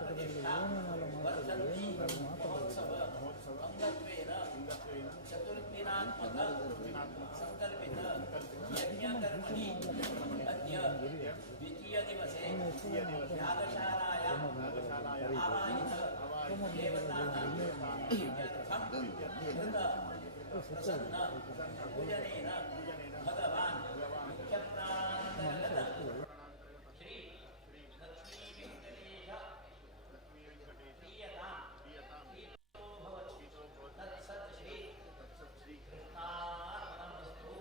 प्रतिष्ठा वर्धन्ति महोत्सव अंगत्वेन चतुर्दिनात्मक संकल्पित यज्ञकर्मणि अद्य द्वितीय दिवसे यागशालायां आवाहित देवतानां प्रसन्न पूजनेन भगवान् मुख्यप्राणान्तर्गत श्री लक्ष्मी वेंकटेश प्रियतां प्रीतो भवतु तत्सत् श्री कृष्णार्पणमस्तु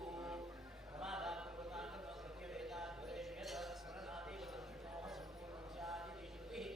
प्रमादापूर्वकान् सत्यवेदाद्वैष्ण्यत स्मरणादेव तत्त्वं सम्पूर्णं स्यादिति श्रुतिः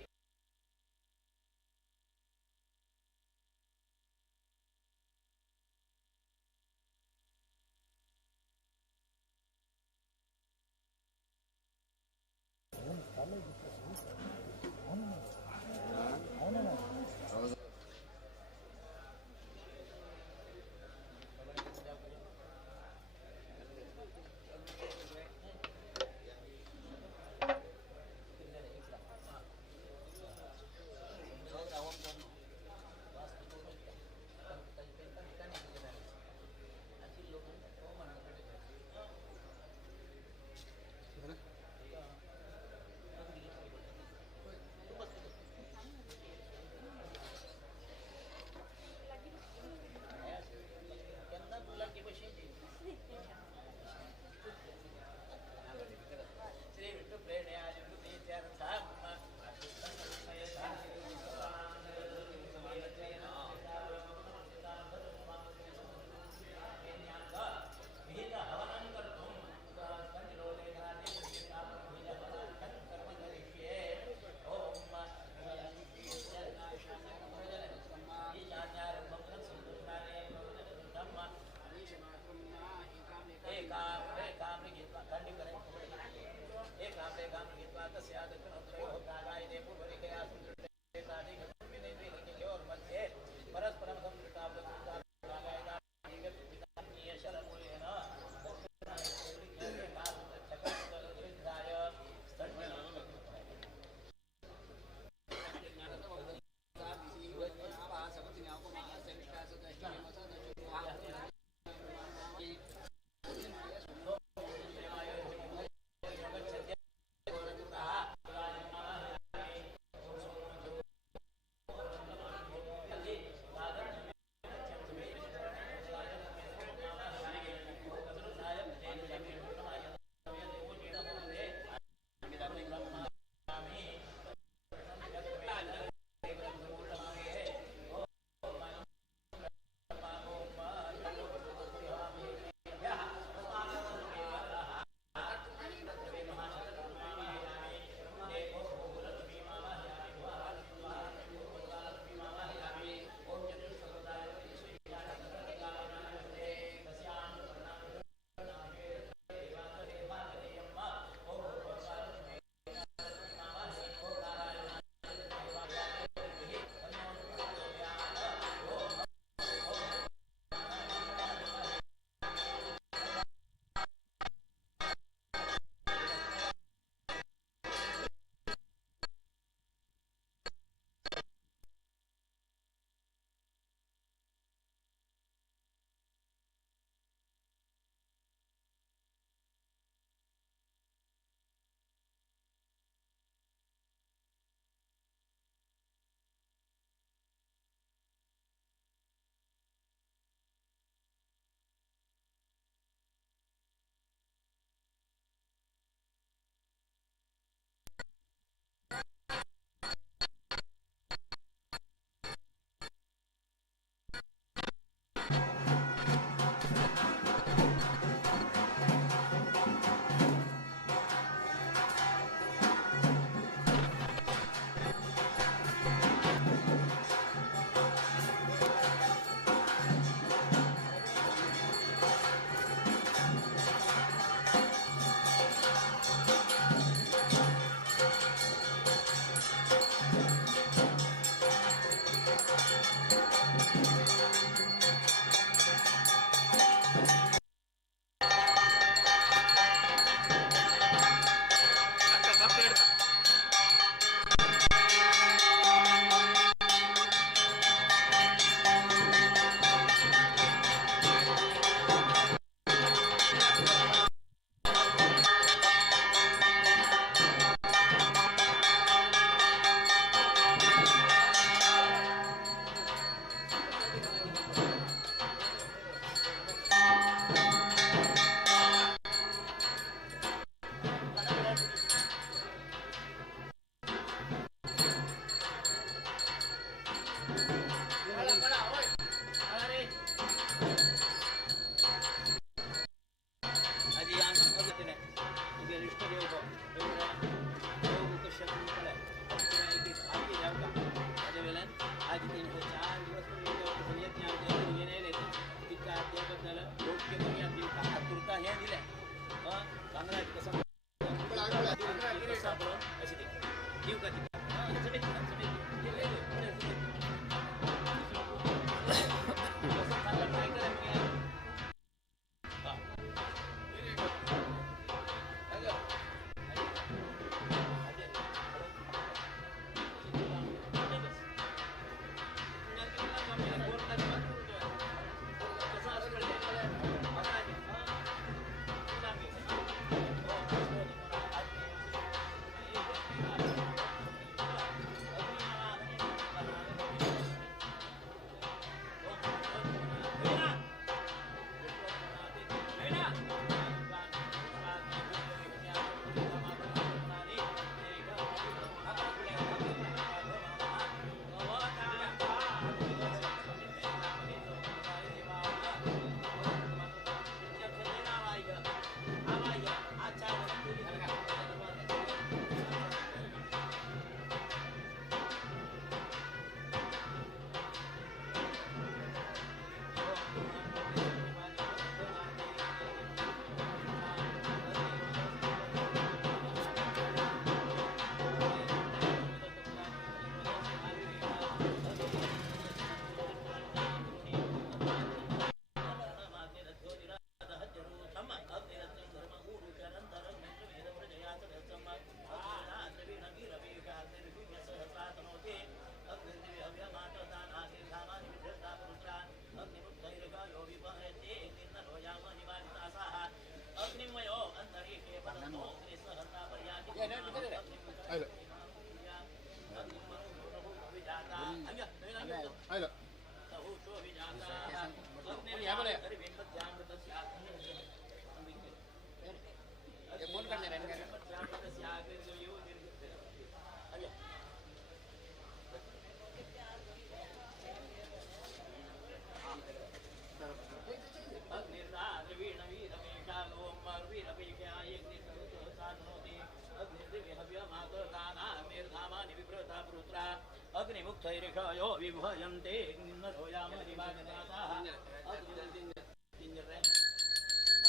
अग्निमुक्तैरिषयो विभजन्ते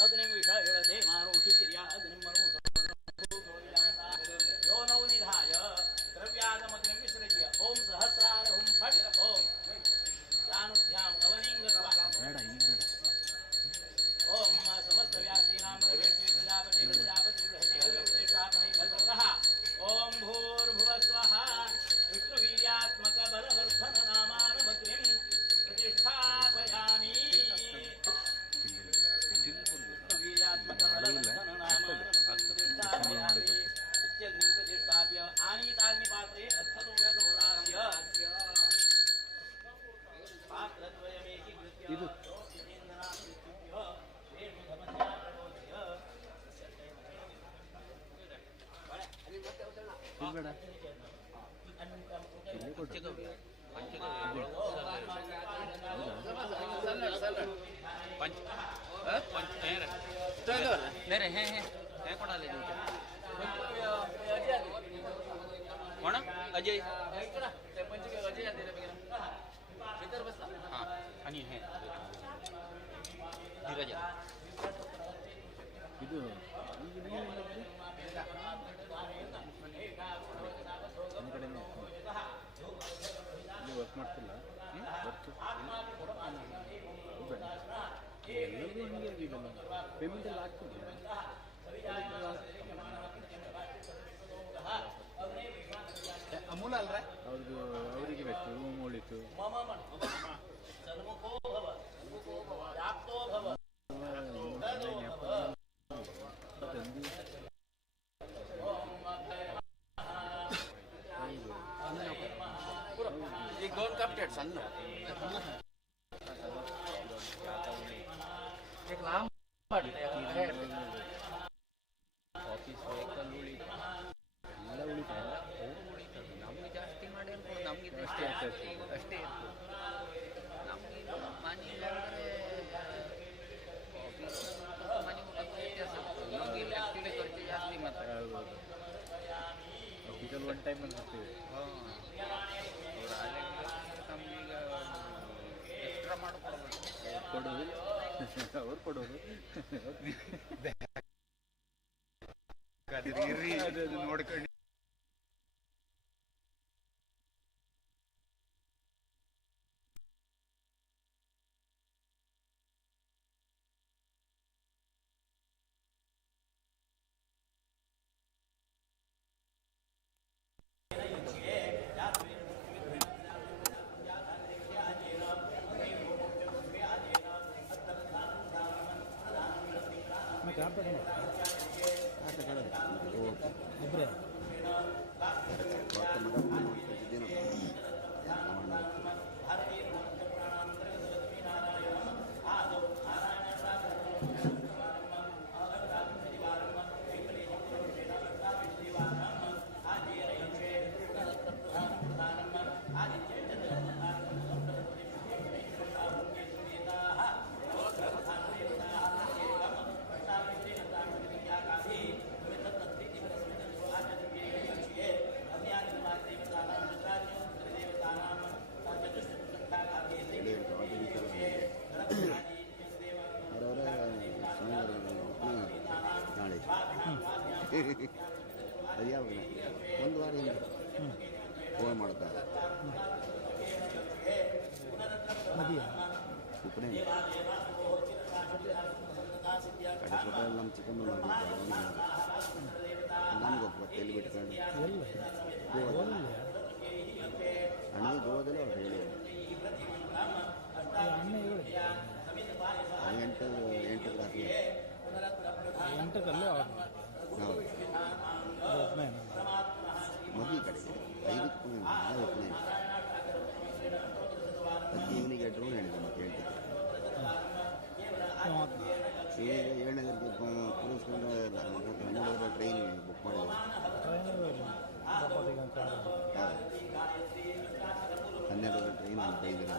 अग्निविषयते मानुषीर्या अग्निमरुषो नौ निधाय द्रव्यागमग्निं विसृज्य ओम सहस्रार हुं फट् ओम यानुभ्याम् अवनिङ्गत्वा ओम समस्त व्याप्तीनां प्रवेशे प्रजापति प्रजापति बृहति स्थापने ओम भूर्भुवः स्वः विष्णुवीर्यात्मक बलवर्धन नामानमग्निं प्रतिष्ठापयामि विष्णुवीर्यात्मक बलवर्धन नामानमग्निं इत्यग्निं प्रतिष्ठाप्य आनीताग्निपात्रे अर्थतो व्यगोरास्य पात्रद्वयमेकीकृत्य मेरे हैं कोण आले कोण अजय हां आणि हे धीरज ಇದು ಕಡೆನೇ ವರ್ಕ್ ಮಾಡ್ತಿಲ್ಲ ವರ್ಕ್ ಎಲ್ಲರಿಗೂ ಹಂಗೆ ಆಗಿದಲ್ಲ ಪೇಮೆಂಟ್ ಎಲ್ಲ ಆಗ್ತಿದೆ ಅಮೂಲ ಅಲ್ರ ಅವ್ರದ್ದು ಅವರಿಗೆ ಬೇಕು ರೂಮ್ ಉಳಿತು एक दोन कप डेट सांग ना एक लांब ಆಫೀಸ್ ವೆಹಿಕಲ್ ಉಳಿತು ಎಲ್ಲ ಉಳಿತಾಯ ಉಳಿತದೆ ನಮಗೆ ಜಾಸ್ತಿ ಮಾಡಿ ಅನ್ಕೊಂಡು ನಮಗೆ ಅಷ್ಟೇ ಅಷ್ಟೇ ಅಷ್ಟೇ ಇರ್ತದೆ ನಮಗೆ ಮನೆಯಲ್ಲಿ ಅಂದರೆ ಆಫೀಸ್ ಮನೆಗೂ ವ್ಯತ್ಯಾಸ ಆಗ್ತದೆ ನಮಗೆ ಇಲ್ಲಿ ಆ್ಯಕ್ಚುಲಿ ಖರ್ಚು ಜಾಸ್ತಿ ಮಾತ್ರ ಆಫೀಸಲ್ಲಿ ಒನ್ ಟೈಮ್ ಅಂತ ಬರ್ತೀವಿ ಅವ್ರು ನಮಗೀಗ ಎಕ್ಸ್ಟ್ರಾ ಮಾಡಿಕೊಡ್ಬೇಕು ಕೊಡೋದು ಅವ್ರು ಕೊಡೋದು ಅದು ನೋಡ್ಕೊಂಡು ಒಬ್ಬರೇ ಅದು ಯಾವಾಗ ಒಂದು ವಾರ ಹಿಂದೆ ಫೋನ್ ಮಾಡ್ತಾರೆ ಉಪನೇ ಕಡೆ ಫೋಟೋಲ್ಲಿ ನಮ್ಮ ಚಿಕ್ಕಮ್ಮ ನನಗೊಬ್ಬ ತಲೆ ಬಿಟ್ಕೊಂಡು ಗೋವಾದಲ್ಲಿ ಅಣ್ಣ ಗೋವಾದಲ್ಲಿ ಅವ್ರು ಹೇಳಿ ಎಂಟು ರಾತ್ರಿ ಎಂಟಕ್ಕಲ್ಲೇ ಹೌದು ಮದುವೆ ಕಡೆಗೆ 5ಕ್ಕೂ ಒಪ್ಪನೇ ಅದಕ್ಕೆ ಇವನಿಗೆ ಡ್ರೋನ್ ಹೇಳಿದೆ ಮತ್ತೆ ಹೇಳ್ತಿದ್ದೆ ಈಗ 7ನೇ ತಾರೀಕಿಗೆ ಕೂರಿಸ್ಕೊಂಡು 12 ಟ್ರೈನ್ ಬುಕ್ ಮಾಡಿದೆ. ಹೌದು 12 ಟ್ರೈನ್ ಬೈದಿಲ್ಲ.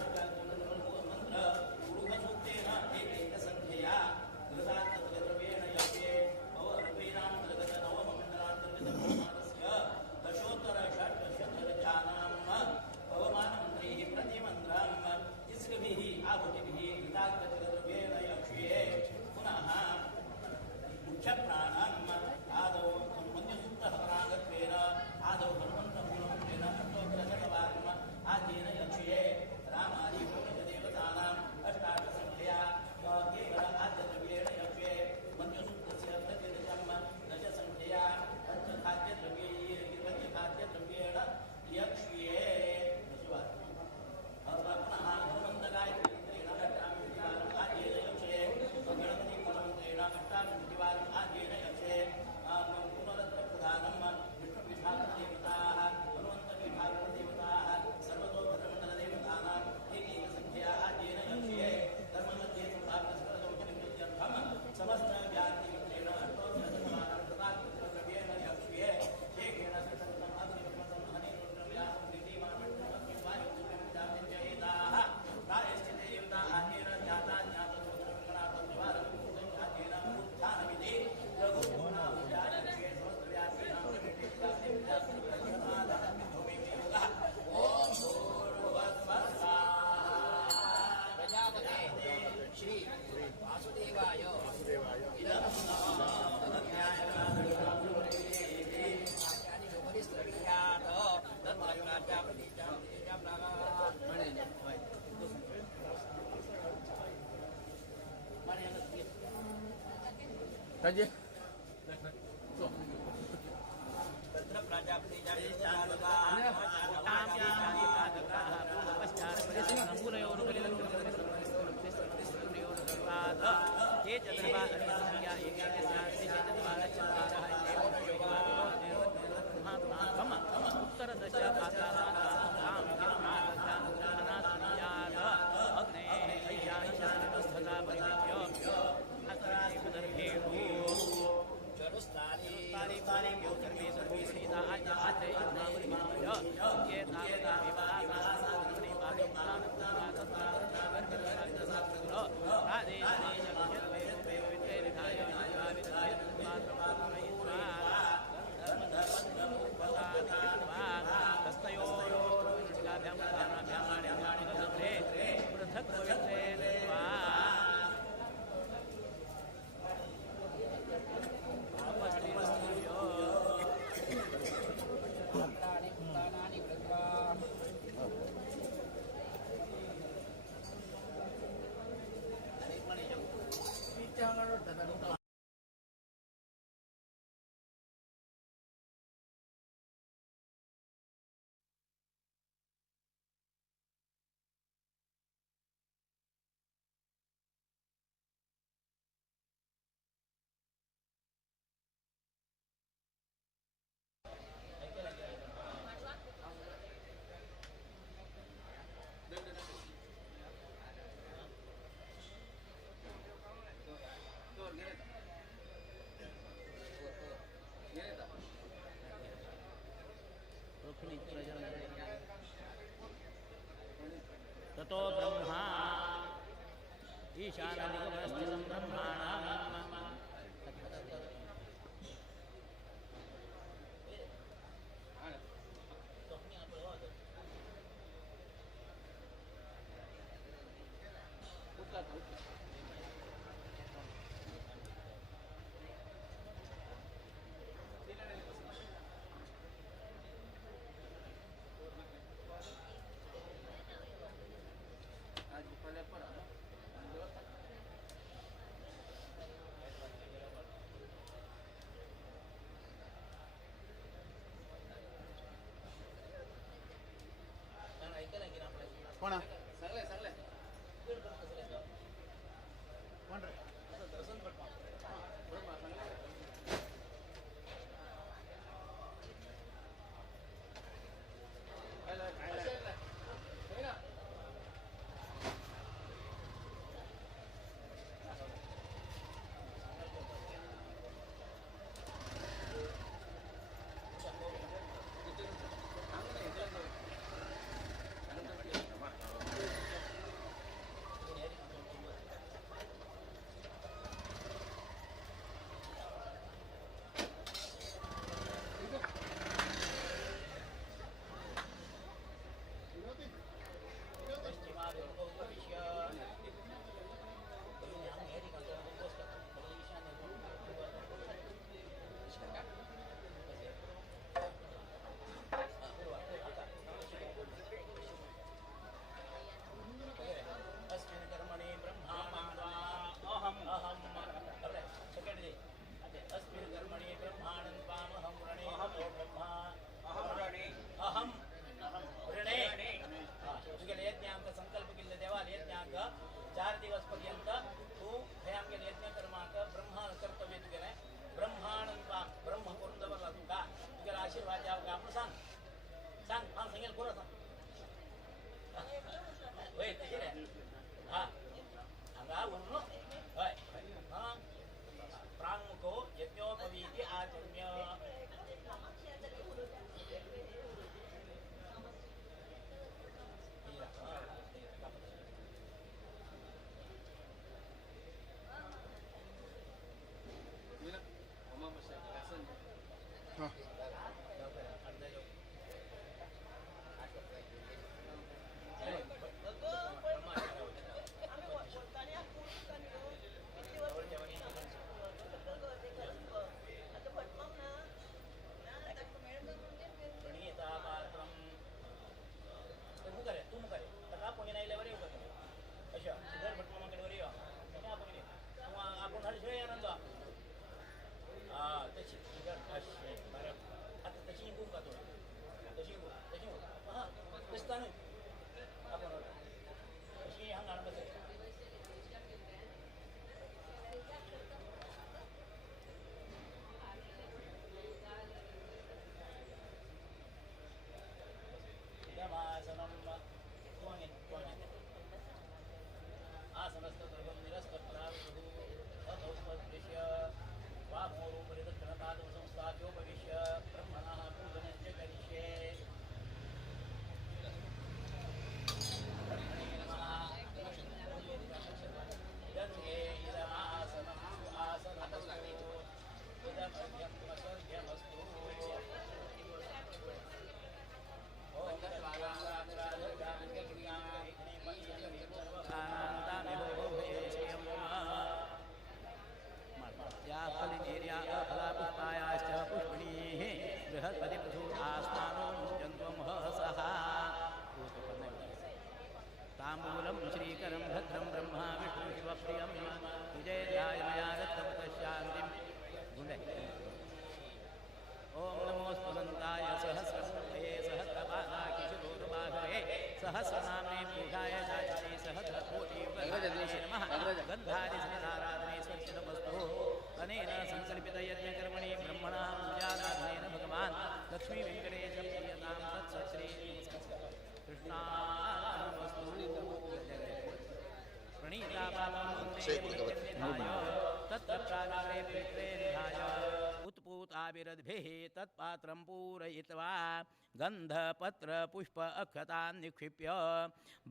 Raja. ततो ब्रह्मा ईशानदिगवस्थितं ब्रह्माणाम् कोण आसनं आसनस्थगृहं निरस्तप्रावृहु ततोपदिश्य वामोरुपरिदक्षिणपादं संस्थाप्योपविश्य ब्रह्मणः पूजनं च करिष्ये गन्धे इदमासनं आसनमस्तु इदमर्घ्यं स्वर्घ्यमस्तु फलापुष्पायाश्च पुष्पिणीः बृहस्पतिपशु आस्मानो मुञ्चन्त्वं सहसः ताम्बूलं श्रीकरं भद्रं ब्रह्मा विष्णुशिवप्रियं विजयध्याय मया दत्तपतशान्तिं गुणे ॐ नमोऽस्तु दन्ताय सहस्रमुखये सहस्रपादाकिशोरुबाहवे सहस्रनाम्ने पूजाय चाचिने सहस्रकोटियुगधारिणे नमः गन्धादिसमधाराधने स्वच्छतमस्तु अनेन संकल्पितयज्ञकर्मणि ब्रह्मणः पूजाराधनेन भगवान् लक्ष्मीवेङ्कटेशप्रियतां तत्सत्श्री कृष्णार्पणमस्तु प्रणीतापापं तत्र प्राकारे पवित्रे निधाय उत्पूताभिरद्भिः तत्पात्रं पूरयित्वा गन्धपत्रपुष्प अक्षतान् निक्षिप्य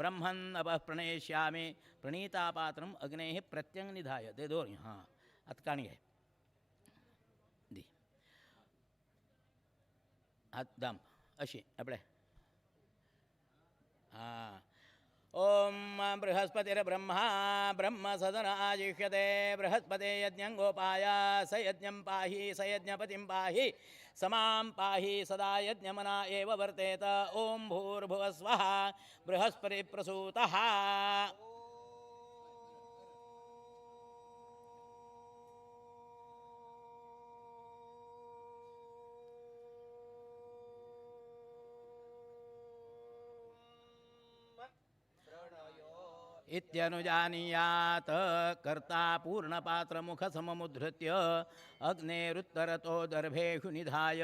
ब्रह्मन् अपः प्रणेष्यामि प्रणीतापात्रम् अग्नेः प्रत्यङ्निधाय दे दो हाँ अत्काणी है दी दम अशी अपने हाँ ओम बृहस्पतिर्ब्रह्मा ब्रह्म सदन आजिष्यते बृहस्पते यज्ञंगोपाय स यज्ञं पाहि स यज्ञपतिं पाहि समां पाहि सदा यज्ञमना एव वर्तेत ओम भूर्भुवः स्वः बृहस्पतिप्रसूतः इत्यनुजानीयात् कर्ता पूर्णपात्रमुखसममुद्धृत्य अग्नेरुत्तरतो दर्भेषु निधाय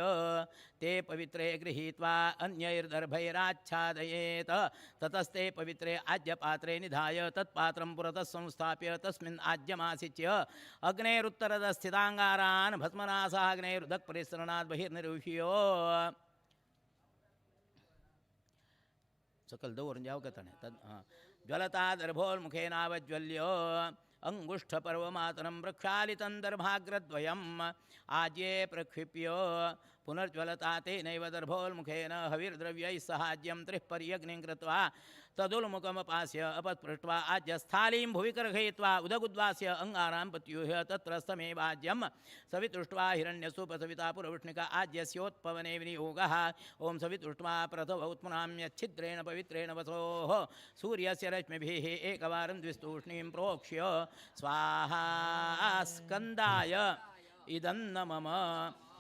ते पवित्रे गृहीत्वा अन्यैर्दर्भैराच्छादयेत् ततस्ते पवित्रे आज्यपात्रे निधाय तत्पात्रं पुरतः संस्थाप्य तस्मिन् आज्यमासिच्य अग्नेरुत्तरतस्थिताङ्गारान् भस्मनासाग्नेरुदक्परिसरणात् बहिर्निरुह्यो सकल दौर जाओ कहते तद हाँ ज्वलता दर्भोन्मुखेनावज्वल्य अंगुष्ठपर्वमातरं प्रक्षालितं दर्भाग्रद्वयम् आज्ये प्रक्षिप्य पुनर्ज्वलता तेनैव दर्भोन्मुखेन हविर्द्रव्यैः सहाज्यं त्रिः पर्यग्निं कृत्वा तदुल्मुखमपास्य अपस्पृष्ट्वा आज्यस्थालीं भुवि कर्घयित्वा उदगुद्वास्य अङ्गारां प्रत्यूह्य तत्रस्थमेवाज्यं सवितुष्ट्वा हिरण्यसूपसविता पुरवृष्णिका आज्यस्योत्पवने विनियोगः ॐ सवितुष्ट्वा प्रथवौत्मनाम्यच्छिद्रेण पवित्रेण वसोः सूर्यस्य रश्मिभिः एकवारं द्विस्तूष्णीं प्रोक्ष्य स्वाहा स्कन्दाय इदं न मम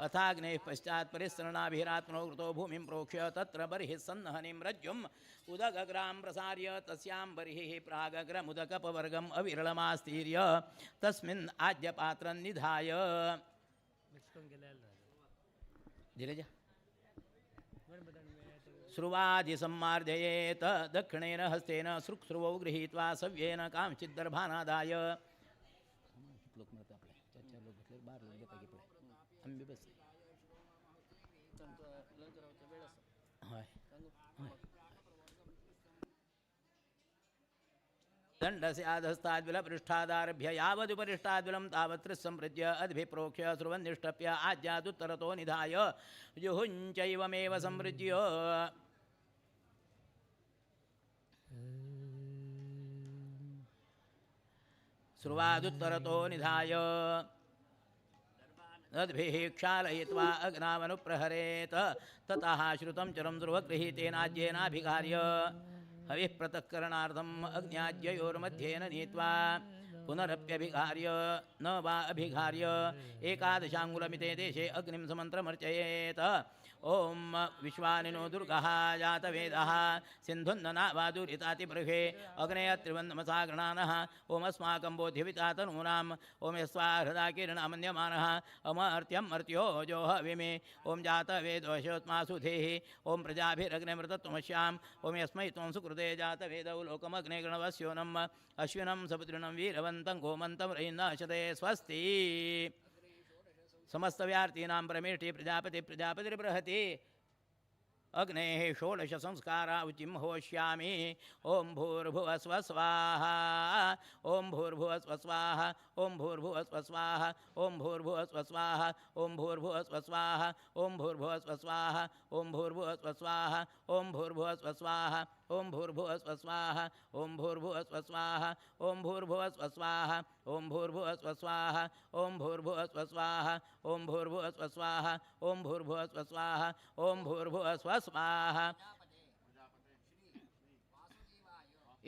अथाग्नेः पश्चात् परिसरणाभिरात्मनो कृतो भूमिं प्रोक्ष्य तत्र बर्हिः सन्नहनिं रज्जुम् उदगग्रां प्रसार्य तस्यां बर्हिः प्रागग्रमुदकपवर्गम् अविरलमास्तीर्य तस्मिन् आज्यपात्रं निधाय धीरज श्रुवादिसम्मार्जयेत दक्षिणेन हस्तेन सृक्स्रुवौ गृहीत्वा सव्येन कांश्चिद्दर्भानादाय लोक म्हणत आपले चार लोक घेतले 12 लोक पैकी पडे आम्ही बस होय दण्डस्याधस्ताद्विलपृष्ठादारभ्य यावदुपरिष्टाद्विलं तावत् संप्रज्य अद्भिप्रोक्ष्य श्रुवन्निष्टप्य आज्यादुत्तरतो निधाय जुहुञ्चैवमेव संवृज्य श्रुवादुत्तरतो निधाय तद्भिः क्षालयित्वा अग्नावनुप्रहरेत् ततः श्रुतं चरं ध्रुवगृहीतेनाज्येनाभिघार्य हविः पृथक्करणार्थम् अग्न्याज्ययोर्मध्येन नीत्वा पुनरप्यभिघार्य न वा अभिघार्य एकादशाङ्गुलमिते देशे अग्निं समन्त्रमर्चयेत् ॐ विश्वानिनो दुर्गः जातवेदः सिन्धुन्ननावादुरितातिबृहे अग्नेयत्रिवन्नमसा गणानः ॐ अस्माकं बोध्यवितातनूनाम् ॐ यस्वा हृदा किरणमन्यमानः अमर्त्यं मर्त्यो जो हविमे ॐ जातवेदोषोत्मासुधेः ॐ प्रजाभिरग्निमृतत्वमस्याम् ॐ यस्मै त्वं सुकृते जातवेदौ लोकमग्ने गणवस्योनम् अश्विनं सपुत्रिणं वीरवन्तं गोमन्तं रयिन्नाशते स्वस्ति समस्तव्यार्तीनां परमेष्टि प्रजापतिर्बृहति अग्नेः षोडश संस्कारा उचिं होष्यामि ॐ भूर्भुवः स्वः स्वाहा ॐ भूर्भुवः स्वः स्वाहा ॐ भूर्भुवः स्वः स्वाहा ॐ भूर्भुवः स्वः स्वाहा ॐ भूर्भुवः स्वः स्वाहा ॐ भूर्भुवः स्वः स्वाहा ॐ भूर्भुवः स्वः स्वाहा ॐ भूर्भुवः स्वः स्वाहा ॐ भूर्भुवः स्वः स्वाहा ॐ भूर्भुवः स्वः स्वाहा ॐ भूर्भुवः स्वः स्वाहा ॐ भूर्भुवः स्वः स्वाहा ॐ भूर्भुवः स्वः स्वाहा ॐ भूर्भुवः स्वः स्वाहा ॐ भूर्भुवः स्वः स्वाहा ॐ भूर्भुवः स्वः स्वाहा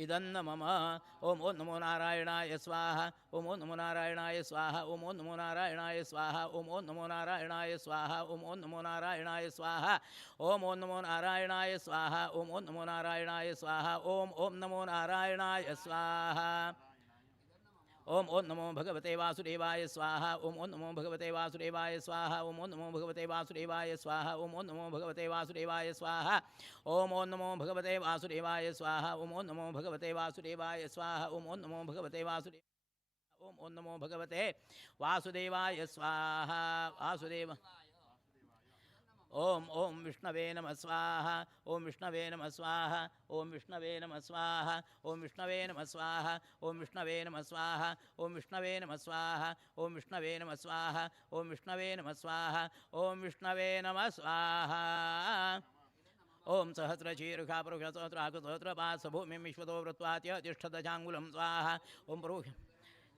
इदन्न मम ॐ ॐ नमो नारायणाय स्वाहा ॐ ॐ नमो नारायणाय स्वाहा ॐ ॐ नमो नारायणाय स्वाहा ॐ ॐ नमो नारायणाय स्वाहा ॐ ॐ नमो नारायणाय स्वाहा ॐ ॐ नमो नारायणाय स्वाहा ॐ ॐ नमो नारायणाय स्वाहा ॐ ॐ नमो नारायणाय स्वाहा ॐ ॐ नमो भगवते वासुदेवाय स्वाहा ॐ ॐ नमो भगवते वासुदेवाय स्वाहा ॐ ॐ नमो भगवते वासुदेवाय स्वाहा ॐ ॐ नमो भगवते वासुदेवाय स्वाहा ॐ ॐ नमो भगवते वासुदेवाय स्वाहा ॐ ॐ नमो भगवते वासुदेवाय स्वाहा ॐ ॐ नमो भगवते वासुदेव ॐ ॐ नमो भगवते वासुदेवाय स्वाहा वासुदेव ॐ ॐ विष्णवे नमः स्वाहा ॐ विष्णवे नमः स्वाहा ॐ विष्णवे नमः स्वाहा ॐ विष्णवे नमः स्वाहा ॐ विष्णवे नमः स्वाहा ॐ विष्णवे नमः स्वाहा ॐ विष्णवे नमः स्वाहा ॐ विष्णवे नमः स्वाहा ॐ विष्णवे नमः स्वाहा ॐ सहस्रशीर्षा पुरुषसहस्राकुसहस्रपाशभूमिं विश्वतो वृत्वात्य तिष्ठदशाङ्गुलं स्वाहा ॐ पुरुष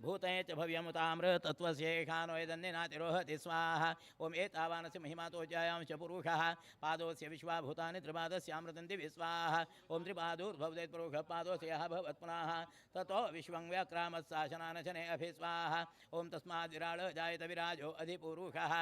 भूते च भव्यमुतामृतत्वस्येषानो यदन्यनातिरोहति स्वाहा ॐ एतावानस्य महिमातोज्जायांश्च पुरुषः पादोस्य विश्वाभूतानि त्रिपादस्यामृतन्ति विस्वाहा ॐ त्रिपादोर्भवदेत् पुरुषः पादोस्य यः भवत् पुनः ततो विश्वं व्याक्रामस्साशनानशने अभिस्वाहा ॐ तस्माद् विराड जायत विराजो अधिपुरुषः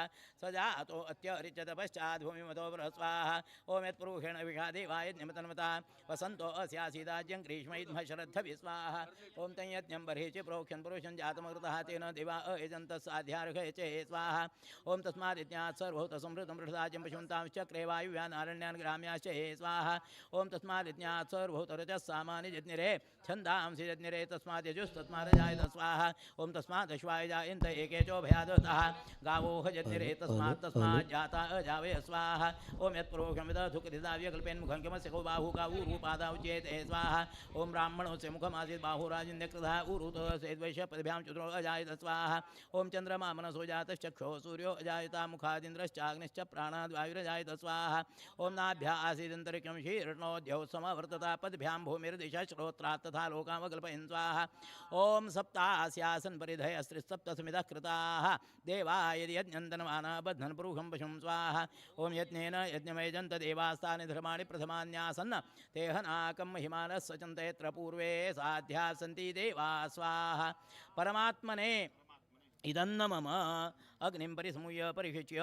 स जातो अत्यरिच्यत पश्चात् भूमिमतो बृहस्वाहा ॐ यत्पुरुषेण विषादेवायज्ञमतन्वता वसन्तो अस्यासीदाज्यं ग्रीष्मैध्म शरद्धविस्वाहा ॐ तं यज्ञं बर्हिः च प्रोक्षन् पुरुषं जातमकृतः तेन दिवा अयजन्तः साध्यार्घय च स्वाहा ॐ तस्मादिज्ञात् सर्वभूतसंहृतं मृषदाज्यं पशुन्तांश्चक्रे वायुव्यान् आरण्यान् ग्राम्याश्च स्वाहा ॐ तस्मादिज्ञात् सर्वभूतरजः सामानि जज्ञिरे छन्दांसि जज्ञिरे तस्मात् यजुस्तस्मादजायत स्वाहा ॐ तस्मात् अश्वाय जायन्त एके चोभयादतः गावोह जज्ञिरे तस्मात् जाता अजावय स्वाहा ॐ यत्पुरोषमिदधुकृतिदाव्यकल्पेन् मुखं किमस्य को बाहु गावूरूपादा उच्येते स्वाहा ॐ ब्राह्मणोऽस्य मुखमासीत् बाहुराजिन्द्यकृतः उरुतः सेद्वैश्य पदभ्यां चतुरो अजायत स्वाहा ॐ चन्द्रमा मनसो जातश्चक्षुः सूर्यो अजायता मुखादिन्द्रश्चाग्निश्च प्राणाद्वायुरजायत स्वाहा ॐ नाभ्या आसीदन्तरिक्षं शीर्ष्णोद्यौ समवर्तता पदभ्यां भूमिर्दिशा श्रोत्रात् तथा लोकामकल्पयन् स्वाहा ॐ सप्तास्यासन् परिधयस्त्रिसप्तसमितः कृताः देवा यदि यज्ञन्तनमाना बध्नन् पुरुषं पशुं स्वाहा ॐ यज्ञेन यज्ञमयजन्त देवास्तानि धर्माणि प्रथमान्यासन् तेहनाकं महिमानः सचन्त यत्र पूर्वे साध्या सन्ति देवा स्वाहा परमात्मने इदन्न मम अग्निं परिसमूय परिषिच्य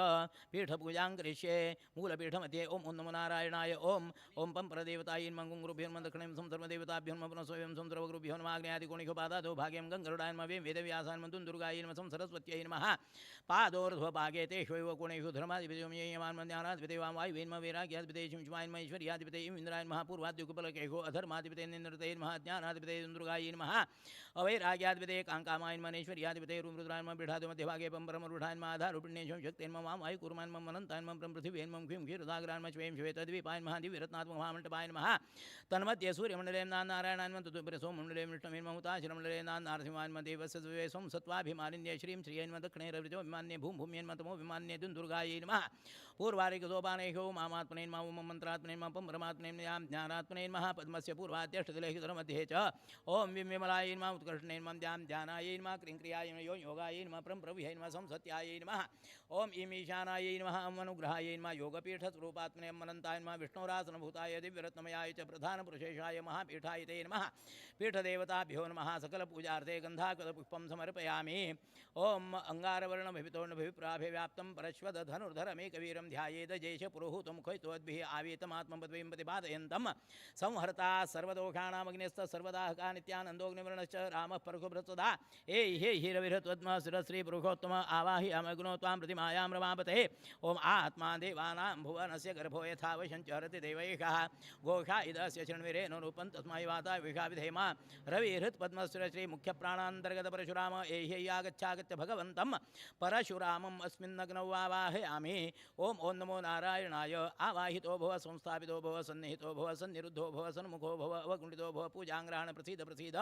पीठपूजां करिष्ये मूलपीठमध्ये ॐ नमो नारायणाय ॐ पं परदेवतायै नमः गुरुभ्यो दक्षिणं संसर्वदेवताभ्यो नमः पुनः स्वयं संसर्वगुरुभ्यो नमः आग्नेयादिकोणिकोपादादो भाग्यं गङ्गरुडाय नमः वेदव्यासाय नमः दुर्गायै नमः सरस्वत्यै नमः पादोर्ध्वभागे तेष्वैव कोणेषु धर्माधिपतियमान्मध्यानाधिपतिवां वायुवे नमः वैराग्याधिपते शिंशमाय नमः ऐश्वर्याधिपते इन्द्राय नमः पूर्वाद्युगपलकेषु अधर्माधिपते निन्द्रते नमः ज्ञानाधिपते दुर्गायै नमः अवैराग्याधिपते काङ्कामाय नमः ऐश्वर्याधिपते रुद्राय नमः पीठादि मध्यभागे परमरुढाय नमः आधारुपिण्येषं शक्तेन मम वायु कुर्मान् मम अनन्ताय नमः पृथिवीन् मम क्षीं क्षीरसागरान् मम श्वें श्वेतद्वीपाय नमः दिव्यरत्नात्मक महामण्डपाय नमः तन्मध्ये सूर्यमण्डले नारायणाय नमः तदुपरिसोमण्डले विष्णुवे नमः हुताशिरमण्डले नारसिंहाय नमः देवस्य देवेशं सत्त्वाभिमानिन्ये श्रीं श्रियै नमः दक्षिणे रविजोभिमान्ये भूम्भूम्ये नमः तमोभिमान्ये दुन्दुर्गायै नमः पूर्वारिकसोपानेषु मामात्मने नमः ॐ मन्त्रात्मने नमः परमात्मने नमः ज्ञानात्मने नमः पद्मस्य पूर्वाद्यष्टतिलेखितरमध्ये च ॐ विमलायै नमः उत्कर्षणे नमः ध्यानायै नमः क्रियायै नमः योगायै नमः परं प्रभुयै नमः संसत्याय ईशानायायै नमः ओम ईं ईशानायै नमः ओम अनुग्रहायै नमः योगपीठस्वरूपात्मने अनन्ताय नमः विष्णुरासनभूताय दिव्यरत्नमयाय च प्रधानपुरुषेशाय महापीठाय ते नमः पीठदेवताभ्यो नमः सकलपूजार्थे गन्धाकृतपुष्पं समर्पयामि ओम अंगारवर्णभितोर्णभिप्राभिव्याप्तं परश्वदधनुर्धरमेकवीरं ध्यायेद जयेशपुरोहुतं खैतोद्भिः आवीतमात्मपद्वीं प्रतिपादयन्तं संहर्ता सर्वदोषाणामग्निस्थ सर्वदाहका नित्यानन्दोऽग्निवर्णश्च रामः परशुभृत्सदा हे हिरविहृत्वद्म शिरश्री पुरुषोत्तम आवाहि अमग्नो त्वां प्रतिमायां रमापते ओम आत्मा देवानां भुवनस्य गर्भो यथा वशञ्चरति देवैषः घोषा इदस्य शृण्विरेणुरूपं तस्मै वाता विषा विधेमा रविहृत्पद्मश्री मुख्यप्राणान्तर्गत परशुराम एह्यैयागच्छागत्य भगवन्तं परशुरामम् अस्मिन्नग्नौ आवाहयामि ओम ओं नमो नारायणाय आवाहितो भव संस्थापितो भव सन्निहितो भव सन्निरुद्धो भव सन्मुखो भव अवकुण्ठितो भव पूजाङ्ग्रहण प्रसीद प्रसीद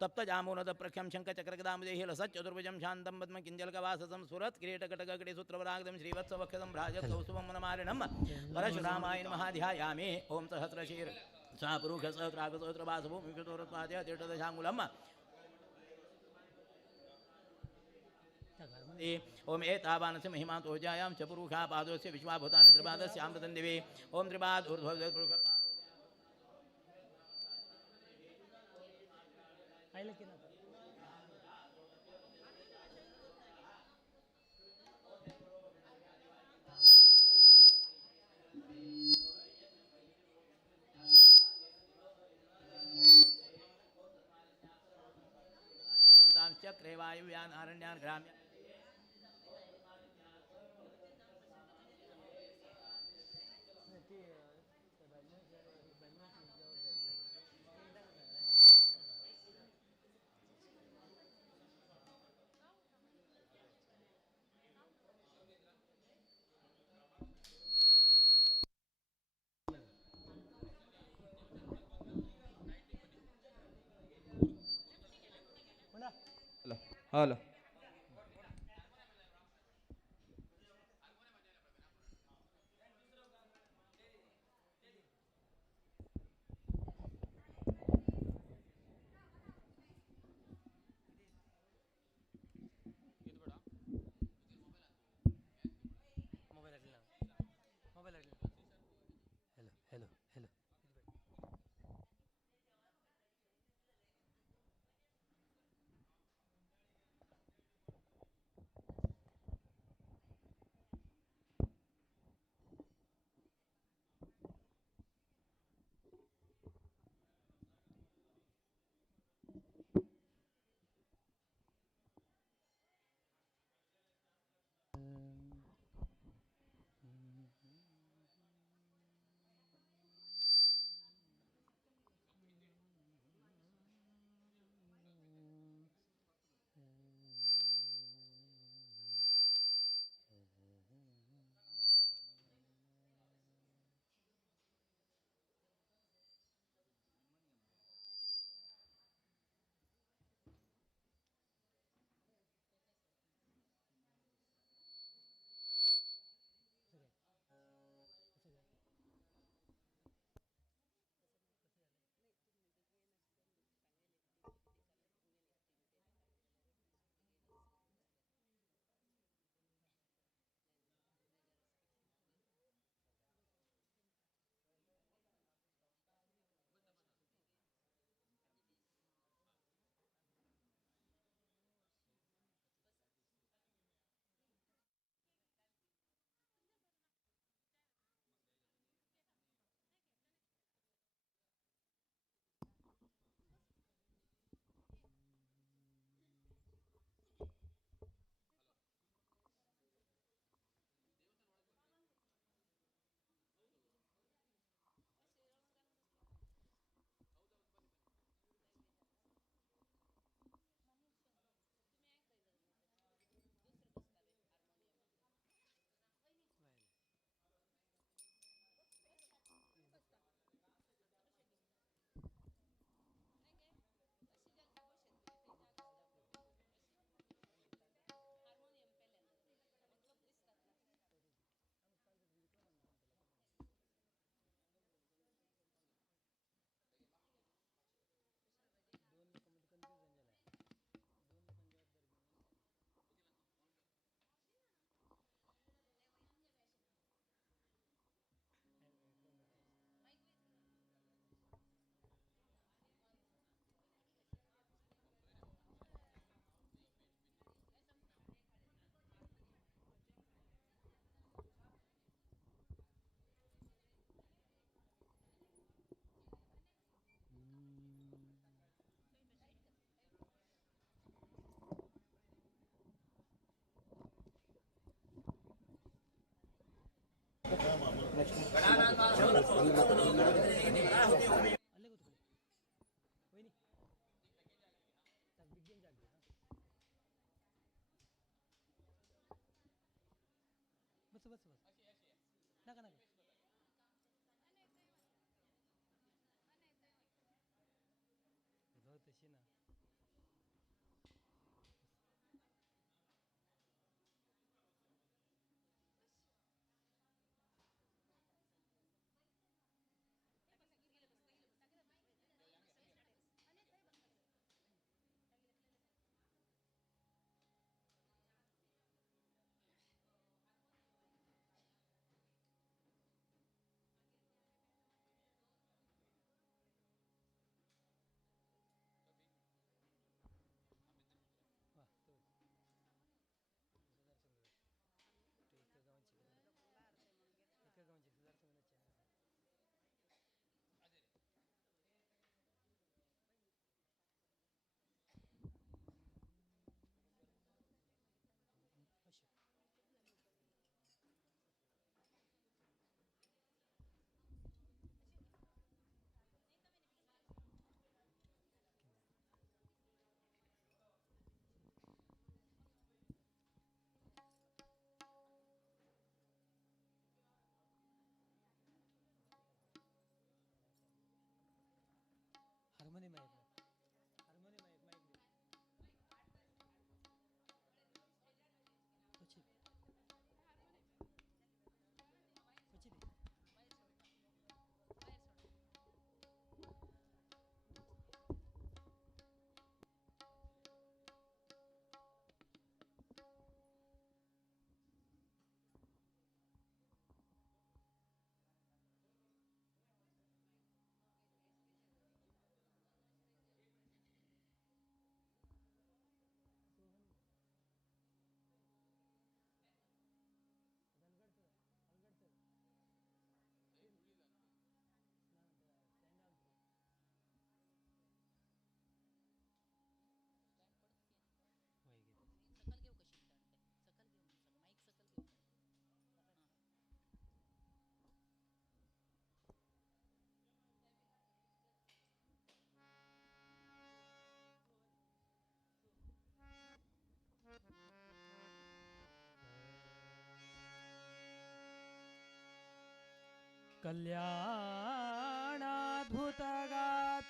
तप्तजामूनद प्रख्यं शङ्खचक्रगदामदेहि लसच्चतुर्भुजं शान्तं पद्म किञ्जलकवाससं सुरत् किरीटकटककटिसूत्रवरागदं श्रीवत्सवक्षदं भ्राजत्कौस्तुभं मनमारिणं परशुरामाय नमः ध्यायामि ओं सहस्रशीर् सा पुरुषसहस्रागसहस्रवासभूमिषतोरत्वाद्य तीर्थदशाङ्गुलम् ओम एतावानस्य महिमा तोजायां च पुरुषा पादोस्य विश्वाभूतानि त्रिपादस्यामृतं दिवे ओम त्रिपाद ऊर्ध्वपुरुष चक्रे वायुव्यान् आरण्यान् ग्राम्य हॅलो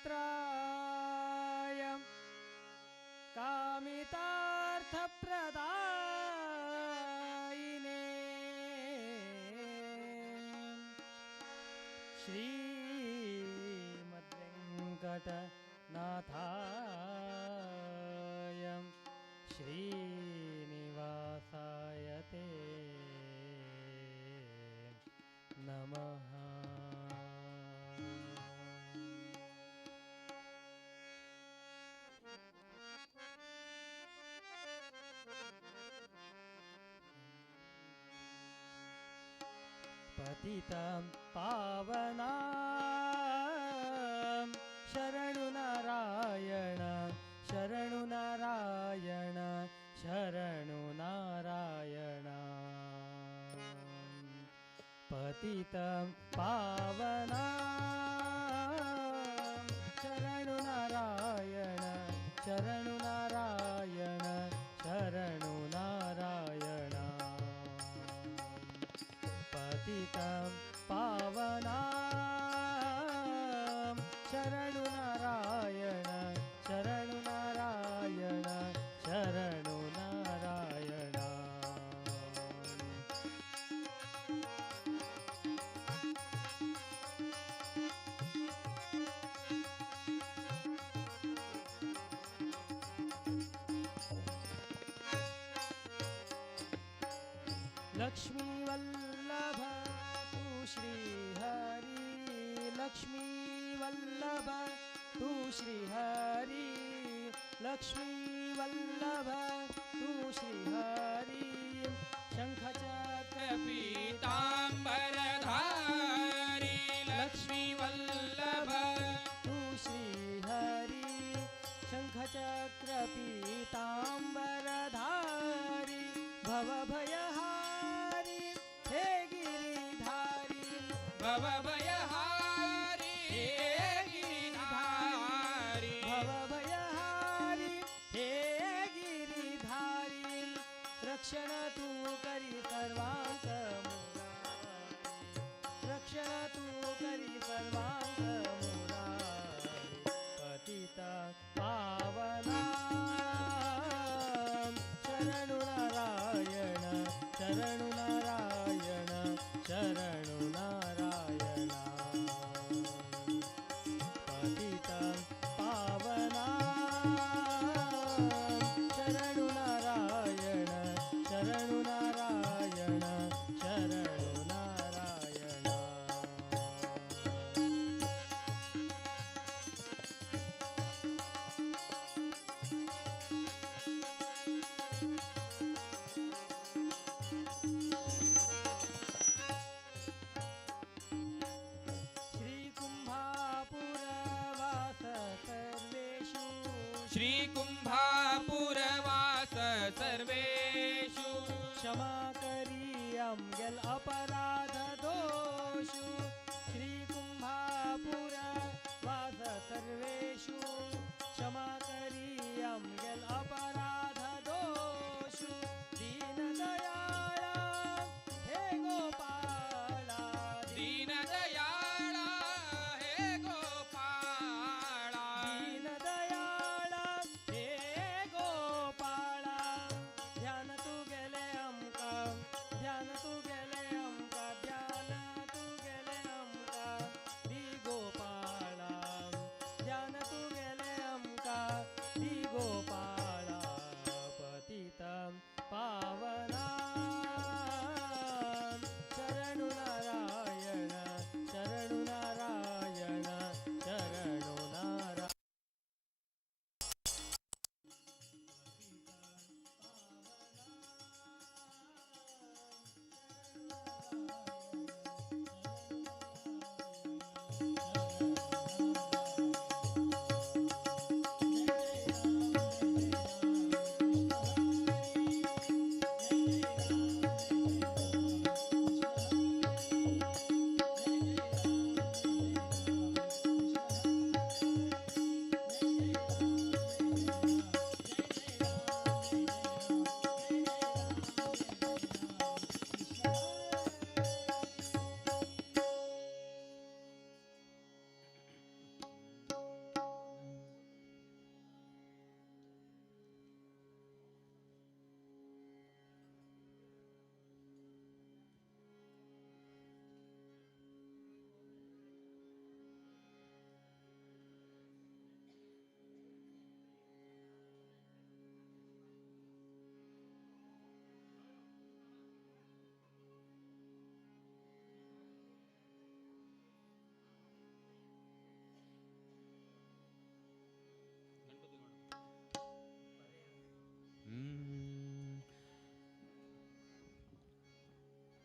कल्याणाद्भुतगात्राय कामितार्थप्रदायिने श्रीमद्वेङ्कटनाथाय श्रीनिवासाय ते नमः। पतितं पावनां शरणु नारायण शरणु नारायण शरणु नारायण। पतितं पावनां शरणु नारायण शरणु नारायण शरणु नारायण। पतितं पावनां शरणु नारायण शरणु नारायण शरणु नारायण। लक्ष्मी वल्लभ तू श्रीहरि लक्ष्मी वल्लभ तू श्रीहरि लक्ष्मी वल्लभ तू श्रीहरि शंखचक्र पीताम्बरधारी लक्ष्मी वल्लभ तू श्रीहरि शंखचक्र पीताम्बरधारी भवभयहारी हे गिरिधारी पतितं पावना शरणु नारायण शरणु नारायण शरणु नारायण श्रीकुम्भापुरवास सर्वेषु श्रीकुम्भापुरवास सर्वेषु क्षमा करियं यल् अपराध दोषु श्रीकुम्भापुरवास सर्वेषु क्षमा करियं यल् अपराध दोषु दीनदयाळा हे गोपाला दीनदयाळा हे गोपाळा दीनदयाळा हे गोपाळा ध्यान तू गेले आमका ध्यान तू गेले आमका ध्यान तू गेले आमका दी गोपाळा ध्यान तू गेले आमका दी गोपाळा पतितं पावना शरणु नारायण शरणु नारायण शरणु नारायण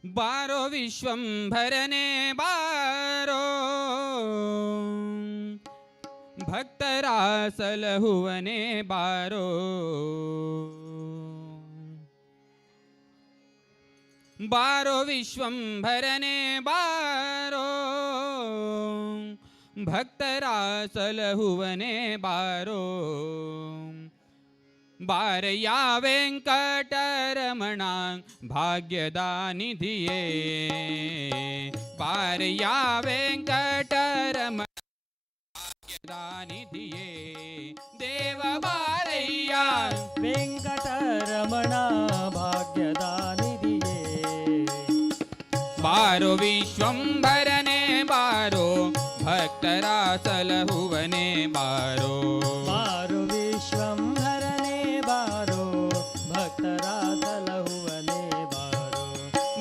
बारो विश्वंभरने बारो भक्तरासलहुवने बारो बारो विश्वंभरने बारो भक्तरासलहुवने बारो बारया वेंकटरमणा भाग्यदानिधिये बारया वेंकटरमणा भाग्यदानिधिये देव बारय्या वेंकटरमणा भाग्यदानिधिये बारो विश्वंभरने बारो भक्तरासलहुवने बारो बारो विश्वंभरने बारो भक्तरासलहुवने बारो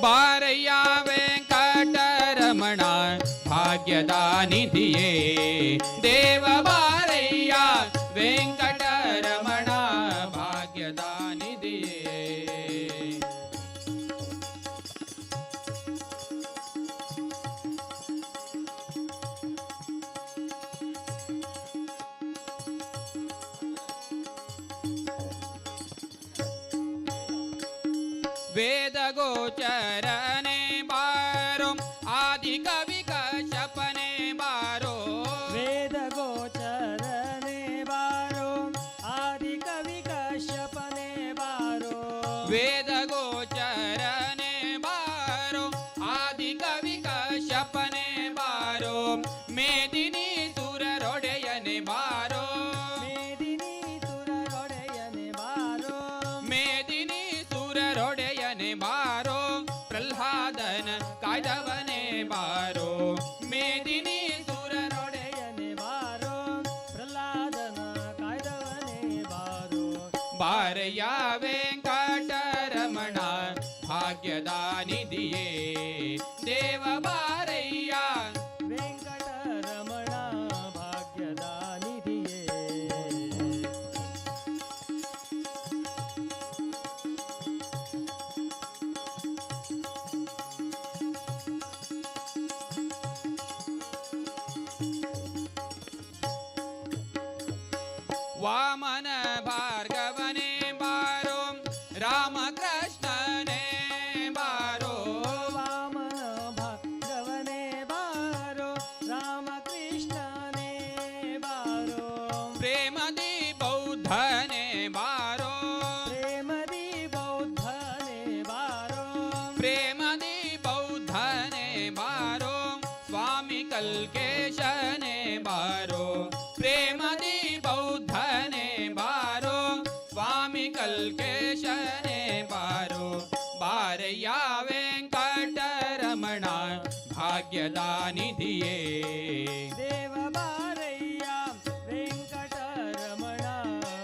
बारया वेंकटरमणा भाग्यदानिधिये देव बारय्या वेंकटरमणा भाग्यदानिधिये वेद गोचरने बारो आदि कवि कश्यपने बारो वेद गोचरने बारो आदि कवि कश्यपने बारो वेद गोचरने बारो आदि कवि कश्यपने बारो मेदिनी सुररोडयने बारो मेदिनी सुररोडयने बारो मेदिनी सुररोडयने बारो प्रह्लादन कायदवने बारो मेदिनी सुररोडयने बारो ಬಾರಯ್ಯ ವೆಂಕಟರಮಣ ಭಾಗ್ಯದ ನಿಧಿಯೇ ದೇವ ಬಾರಯ್ಯ ವೆಂಕಟರಮಣ ಭಾಗ್ಯದ ನಿಧಿಯೇ ವಾಮನ ಭಾರ್ಗವನೇ ಬಾರೋ ರಾಮಕೃಷ್ಣನೇ ಬಾರೋ ವಾಮನ ಭಾಗವನೇ ಬಾರೋ ರಾಮಕೃಷ್ಣನೇ ಬಾರೋ ಪ್ರೇಮದಿ ಬೌದ್ಧನೇ ಬಾರೋ ಪ್ರೇಮದಿ ಬೌದ್ಧನೇ ಬಾರೋ ಪ್ರೇಮದಿ ಬೌದ್ಧನೇ ಬಾರೋ ಸ್ವಾಮಿ ಕಲ್ಕೇಶನೇ ಬಾರೋ ಪ್ರೇಮದಿ ಬೌದ್ಧನೇ ಬಾರೋ ಸ್ವಾಮಿ ಕಲ್ಕೇಶನೇ ಬಾರೋ ಬಾರಯ್ಯ ವೆಂಕಟರಮಣ ಭಾಗ್ಯದ ನಿಧಿಯೇ ದೇವ ಬಾರಯ್ಯ ವೆಂಕಟರಮಣ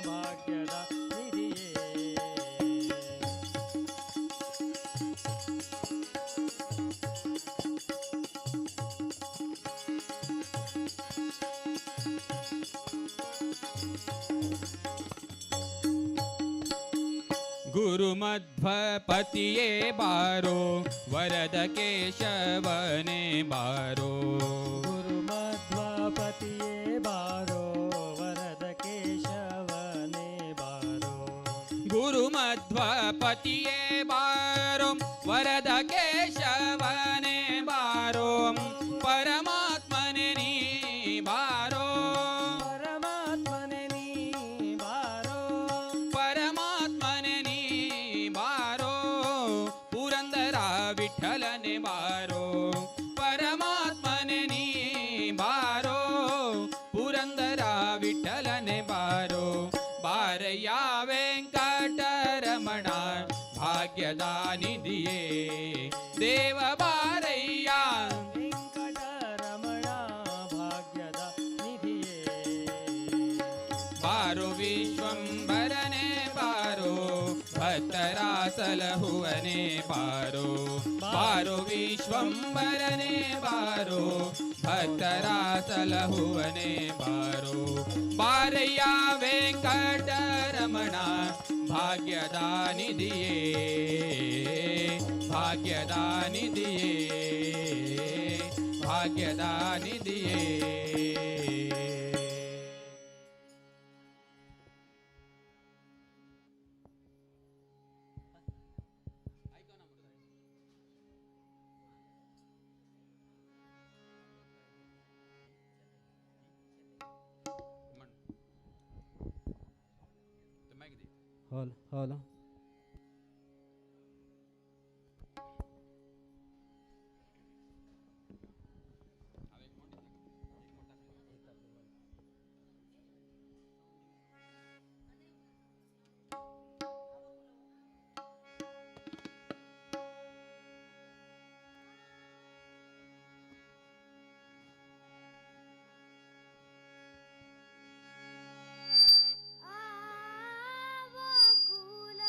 ಭಾಗ್ಯದ ನಿಧಿಯೇ ಗುರುಮಧ್ವಪತಿಯೇ ಬಾರೋ ವರದ ಕೇಶವನೇ ಬಾರೋ ಗುರುಮಧ್ವಪತಿಯೇ ಬಾರೋ ವರದ ಕೇಶವನೇ ಬಾರೋ ಗುರುಮಧ್ವಪತಿಯೇ ಬಾರೋ ವರದ ಕೇಶವನೇ ಬಾರೋ ಪರಮಾತ್ಮನೇ ನೀ ಬಾರೋ ಪರಮಾತ್ಮನೇ ನೀ ಬಾರೋ ಪರಮಾತ್ಮನೇ ನೀ ಬಾರೋ ಪುರಂದರ ವಿಠಲನೆ ಬಾರೋ ಪರಮಾತ್ಮನೇ ನೀ ಬಾರೋ ಪುರಂದರ ವಿಠಲನೆ ಬಾರೋ ಬಾರಯ್ಯ ವೆಂಕಟರಮಣ ಭಾಗ್ಯದ ನಿಧಿಯೇ ದೇವ ಬಾರಯ್ಯ ವೆಂಕಟರಮಣ ಭಾಗ್ಯದ ನಿಧಿಯೇ ಬಾರೋ ವಿಶ್ವಂಬರನೆ ಬಾರೋ ಭಕ್ತರ ಸಲಹುವನೆ ಬಾರೋ ಬಾರೋ ವಿಶ್ವಂಬರನೆ ಬಾರೋ ಭಕ್ತರ ಸಲಹುವನೆ ಬಾರೋ ಬಾರಯ್ಯ ವೆಂಕಟರಮಣ ಭಾಗ್ಯದ ನಿಧಿಯೇ ಭಾಗ್ಯದ ನಿಧಿಯೇ ಭಾಗ್ಯದ ನಿಧಿಯೇ ಹೌದು ಹೌದು ಆವಕುಲ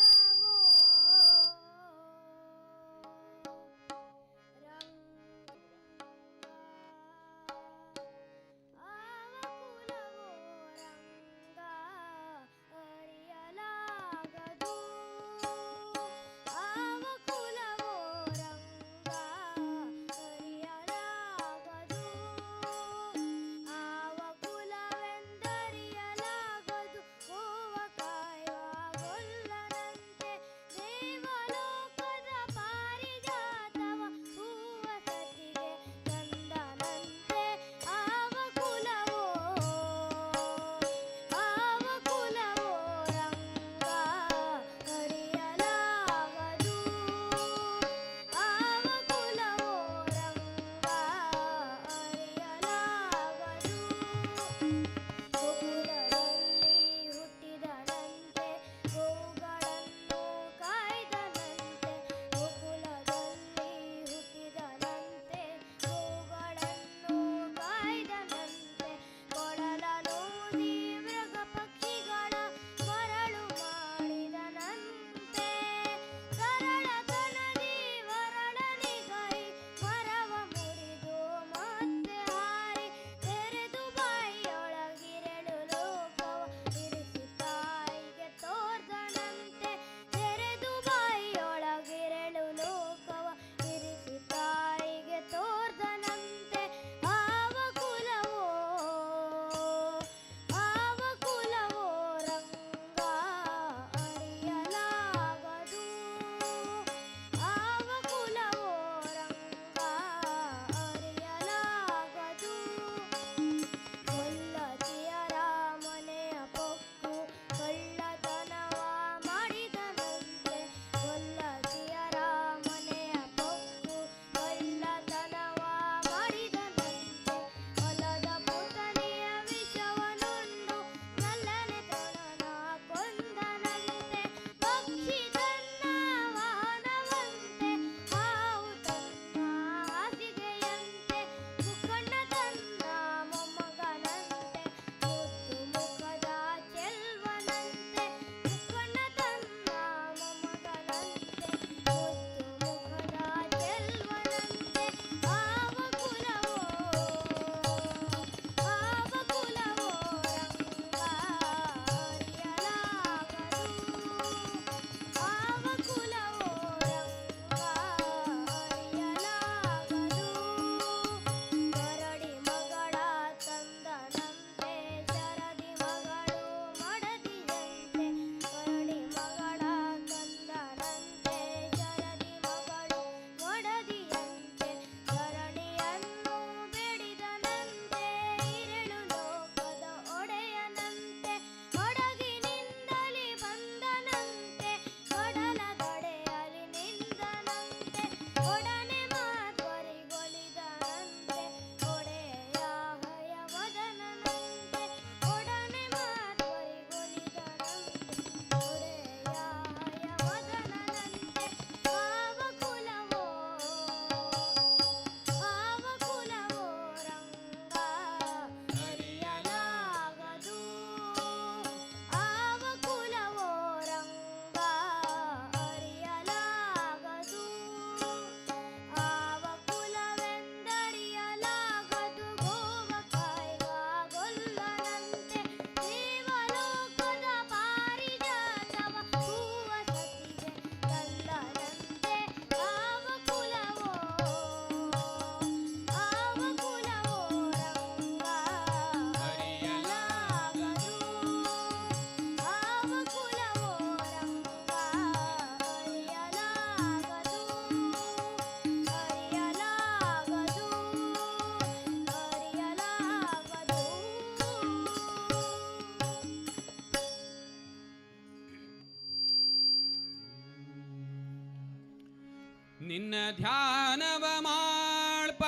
ನಿನ್ನ ಧ್ಯಾನವ ಮಾಳ್ಪ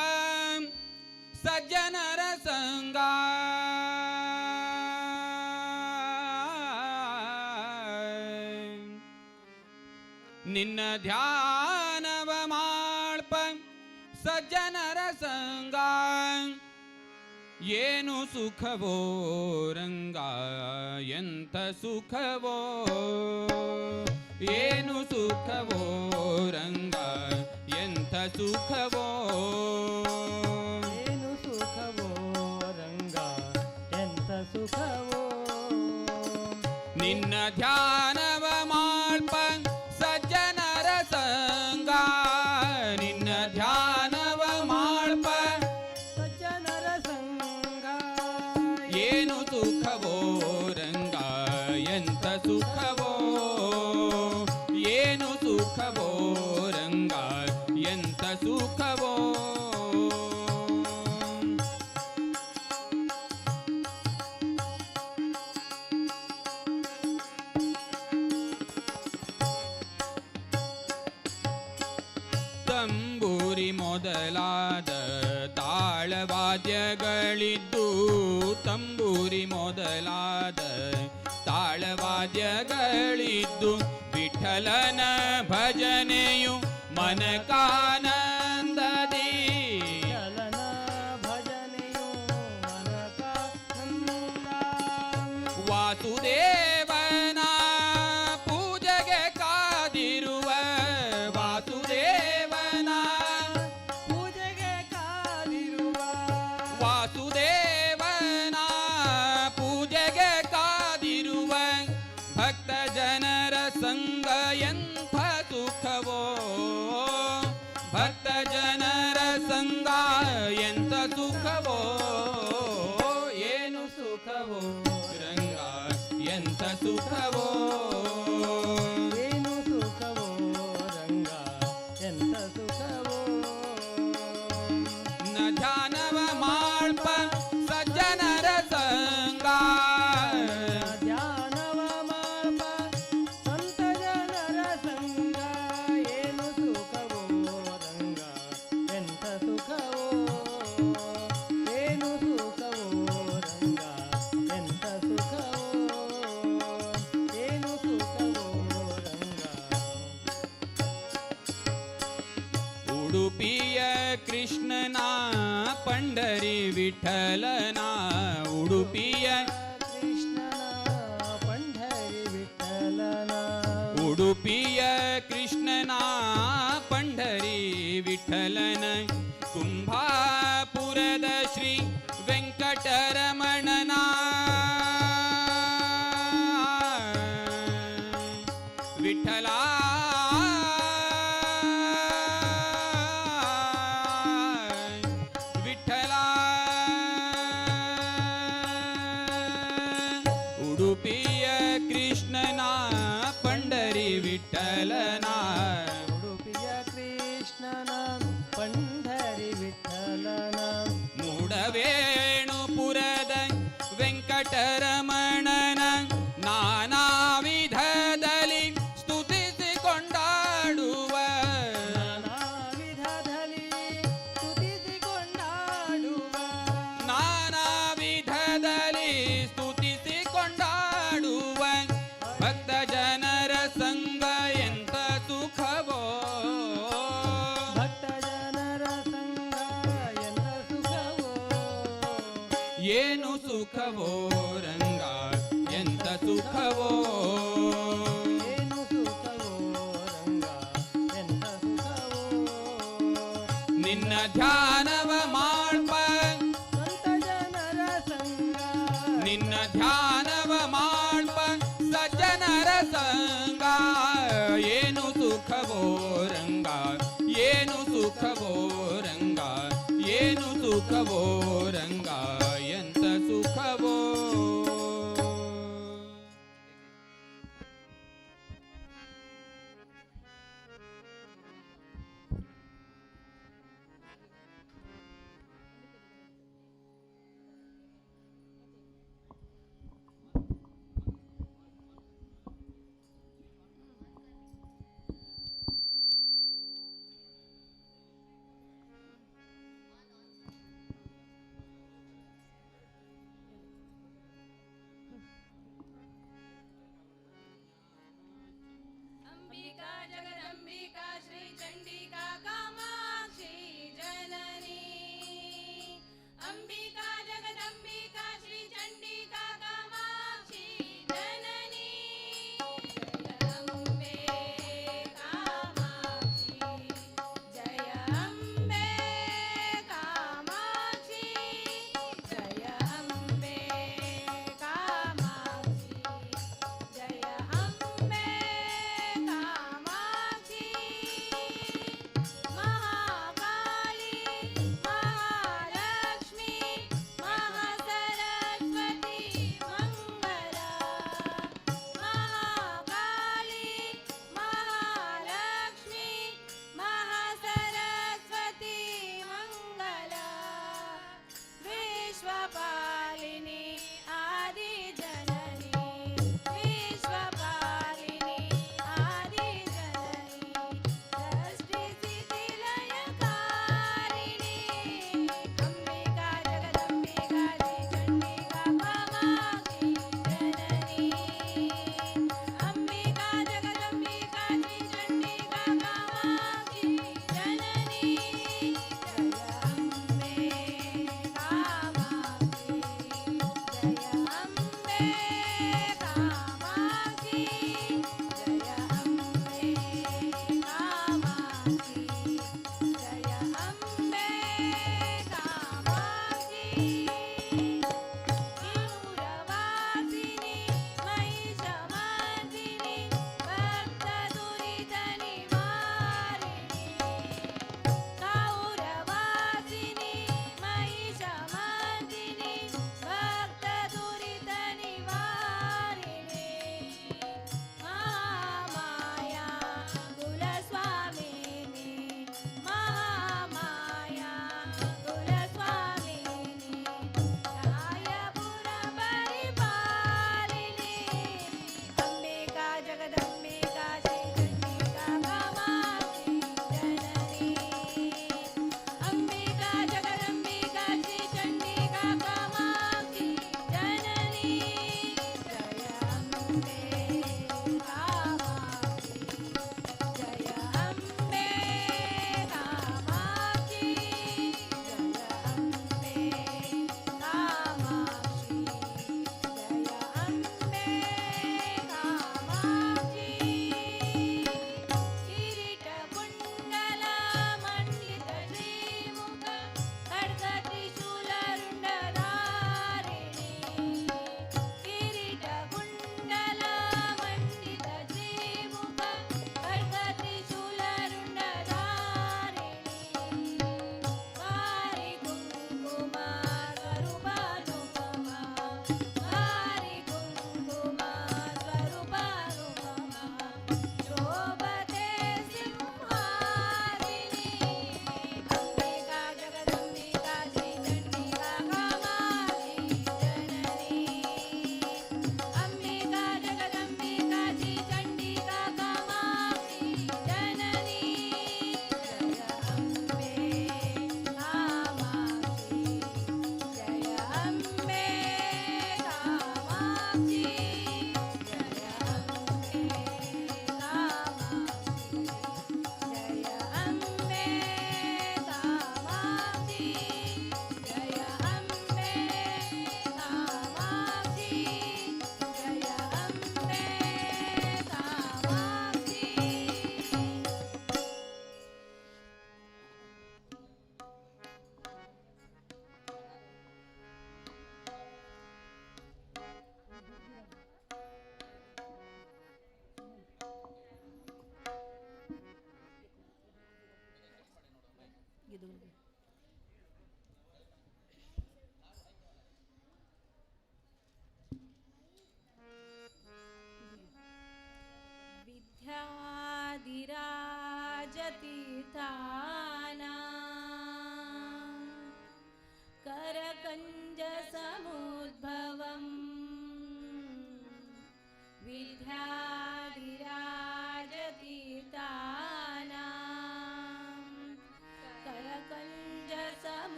ಸಜ್ಜನರ ಸಂಗ ನಿನ್ನ ಧ್ಯಾನವ ಮಾಳ್ಪ ಸಜ್ಜನರ ಸಂಗ ಏನು ಸುಖವೋ ರಂಗ ಎಂತ ಸುಖವೋ ಏನು ಸುಖವೋ ರಂಗ ಎಂತ ಸುಖವೋ ಏನು ಸುಖವೋ ರಂಗ ಎಂತ ಸುಖವೋ ನಿನ್ನ ಧ್ಯಾನವ ಮಾಳ್ಪ ಸಜ್ಜನರ ಸಂಗ ನಿನ್ನ ಧ್ಯಾನವ ಮಾಳ್ಪ ಸಜ್ಜನರ ಸಂಗ ಏನು ಸುಖವೋ ರಂಗ ಎಂತ ಸುಖವೋ ಏನು ಸುಖವೋ ರಂಗ ಎಂತ ಸುಖವೋ ತಂಬೂರಿ ಮೊದಲಾದ ತಾಳವಾದ್ಯಗಳಿದ್ದು ತಂಬೂರಿ ಮೊದಲಾದ ತಾಳವಾದ್ಯಗಳಿದ್ದು ವಿಠಲನ ಭಜನೆಯು ಮನಕಾನಂದದಿ ಚಲನ ಭಜನೆಯು ಮನಕಾನಂದ ವಾಸುದೇವನ ಪೂಜೆಗೆ ಕಾದಿರುವ ವಾಸುದೇವನ ಪೂಜೆಗೆ ಕಾದಿರುವ ವಾಸುದೇವನ ಪೂಜೆಗೆ ಕಾದಿರುವ ಭಕ್ತ ಜನರ ಸಂಗ ಎಂಥ ಸುಖವೋ ಭಕ್ತ ಜನರ ಸಂಗ ಎಂಥ ಸುಖವೋ ಏನು ಸುಖವೋ ರಂಗ ಎಂಥ ಸುಖವೋ ಏನು ಸುಖವೋ ರಂಗ ಎಂತ ಸುಖವೋ ನ ಧ್ಯಾನವ ಮಾಳ್ಪ ಸಜ್ಜನರ ಸಂಗ ಧ್ಯಾನವ ಮಾಡ್ಪ ಸಂತ ಜನರ ಸಂಗ ಏನು ಸುಖವೋ ರಂಗ ಎಂತ ಸುಖವೋ ಏನು ಸುಖವೋ ರಂಗ ಎಂತ ಸುಖವೋ ಏನು ಸುಖವೋ ರಂಗ ಉಡುಪಿಯ ಕೃಷ್ಣನ ಪಂಡರಿ ವಿಠಲನ ಉಡುಪಿಯ ಕೃಷ್ಣನ ಪಂಢರಿ ವಿಠಲನ ಉಡುಪಿಯ ಕೃಷ್ಣನ ಪಂಡರಿ ವಿಠಲನ ಕುಂಭಾಪುರದ ಶ್ರೀ ವೆಂಕಟರಮಣನ ವಿಠಲ ವಿಠಲ ಉಡುಪಿಯ ಕೃಷ್ಣನ ಪಂಡರಿ ವಿಠಲನ ಉಡುಪಿಯ ಕೃಷ್ಣನ ಪಂಢರಿ ವಿಠಲನ ಮೂಡವೇಣುಪುರದ ವೆಂಕಟರಮಣನ ನಾನಾ ವಿಧದಲ್ಲಿ ಸ್ತುತಿಸಿಕೊಂಡಾಡುವ ನಾನಾ ವಿಧದಲ್ಲಿ ಸ್ತುತಿಸಿಕೊಂಡಾಡುವ ನಾನಾ ವಿಧದಲ್ಲಿ ಸ್ತುತಿಸಿಕೊಂಡಾಡುವ ಭಕ್ತ ಜನರ ಸಂಗ ಎಂತ ಸುಖವೋ ಭಕ್ತ ಜನರ ಸಂಗ ಎಂತ ಸುಖವೋ ಏನು ಸುಖವೋ ರಂಗ ಎಂತ ಸುಖವೋ ಏನು ಸುಖವೋ ರಂಗ ಎಂತ ಸುಖವೋ ನಿನ್ನ ಧ್ಯಾನವ ಮಾಳ್ಪ ಸಂತ ಜನರ ಸಂಗ ನಿನ್ನ ಧ್ಯಾನವ ಮಾಳ್ಪ ಸಜ್ಜನರ ಸಂಗ ಏನು ಸುಖವೋ ರಂಗ ಏನು ಸುಖವೋ ರಂಗ ಏನು ಸುಖವೋ ರಂಗ ಎಂತ ಸುಖವೋ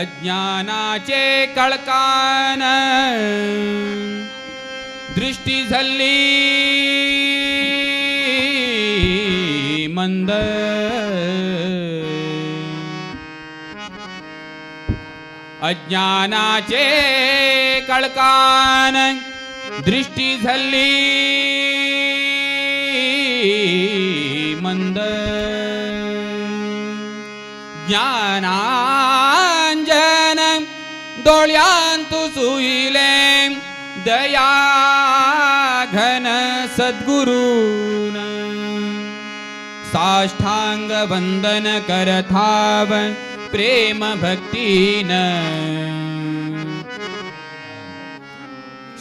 अज्ञानाचे कळकान दृष्टी झाली मंद अज्ञानाचे कळकान दृष्टी झाली मंद ज्ञानांजन डोळ्यांतू सुईले दया घन सद्गुरून साष्टांग वंदन करथाव प्रेम भक्तीन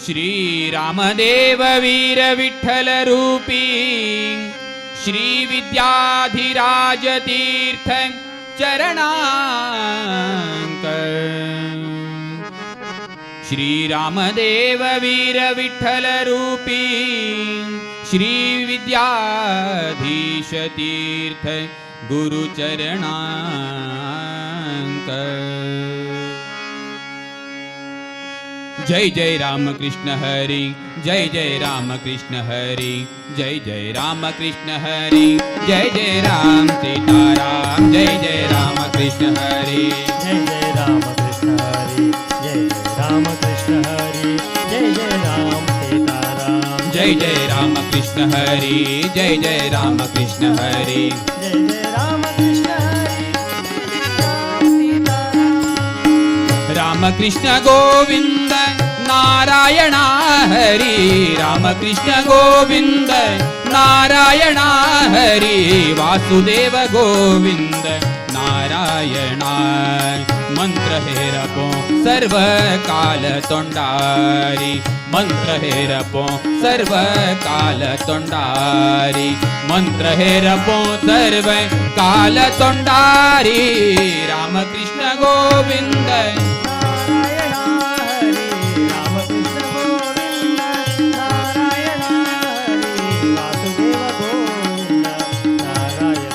श्री रामदेव वीर विठ्ठल रूपी श्री विद्याधिराज तीर्थ चरणांक श्री रामदेव वीर विठ्ठल रूपी श्री विद्याधीश तीर्थ गुरु चरणांक जय जय राम कृष्ण हरि जय जय राम कृष्ण हरि जय जय राम कृष्ण हरि जय जय राम सीताराम जय जय राम कृष्ण हरि जय जय राम कृष्ण हरि जय जय राम कृष्ण हरि जय जय राम सीताराम जय जय राम कृष्ण हरि जय जय राम कृष्ण हरि जय जय राम कृष्ण हरि राम कृष्ण गोविंद नारायण हरि राम कृष्ण गोविंद नारायण हरि वासुदेव गोविंद नारायण मंत्र हेरपो सर्व काल तोंडारी मंत्र हेरपो सर्व काल तोंडारी मंत्र हेरपो सर्व काल तोंडारी राम कृष्ण गोविंद नारायण हरि राम कृष्ण गोविंद नारायण हरि वासुदेव गोविंद नारायण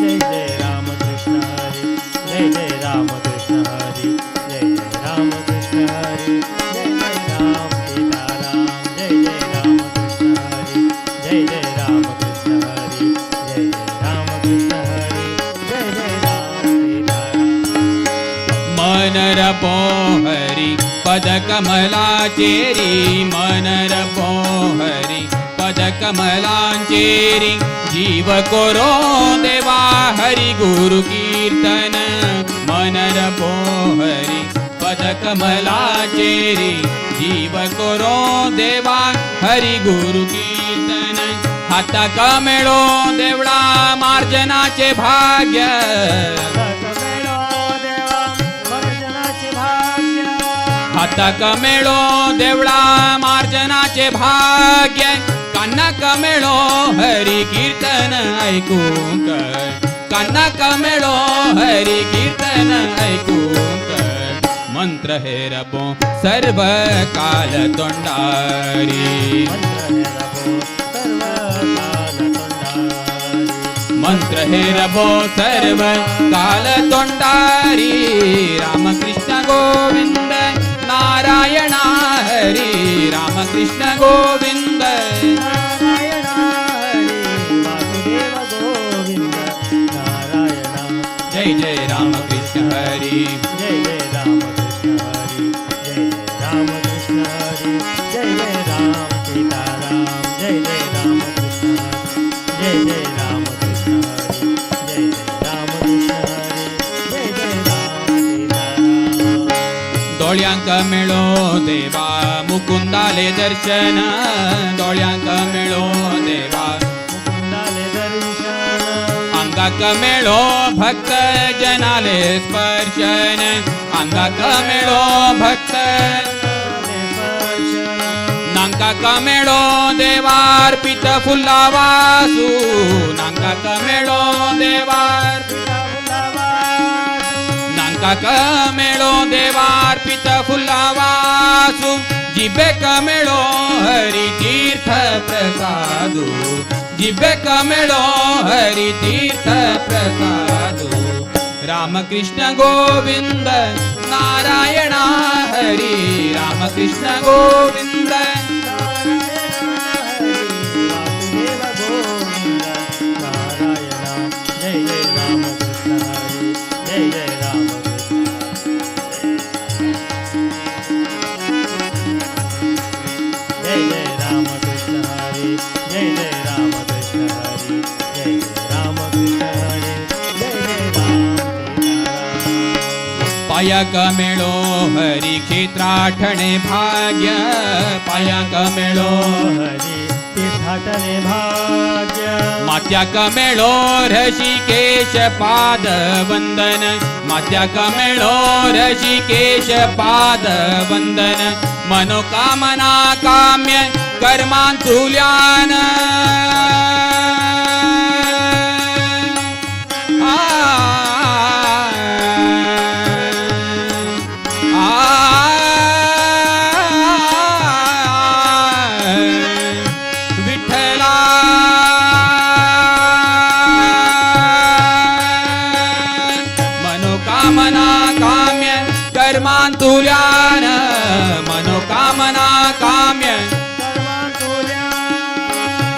जय जय राम कृष्ण हरि जय जय राम कृष्ण हरि जय जय राम कृष्ण हरि जय जय राम सीताराम जय जय राम कृष्ण हरि जय जय राम कृष्ण हरि जय जय राम कृष्ण हरि जय जय राम सीताराम मन रपो हरि पद कमला चेरी मन रपो हरि पद कमला चेरी जीव कोरो देवा हरि गुरु कीर्तन मन रपो हरि पद कमला चेरी जीव कोरो देवा हरि गुरु कीर्तन हाता कमेळो देवळा मार्जनाचे भाग्य हाता कमेळो देवळा मार्जनाचे भाग्य कान्ना कमेळो हरि कीर्तन ऐकूंक कान्ना कमेळो हरि कीर्तन ऐकूंक मंत्र हेरपो सर्व काल तोंडारी मंत्र हेरपो सर्व काल तोंडारी राम कृष्ण गोविंद नारायण हरि राम कृष्ण गोविंद नारायण हरि वासुदेव गोविंद नारायण जय जय राम कृष्ण हरि जय जय राम कृष्ण हरि जय जय राम कृष्ण हरि जय जय राम सीताराम जय जय राम कृष्ण हरि जय जय राम कृष्ण हरि जय जय राम कृष्ण हरि जय जय राम सीताराम डोळ्यांक मेळो देवा मुकुंदाले दर्शन डोळ्यांक मेळो देवा मुकुंदाले दर्शन अंगाक मेळो भक्त जनाले स्पर्शन अंगाक मेळो भक्त नांकाक मेळो देवार्पित फुल्ला वासू नांकाक मेळो देवार्पित नांकाक मेळो देवार्पित फुल्ला वासू जिबेक मेळो हरि तीर्थ प्रसादू जिबेक मेळो हरि तीर्थ प्रसादू रामकृष्ण गोविंद नारायण हरी रामकृष्ण गोविंद पायक मेळो हरी क्षेत्राठणे भाग्य पायक मेळो हरी तीर्थाटने भाग्य मात्याक मेळो ऋषिकेश पाद वंदन मात्याक मेळो ऋषिकेश पाद वंदन मनोकामना काम्य कर्मांतुल्यान तुल्यान मनोकामना काम्य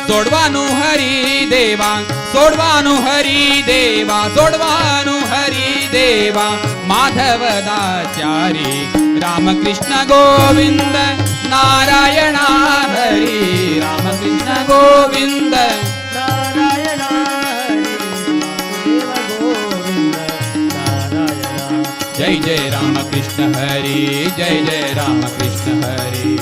सोडवानु हरी देवा सोडवानु हरी देवा सोडवानु हरी देवा माधव दाचारी रामकृष्ण गोविंद नारायण हरी रामकृष्ण गोविंद नारायण जय जय रामकृष्ण हरी जय जय रामकृष्ण हरी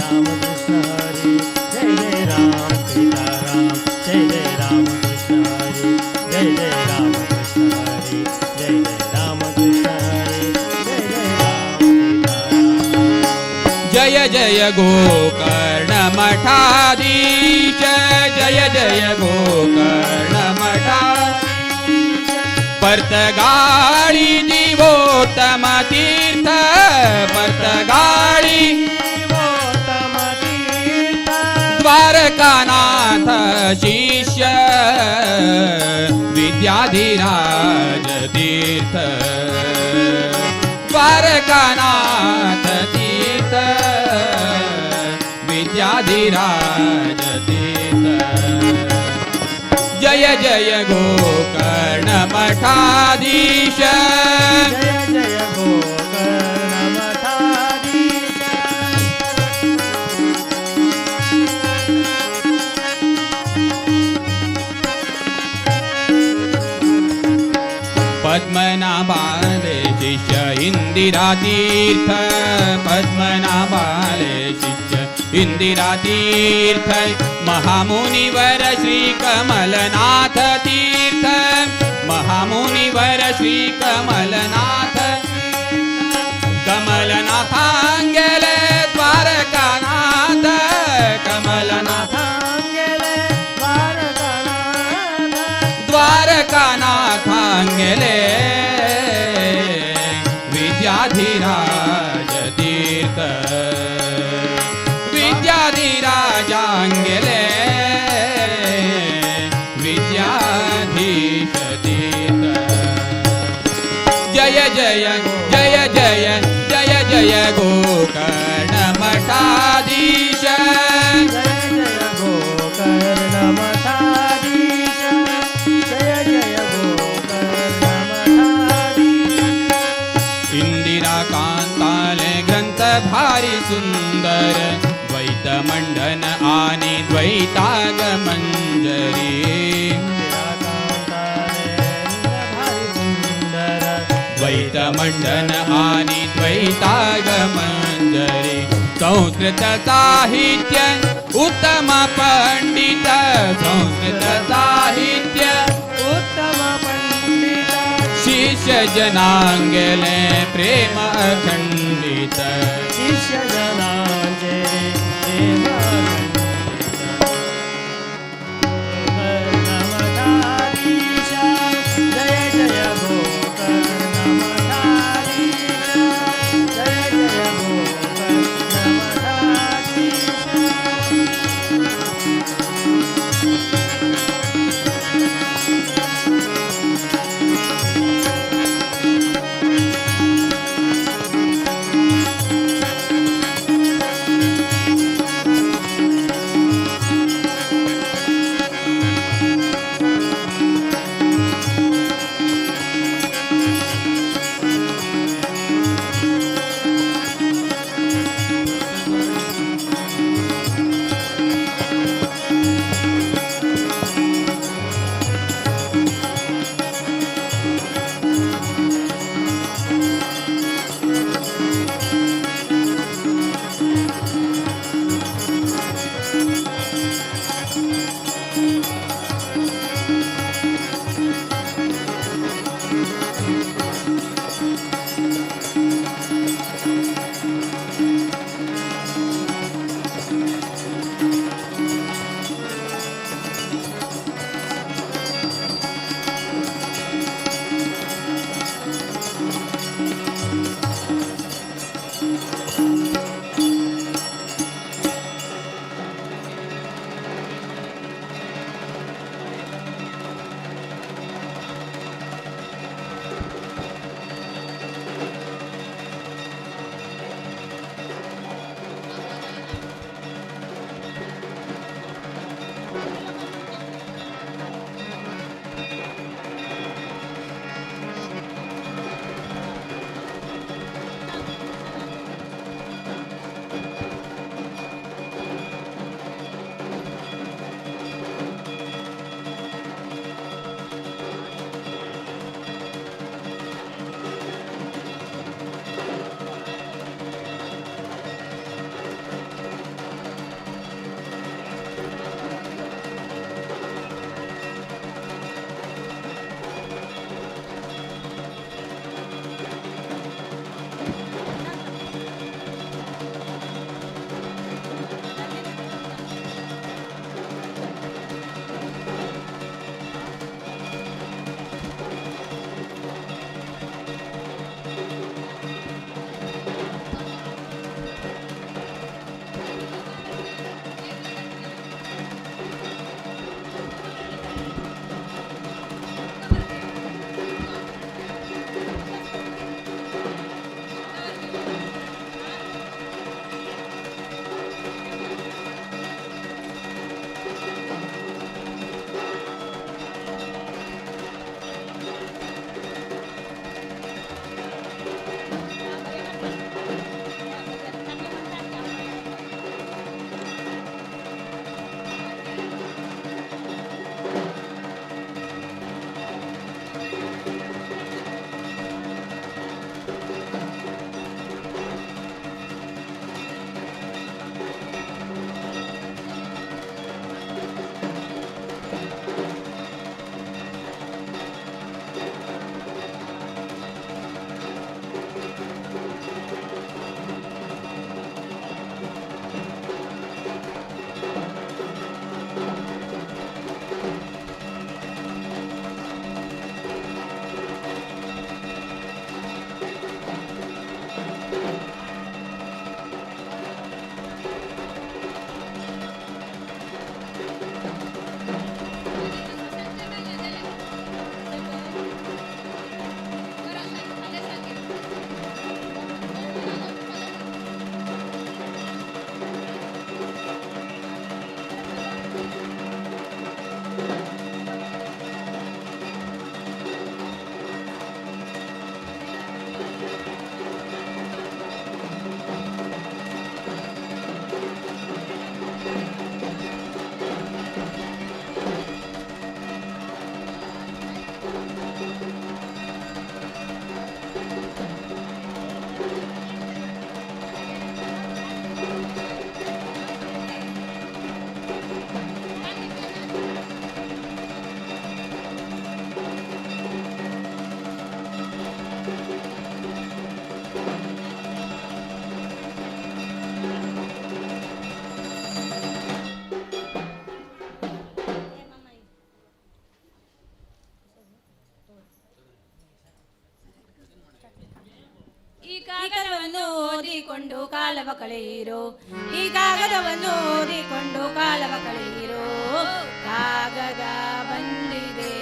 रामकृष्ण हरी जय जय राम सीताराम जय जय रामकृष्ण हरी जय जय रामकृष्ण हरी जय जय रामकृष्ण हरी जय जय राम सीताराम जय जय गोकर्ण मठाधीश जय जय गोकर्ण मठाधीश परतगाळी जीवोत्तम तीर्थ परतगाळी जीवोत्तम तीर्थ द्वारकानाथ शिष्य विद्याधिराज तीर्थ द्वारकानाथ तीर्थ विद्याधिराज तीर्थ जय जय गोकर्ण मठाधीश जय जय गोकर्ण मठाधीश पद्मनाभाले शिष्य इंदिरा तीर्थ पद्मनाभाले शिष्य इंदिरा तीर्थ महामुनिवर श्री कमलनाथ तीर्थ महामुनिवर श्री कमलनाथ कमलनाथांगले द्वारकानाथ कमलनाथांगले द्वारकानाथांगले विद्याधिराज तीर्थ विद्याधिराजांगले विद्याधीश तीर्थ जय जय जय जय जय जय गोकर्ण मठाधीश जय जय गोकर्ण मठाधीश जय जय गोकर्ण मठाधीश इंदिरा कांताले ग्रंथ भारी सुंदर द्वैत मंडन आणि द्वैतागमंजरी द्वैत मंडन आणि द्वैतागमंजरी संस्कृत साहित्य उत्तम पंडित संस्कृत साहित्य उत्तम पंडित शिष्य जनांगले प्रेम अखंडित शिष्य जनांचे प्रेम गोकर्ण मठाधीश जय जय गोकर्ण मठाधीश जय जय गोकर्ण मठाधीश ಓದಿಕೊಂಡು ಕಾಲವ ಕಳೆಯಿರೋ ಈ ಕಾಗದವನ್ನು ಓದಿಕೊಂಡು ಕಾಲವ ಕಳೆಯಿರೋ ಕಾಗದ ಬಂದಿದೆ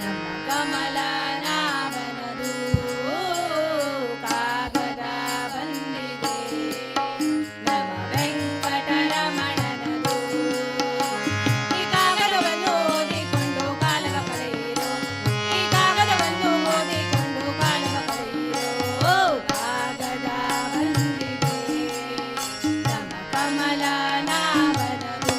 ನಮ್ಮ ಕಮಲ ನಾಮನದು ಕಾಗದ ಬಂದಿದೆ ನಮ್ಮ ವೆಂಕಟರಮಣನದು ಈ ಕಾಗದವನ್ನು ಓದಿಕೊಂಡು ಕಾಲವ ಕಳೆಯಿರೋ ಈ ಕಾಗದವನ್ನು ಓದಿಕೊಂಡು ಕಾಲವ ಕಳೆಯಿರೋ ಕಾಗದ ಬಂದಿದೆ ನಮ್ಮ ಕಮಲ ನಾಮನದು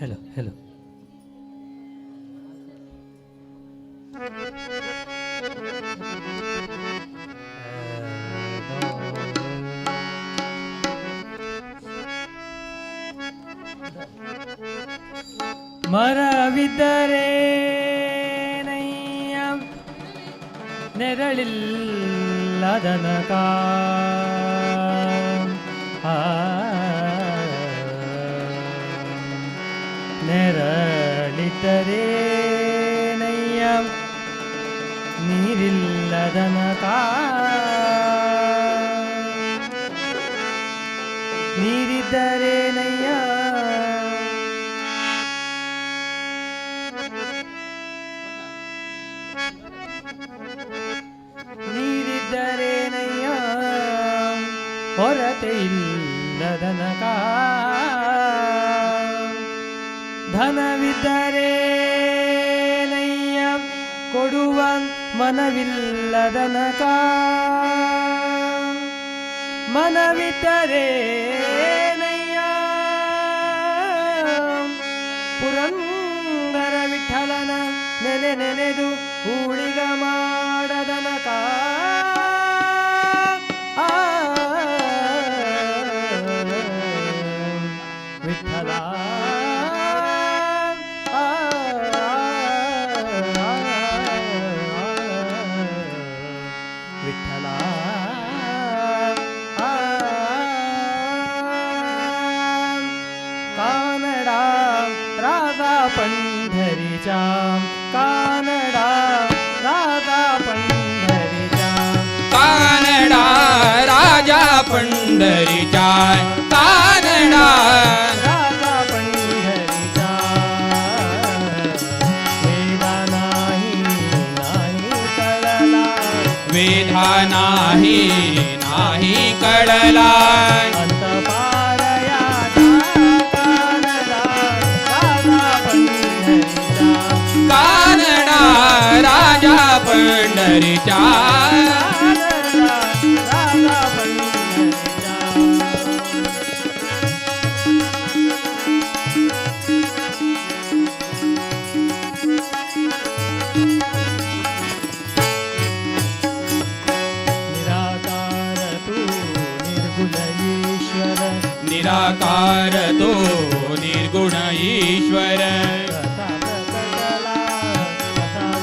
हॅलो हॅलो ಮರವಿದ್ದರೆ ನಯ್ಯ ನೆರಳಿಲ್ಲದನಕ ನೆರಳಿದ್ದರೆ ನಯ್ಯ ನೀರಿಲ್ಲದನಕ ನೀರಿದ್ದರೆ ನಯ್ಯ ನೀರಿದ್ದರೇನಯ್ಯ ಹೊರತೆ ಇಲ್ಲದನಕ ಧನವಿದ್ದರೇನಯ್ಯ ಕೊಡುವ ಮನವಿಲ್ಲದನಕ ಮನವಿದ್ದರೇನಯ್ಯ ಪುರಂದರ ವಿಠಲನ ನೆನೆ ನೆನೆದು ಊಳಿಗ ಮಾಡದನಕ ವಿಠಲ ವಿಠಲ कानडा राधा पंढरीचा कानडा राधा पंढरीचा कानडा राजा पंढरीचा कानडा राधा पंढरीचा वेदा नाही कळला वेधा नाही कळला अंत पारयाचा कानडा राधा पंढरीचा कानडा राजा पंढरीचा कानडा राधा पंढरीचा निराकार तू निर्गुण ईश्वर निराकार तो निर्गुण ईश्वर जसा प्रकटला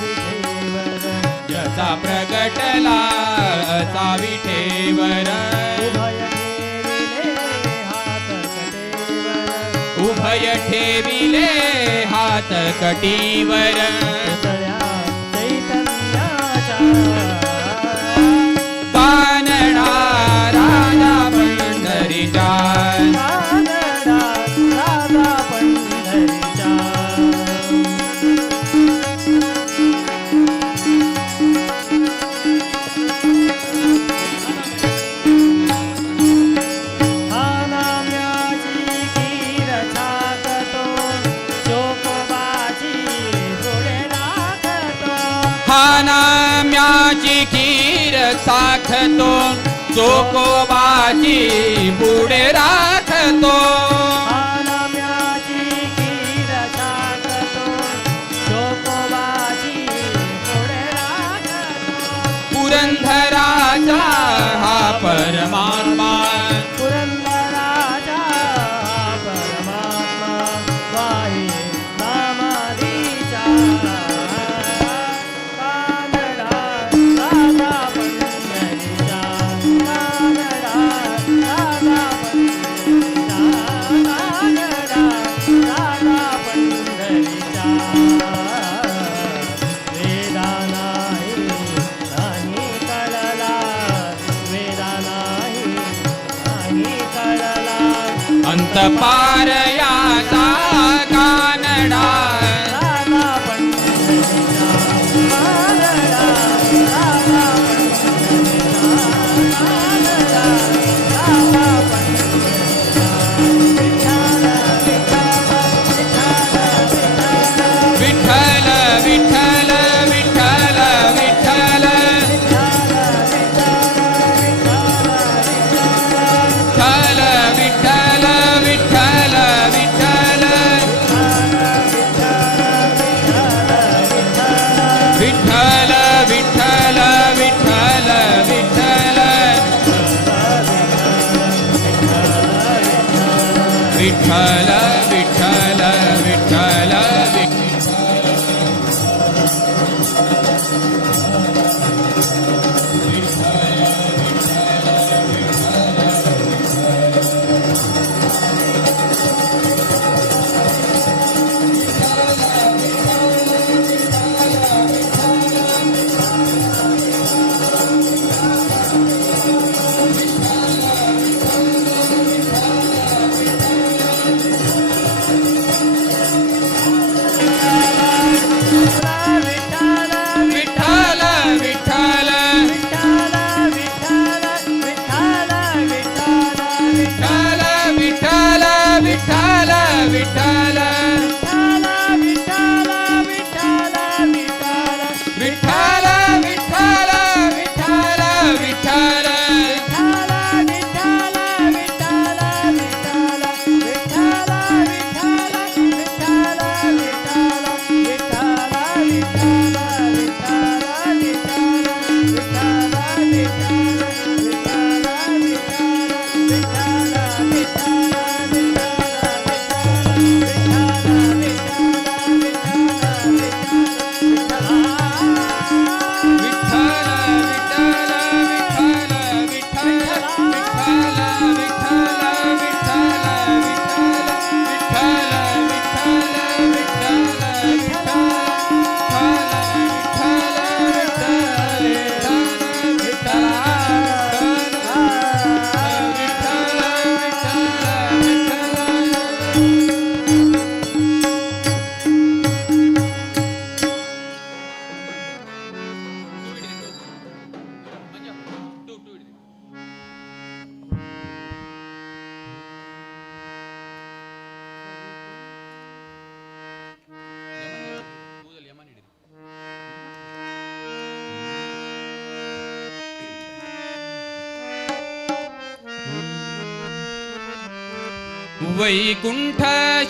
असा जसा प्रगटला असा विठेवर विठेवर उभय ठेविले हात कटेवर उभय ठेविले हात कटीवर पुतळ्या चैतन्याचा कानडा राजा पंढरीचा कानडा राधा पंढरीचा हा नाम्याची खीर छाकतो चोकोबाची पुढे राखतो हा नाम्याची खीर साखतो चोकोबाची पुढे राखतो हा नाम्याची खीर छाकतो चोकोबाची पुढे राखतो पुरंदराचा हा परमात्मा पुरंदराचा परमात्मा वाहे नामादीचा कानडा राधा पंढरीचा कानडा राधा पंढरीचा ವಿಠಲ ವಿಠಲ ವಿಠಲ ವಿಠಲ ವಿಠಲ ವಿಠಲ ವಿಠಲ ವಿಠಲ ವಿಠಲ ವಿಠಲ ವಿಠಲ ವಿಠಲ ವಿಠಲ ವೈಕುಂಠ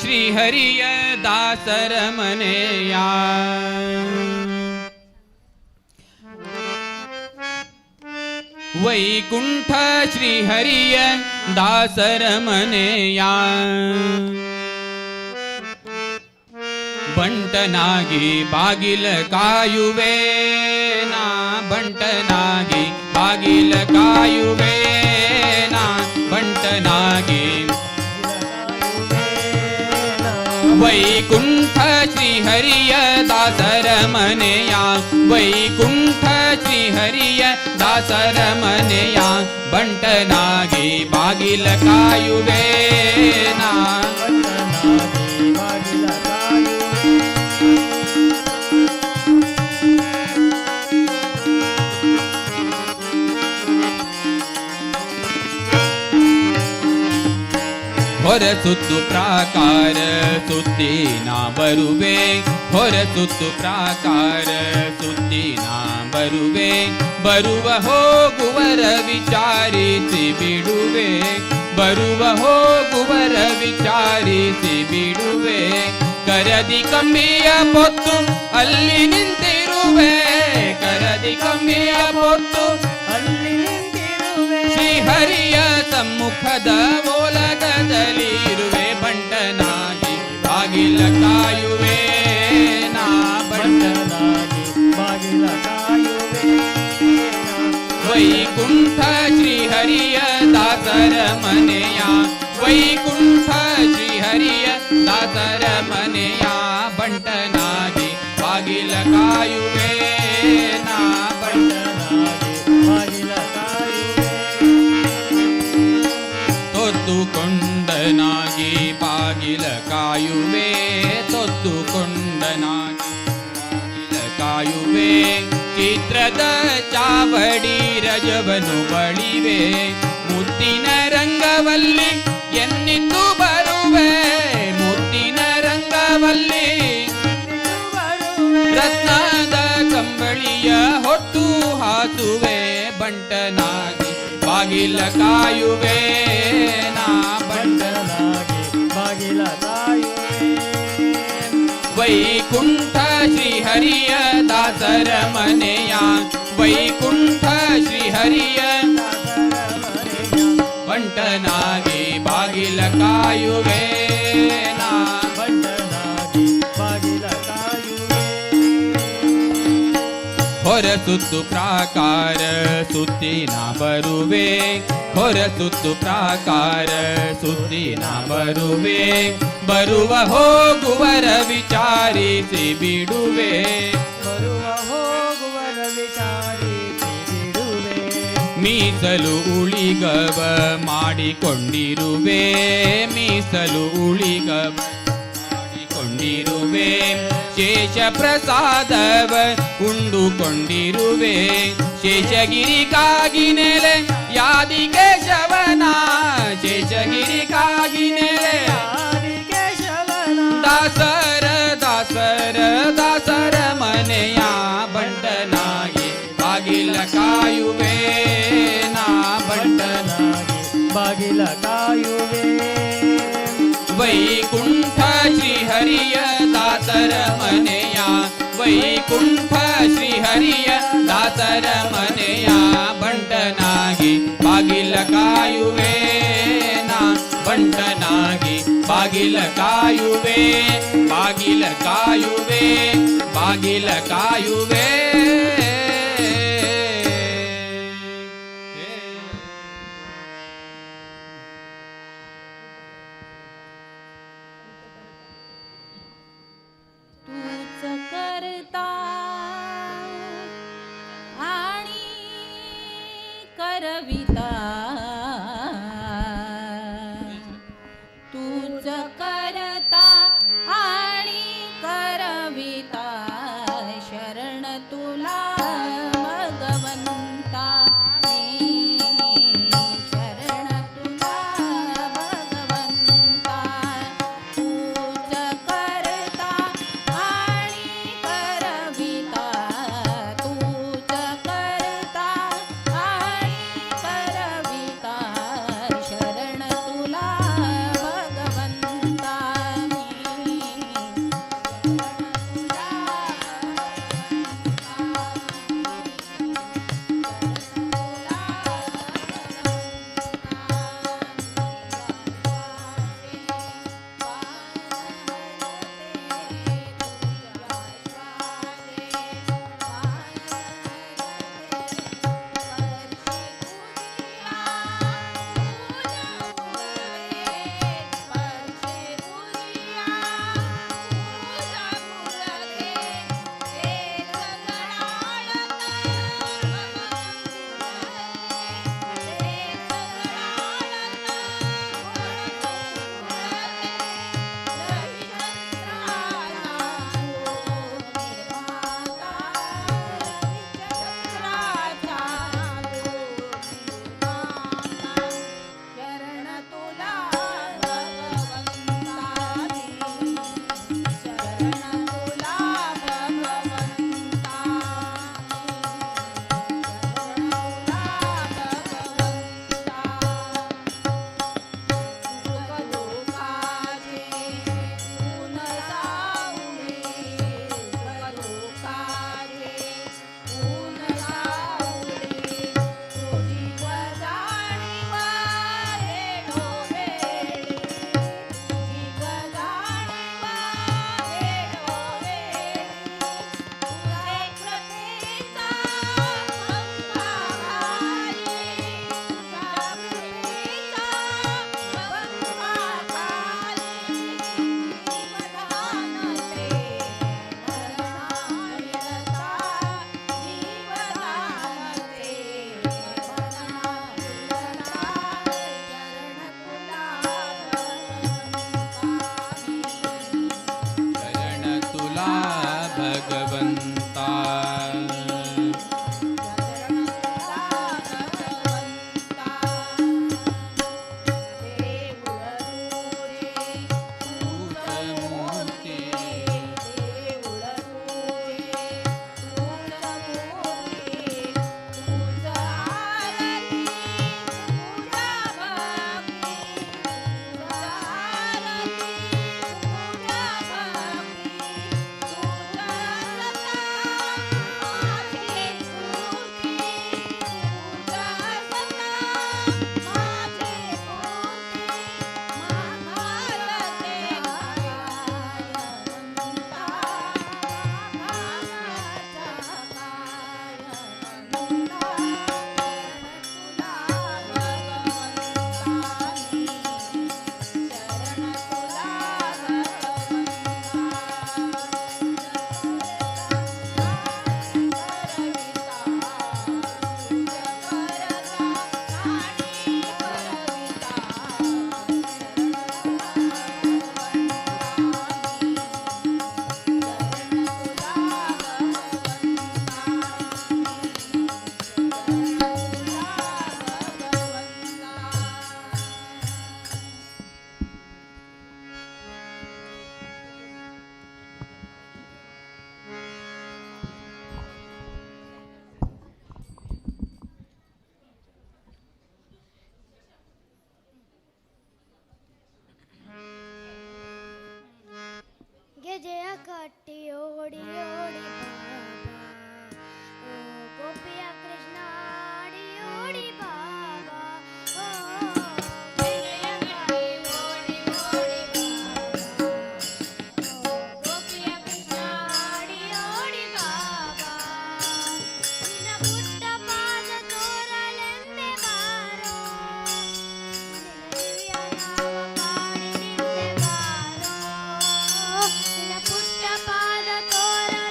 ಶ್ರೀಹರಿಯ ದಾಸರ ಮನೆಯ ವೈಕುಂಠ ಶ್ರೀಹರಿಯ ದಾಸರ ಮನೆಯ ಬಂಟನಾಗಿ ಬಾಗಿಲ ಕಾಯುವೆ ನಾ ಬಂಟನಾಗಿ ಬಾಗಿಲ ಕಾಯುವೆ ನಾ ಬಂಟನಾಗಿ ವೈಕುಂಠ ಶ್ರೀಹರಿಯ ದಾಸರ ಮನೆಯ ವೈಕುಂಠ ಶ್ರೀಹರಿಯ ದಾಸರ ಮನೆಯ ಬಂಟನಾಗಿ ಬಾಗಿಲ ಕಾಯುವೆ ನಾ ಹೊರಸುತ್ತು ಪ್ರಾಕಾರ ಸುತ್ತಿ ನಾ ಬರುವೆ ಹೊರಸುತ್ತು ಪ್ರಾಕಾರ ಸುತ್ತಿ ನಾ ಬರುವೆ ಬರುವ ಹೋಗುವರ ವಿಚಾರಿಸಿ ಬಿಡುವೆ ಬರುವ ಹೋಗುವರ ವಿಚಾರಿಸಿ ಬಿಡುವೆ ಕರದಿ ಕಂಬಿಯ ಪೊತ್ತು ಅಲ್ಲಿ ನಿಂತಿರುವೆ ಕರದಿ ಕಂಬಿಯ ಪೊತ್ತು ಅಲ್ಲಿ ನಿಂತಿರುವೆ ಶ್ರೀಹರಿಯ ಸಮ್ಮುಖದ ಓಲಗದಲ್ಲಿ ಇರುವೆ ಬಂಟನಾಗಿ ಬಾಗಿಲ ಕಾಯುವೆ ನಾ ಬಂಟನಾಗಿ ಬಾಗಿಲ ಕಾಯುವೆ ವೈಕುಂಠ ಶ್ರೀಹರಿಯ ದಾಸರ ಮನೆಯ ವೈಕುಂಠ ಶ್ರೀಹರಿಯ ದಾಸರ ಮನೆಯ ಬಂಟನಾಗಿ ಬಾಗಿಲ ಕಾಯುವೆ ನಾ ಬಂಟನಾಗಿ ಬಾಗಿಲ ಕಾಯುವೆ ತೊತ್ತುಕೊಂಡನಾಗಿ ಬಾಗಿಲ ಕಾಯುವೆ ತೊತ್ತುಕೊಂಡನಾಗಿ ಬಾಗಿಲ ಕಾಯುವೆ ಚಿತ್ರದ ಚಾವಡಿ ರಜವನು ಬಳಿವೆ ಮುತ್ತಿನ ರಂಗವಲ್ಲಿ ಎನ್ನಿಂದು ಬರುವೆ ಮುತ್ತಿನ ರಂಗವಲ್ಲಿ ರತ್ನದ ಕಂಬಳಿಯ ಹೊಟ್ಟು ಹಾಸುವೆ ಬಂಟನಾಗಿ ಬಾಗಿಲ ಕಾಯುವೆ ನಾ ಬಂಟನಾಗಿ ಬಾಗಿಲ ಕಾಯುವೆ ವೈಕುಂಠ ಶ್ರೀಹರಿಯ ದಾಸರ ಮನೆಯ ವೈಕುಂಠ ಶ್ರೀಹರಿಯ ಬಂಟನಾಗಿ ಬಾಗಿಲ ಕಾಯುವೆ ಹೊರಸುತ್ತು ಪ್ರಾಕಾರ ಸುತ್ತಿನ ಬರುವೆ ಹೊರಸುತ್ತು ಪ್ರಾಕಾರ ಸುತ್ತಿನ ಬರುವೆ ಬರುವ ಹೋಗುವರ ವಿಚಾರಿಸಿ ಬಿಡುವೆ ಬರುವ ಹೋಗುವರ ವಿಚಾರಿಸಿ ಬಿಡುವೆ ಮೀಸಲು ಉಳಿಗವ ಮಾಡಿಕೊಂಡಿರುವೆ ಮೀಸಲು ಉಳಿಗವ ಮಾಡಿಕೊಂಡಿರುವೆ ಶೇಷ ಪ್ರಸಾದವ ಉಂಡುಕೊಂಡಿರುವೆ ಶೇಷಗಿರಿಗಾಗಿ ನೆಲೆ ಯಾದಿ ಕೇಶವನ ಶೇಷಗಿರಿಗಾಗಿ ನೆಲೆ ಆದಿಕೇಶವನ ದಾಸರ ದಾಸರ ದಾಸರ ಮನೆಯ ಬಂಟನಾಗಿ ಬಾಗಿಲ ಕಾಯುವೆ ನಾ ಬಂಟನಾಗಿ ಬಾಗಿಲ ಕಾಯುವೆ ವೈಕುಂಠ ಶ್ರೀಹರಿಯ ದಾಸರ ಮನೆಯ ವೈಕುಂಠ ಶ್ರೀಹರಿಯ ದಾಸರ ಮನೆಯ ಬಂಟನಾಗಿ ಬಾಗಿಲ ಕಾಯುವೆ ನಾ ಬಂಟನಾಗಿ ಬಾಗಿಲ ಕಾಯುವೆ ಬಾಗಿಲ ಕಾಯುವೆ ಬಾಗಿಲ ಕಾಯುವೆ तूच करता आणि करविता तूच करता आणि करविता शरण तुला भगवंता शरण तुला भगवंता तूच करता आणि करविता तूच करता आणि करविता शरण तुला भगवंता ಕಟ್ಟಿ ಓಡಿ ಓಡಿ ಬಾಬಾ ಓ ಗೋಪಿಯ ಕೃಷ್ಣ ಆಡಿ ಓಡಿ ಬಾಬಾ ಓ ಗೆಳೆಯ ಕಟ್ಟಿ ಓಡಿ ಓಡಿ ಬಾಬಾ ಓ ಗೋಪಿಯ ಕೃಷ್ಣ ಆಡಿ ಓಡಿ ಬಾಬಾ ನಿನ್ನ ಪುಟ್ಟ ಪಾದ ತೋರಲೆಂದೆ ಬಾರೋ ನಿನ್ನ ದಿವ್ಯ ನಾಮ ಪಾಡಿ ನಿಂದೆ ಬಾರೋ ನಿನ್ನ ಪುಟ್ಟ ಪಾದ ತೋರಲೆಂದೆ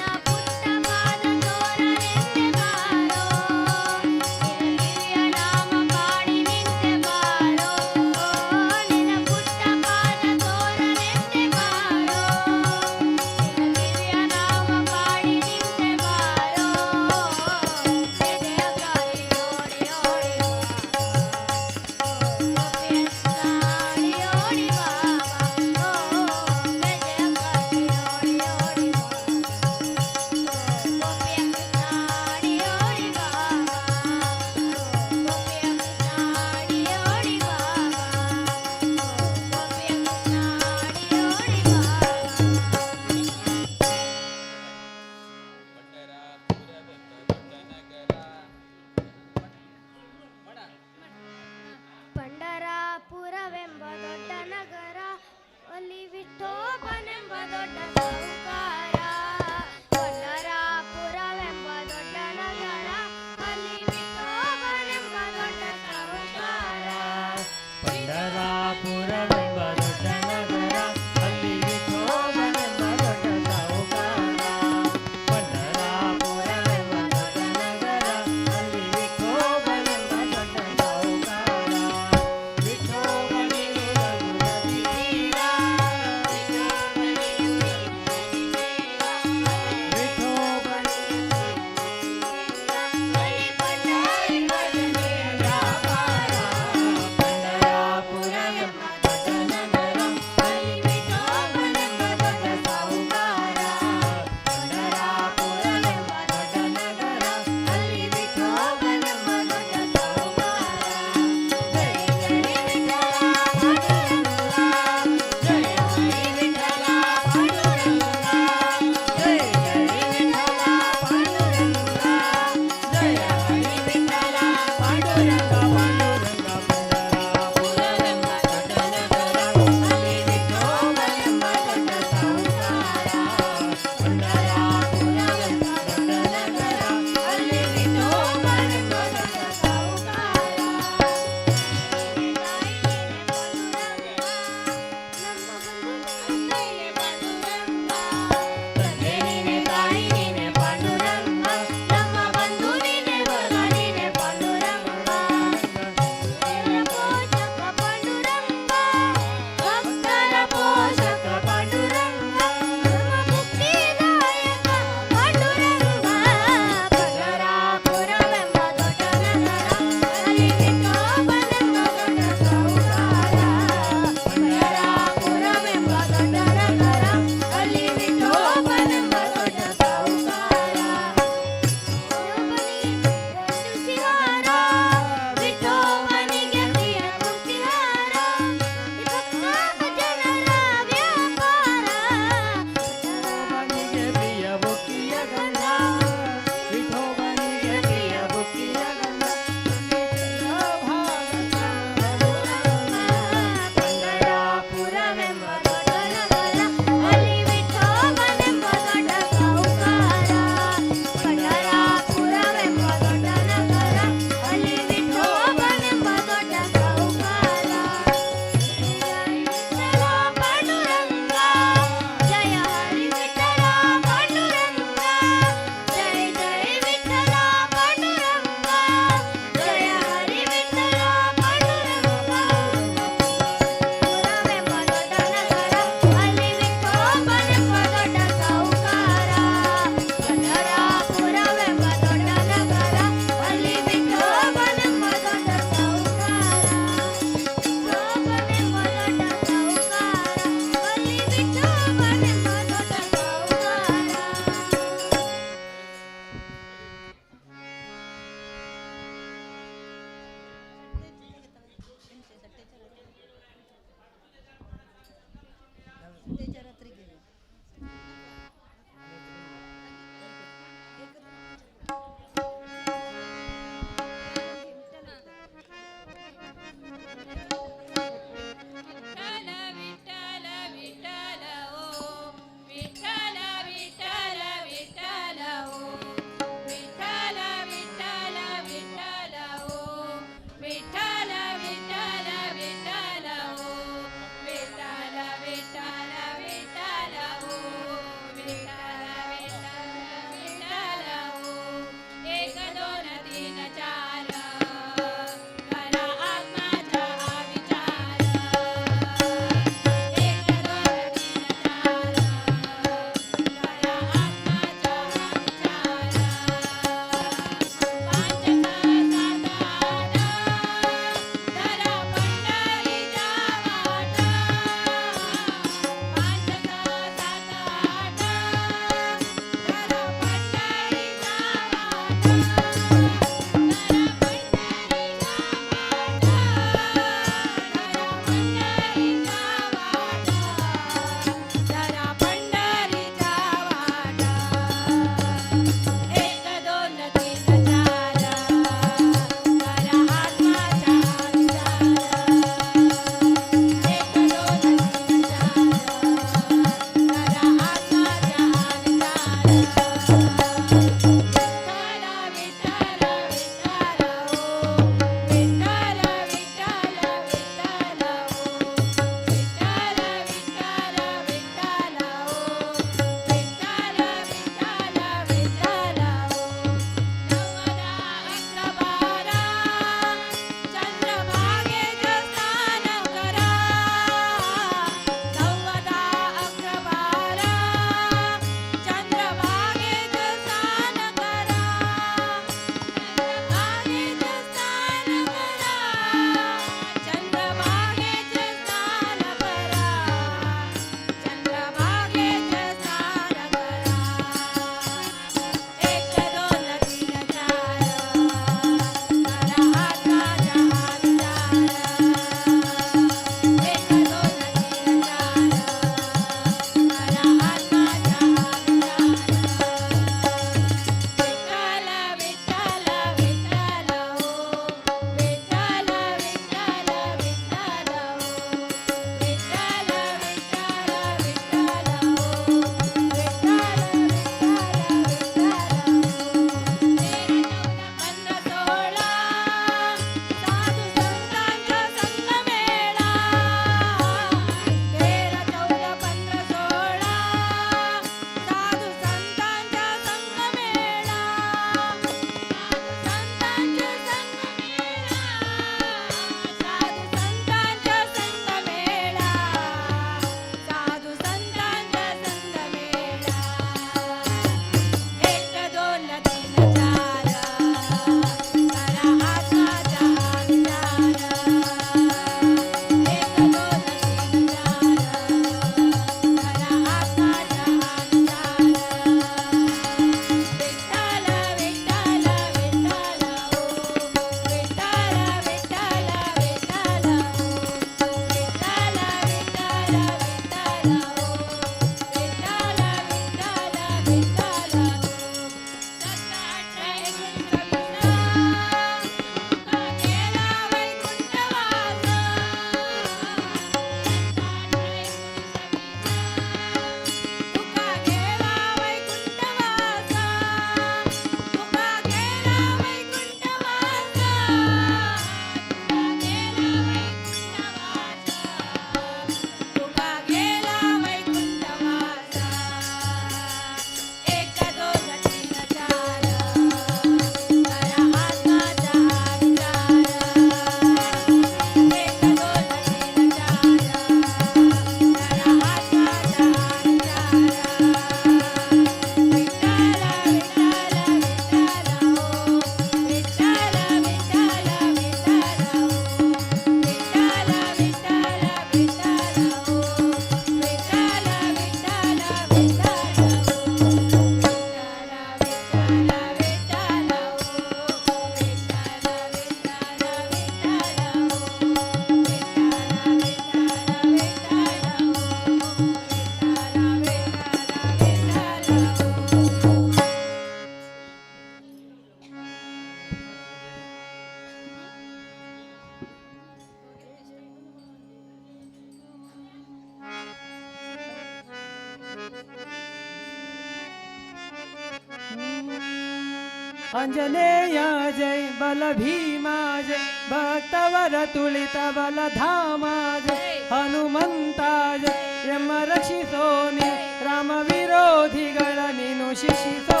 अंजनेय जय बल भीमा जय भक्तवर तुलित बल धामा जय हनुमंता जय यम रक्षिसोनि राम विरोधिಗಳ ನೀನು ಶಿಕ್ಷಿಸೋ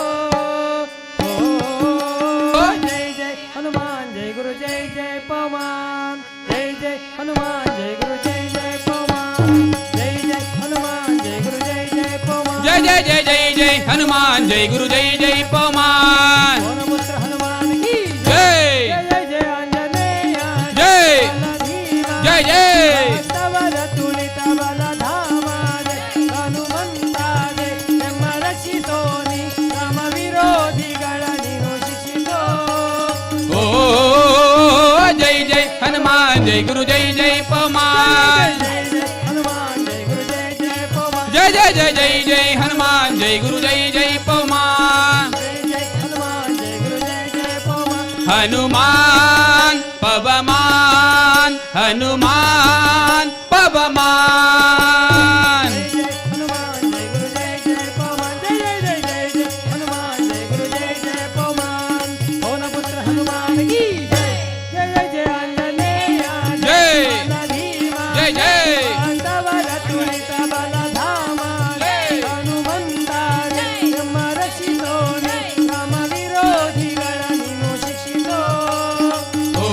जय जय हनुमान जय गुरु जय जय पवन जय जय हनुमान जय गुरु जय जय पवन जय जय हनुमान जय गुरु जय जय पवन जय जय जय जय जय हनुमान जय गुरु जय जय पवन पवनपुत्र हनुमान की जय जय जय आंजनेय जय जय जय भक्तवर तुलित बल धामा जय हनुमंता जय यम रक्षिसोनि राम विरोधिಗಳ ನೀನು ಶಿಕ್ಷಿಸೋ ओ जय जय हनुमान जय गुरु जय जय पवन जय जय हनुमान जय गुरु जय जय पवन जय जय जय जय जय हनुमान जय गुरु जय जय पवन जय जय हनुमान जय गुरु जय जय पवन हनुमान पवमान हनुमान पवमान जय जय हनुमान जय गुरु जय जय पवन जय जय जय जय हनुमान जय गुरु जय जय पवन पवनपुत्र हनुमान की जय जय जय जय आंजनेय जय बल भीमा जय जय भक्तवर तुलित बल धामा जय हनुमंता जय यम रक्षिसोनि राम विरोधिಗಳ ನೀನು ಶಿಕ್ಷಿಸೋ ओ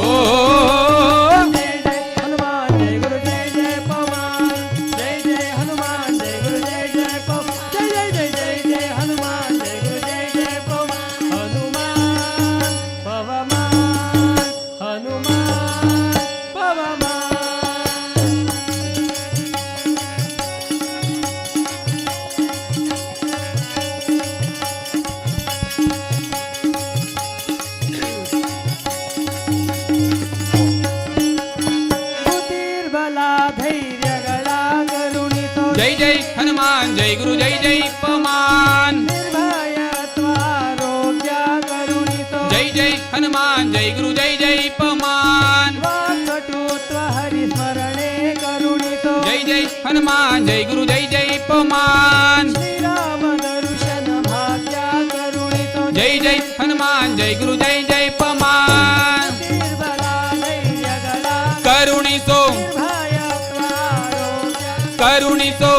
जय जय हनुमान जय गुरु जय जय पवन जय जय हनुमान जय गुरु जय जय पवन जय जय जय जय जय हनुमान जय गुरु जय जय पवन हनुमान पवमान हनुमान पवमान बुद्धिर्बला धैर्यಗಳ ಕರುಣಿಸೋ जय जय हनुमान जय गुरु जय जय पवन ನಿರ್ಭಯತ್ವಾರೋಗ್ಯ ಕರುಣಿಸೋ जय जय हनुमान जय गुरु जय जय पवन ವಾಕಟುತ್ವ ಹರಿಸ್ಮರಣೆ ಕರುಣಿಸೋ जय जय हनुमान जय गुरु जय जय पवन ಶ್ರೀರಾಮ ದರ್ಶನ ಭಾಗ್ಯ ಕರುಣಿಸೋ जय जय हनुमान जय गुरु जय जय पवन ನಿರ್ಬಲ ಧೈರ್ಯಗಳ करुणिसो ನಿರ್ಭಯತ್ವಾರೋಗ್ಯ करुणिसो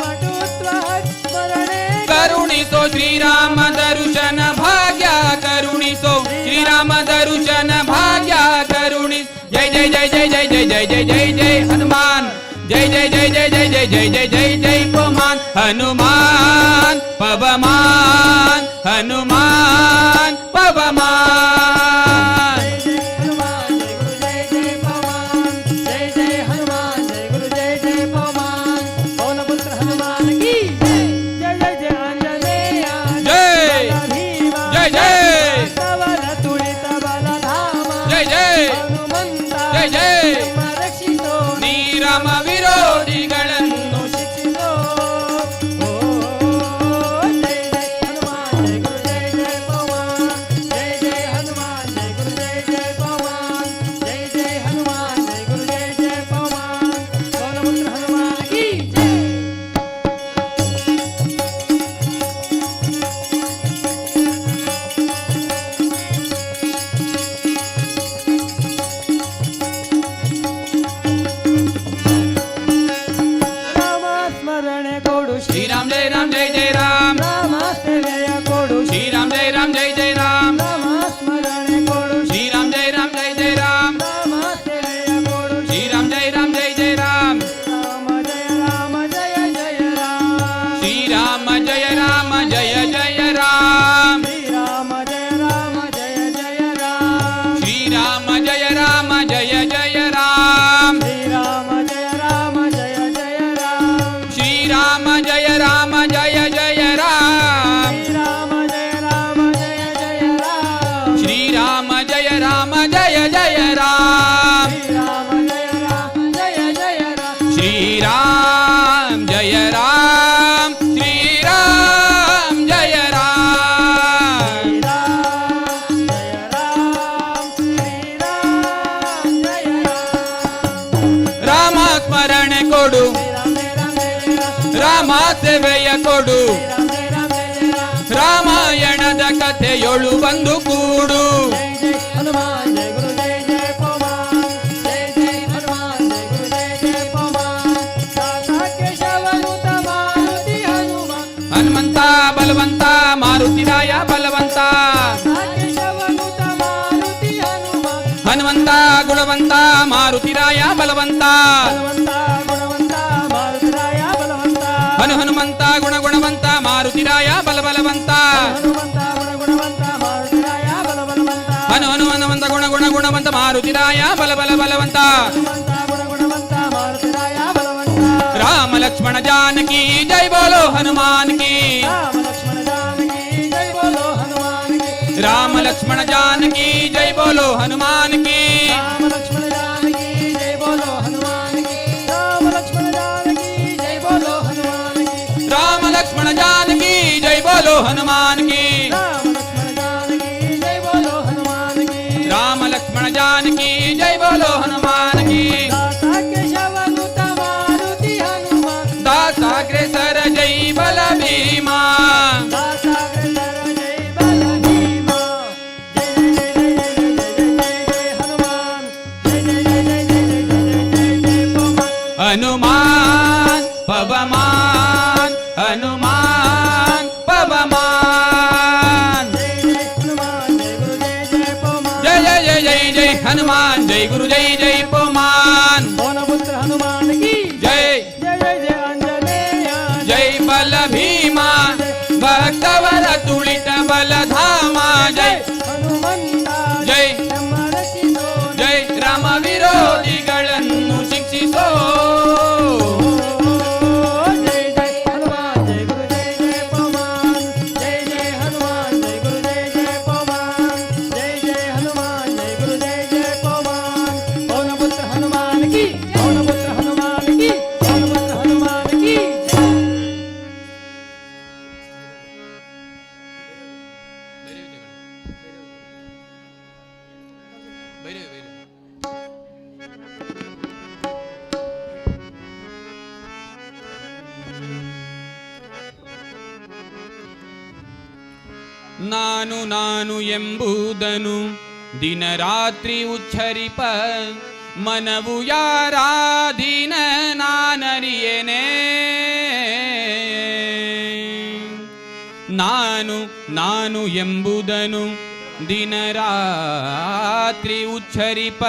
ವಾಕಟುತ್ವ ಹರಿಸ್ಮರಣೆ करुणिसो श्रीराम दर्शन भाग्य करुणिसो श्रीराम दर्शन भाग्य करुणि जय जय जय जय जय जय जय जय जय जय हनुमान जय जय जय जय जय जय जय जय जय जय पवन हनुमान पवमान हनुमान पवमान जय जय हनुमान जय गुरु जय जय पवन जय जय हनुमान जय गुरु जय जय पवन पवनपुत्र हनुमान की जय जय जय जय आंजनेय जय बल भीमा जय जय भक्तवर तुलित बल धामा जय जय हनुमंता जय जय यम रक्षिसो नीरम विरोधिಗಳನ್ನು शिक्षिसो जय जय हनुमान जय गुरु जय जय पवन जय जय हनुमान जय गुरु जय जय पवन जय जय हनुमान जय गुरु जय जय पवन पवनपुत्र हनुमान की जय राम स्मरणे कोडु श्री राम जय राम जय जय राम राम सेवेय कोडु श्री राम जय राम जय जय राम राम स्मरणे कोडु श्री राम जय राम जय जय राम राम सेवेय कोडु श्री राम जय राम जय जय राम राम जय राम जय जय राम श्री राम जय राम जय जय राम श्री राम जय राम जय जय राम श्री राम जय राम जय जय राम श्री राम जय राम जय जय राम श्री राम जय राम जय जय राम श्री राम जय राम जय जय राम श्री राम जय राम जय जय राम श्री राम जय राम जय जय राम राम स्मरण कोडु राम सेವೆಯ ಕೊಡು ರಾಮಾಯಣದ ಕಥೆಯೊಳು ಬಂದು ಕೂಡ ಹನುಮಂತ ಬಲವಂತ ಮಾರುತಿರಾಯ ಬಲವಂತ ಹನುಮಂತ ಗುಣವಂತ ಮಾರುತಿರಾಯ ಬಲವಂತ ಹನು ಹನುಮಂತ ಗುಣವಂತ ಮಾರುತಿರಾಯ ಬಲವಂತ ಹನು ಹನುಮಂತ ಗುಣವಂತ ಮಾರುತಿರಾಯ ಬಲವಂತ ರಾಮ ಲಕ್ಷ್ಮಣ ಜಾನಕಿ ಜೈ ಬೋಲೋ ಹನುಮಾನ್ ಕಿ ರಾಮ ಲಕ್ಷ್ಮಣ ಜಾನಕಿ ಜೈ ಬೋಲೋ ಹನುಮಾನ್ ಕಿ ರಾಮ ಲಕ್ಷ್ಮಣ ಜಾನಕಿ ಜೈ ಬೋಲೋ ಹನುಮಾನ್ ಕಿ ರಾಮ ಲಕ್ಷ್ಮಣ ಜಾನಕಿ ಜೈ ಬೋಲೋ ಹನುಮಾನ್ ಕಿ दासाग्रेसर जय बल भीमा हनुमान पवमान हनुमान पवमान जय जय जय जय जय हनुमान जय गुरु जय जय पवमान हनुमान की जय जय बल भीमा भक्तवर तुलित बलधाम जय जय जय राम ವಿರೋಧಿಗಳನ್ನು ಶಿಕ್ಷಿಸೋ ನಾನು ನಾನು ಎಂಬುದನು ದಿನರಾತ್ರಿ ಉಚ್ಚರಿಪ ಮನವು ಯಾರಾಧೀನ ನಾನರಿಯೇನೆ ನಾನು ನಾನು ಎಂಬುದನು ದಿನರಾತ್ರಿ ಉಚ್ಚರಿಪ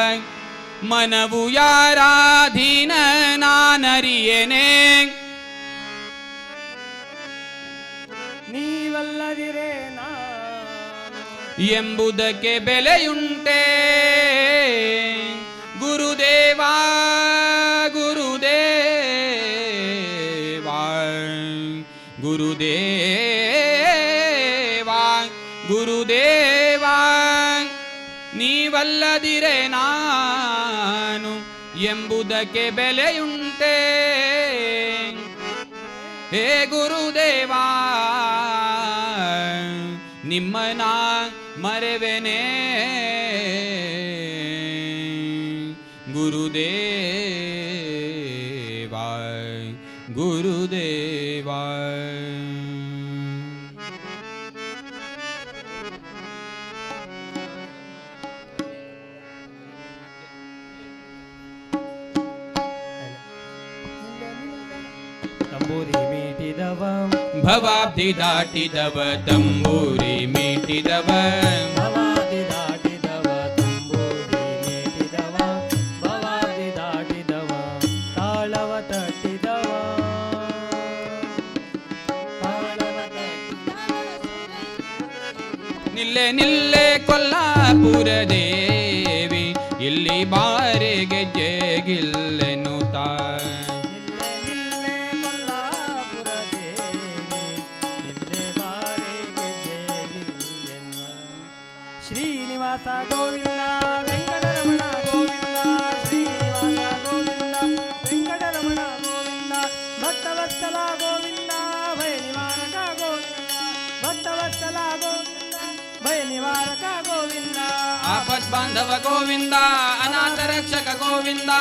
ಮನವು ಯಾರಾಧೀನ ನಾನರಿಯೇನೆ ನೀವಲ್ಲದಿರೇ ಎಂಬುದಕ್ಕೆ ಬೆಲೆಯುಂಟೆ ಗುರುದೇವ ಗುರುದೇವ ಗುರುದೇವ ಗುರುದೇವ ನೀವಲ್ಲದಿರೇ ನಾನು ಎಂಬುದಕ್ಕೆ ಬೆಲೆಯುಂಟೆ ಹೇ ಗುರುದೇವ ನಿಮ್ಮನ ಮರೆವೆನೆ ಗುರುದೇವ ಗುರುದೇವ ತಂಬೂರಿ ಮೀಟಿದವ ಭವಾಬ್ದಿ ದಾಟಿದವ ತಂಬೂರಿ ಮೀಟಿದವ ಭವಾದಿ ದಾಟಿದವ ತಂಬೂರಿ ಮೀಟಿದವ ಭವಾದಿ ದಾಟಿದವ ತಾಳವ ತಟ್ಟಿದವ ನಿಲ್ಲೆ ನಿಲ್ಲೆ ಕೊಲ್ಲಾಪುರ ದೇವಿ ಇಲ್ಲಿ ಬಾರೆ ಗೆಜ್ಜೆಗಿಲ್ಲೆನು ತಾ ಶ್ರೀನಿವಾಸ ಗೋವಿಂದ ವೆಂಕಟರಮಣ ಗೋವಿಂದ ಶ್ರೀನಿವಾಸ ಗೋವಿಂದ ವೆಂಕಟರಮಣ ಗೋವಿಂದ ಭಕ್ತವತ್ಸಲ ಗೋವಿಂದ ಭಯ ನಿವಾರಕ ಗೋವಿಂದ ಭಕ್ತವತ್ಸಲ ಗೋವಿಂದ ಭಯ ನಿವಾರಕ ಗೋವಿಂದ ಆಪತ್ ಬಾಂಧವ ಗೋವಿಂದ ಅನಾಥ ರಕ್ಷಕ ಗೋವಿಂದ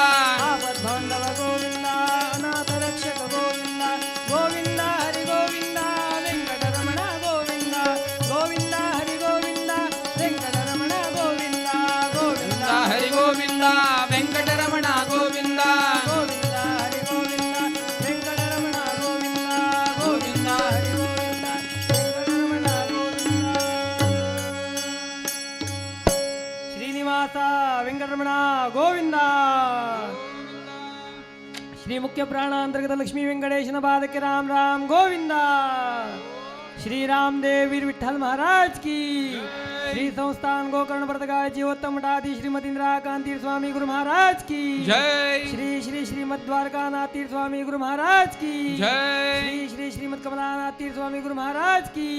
ಆಪತ್ ಬಾಂಧವ ಗೋವಿಂದ ಅನಾಥ ರಕ್ಷಕ ಗೋವಿಂದ ಗೋವಿಂದ ಹರಿ ಗೋವಿಂದ ವೆಂಕಟರಮಣ ಗೋವಿಂದ ಗೋವಿಂದ ಹರಿ ಗೋವಿಂದ ವೆಂಕಟರಮಣ ಗೋವಿಂದ ಗೋವಿಂದ ಹರಿ ಗೋವಿಂದ ವೆಂಕಟರಮಣ ಗೋವಿಂದ ಗೋವಿಂದ ಹರಿ ಗೋವಿಂದ ವೆಂಕಟರಮಣ ಗೋವಿಂದ ಗೋವಿಂದ ಹರಿ ಗೋವಿಂದ श्री मुख्य प्राणांतर्गत लक्ष्मी वेंकटेशन पादके राम राम गोविंदा। श्री रामदेव वीर विठ्ठल महाराज की। श्री संस्थान गोकर्ण वर्तगाळ जीवोत्तम मठाधीश श्रीमती इंदिरा कांती स्वामी गुरु महाराज की जय। श्री श्री श्रीमद द्वारकानाथ तीर्थ स्वामी गुरु महाराज की जय। श्री श्री श्रीमद कमलानाथ तीर्थ स्वामी गुरु महाराज की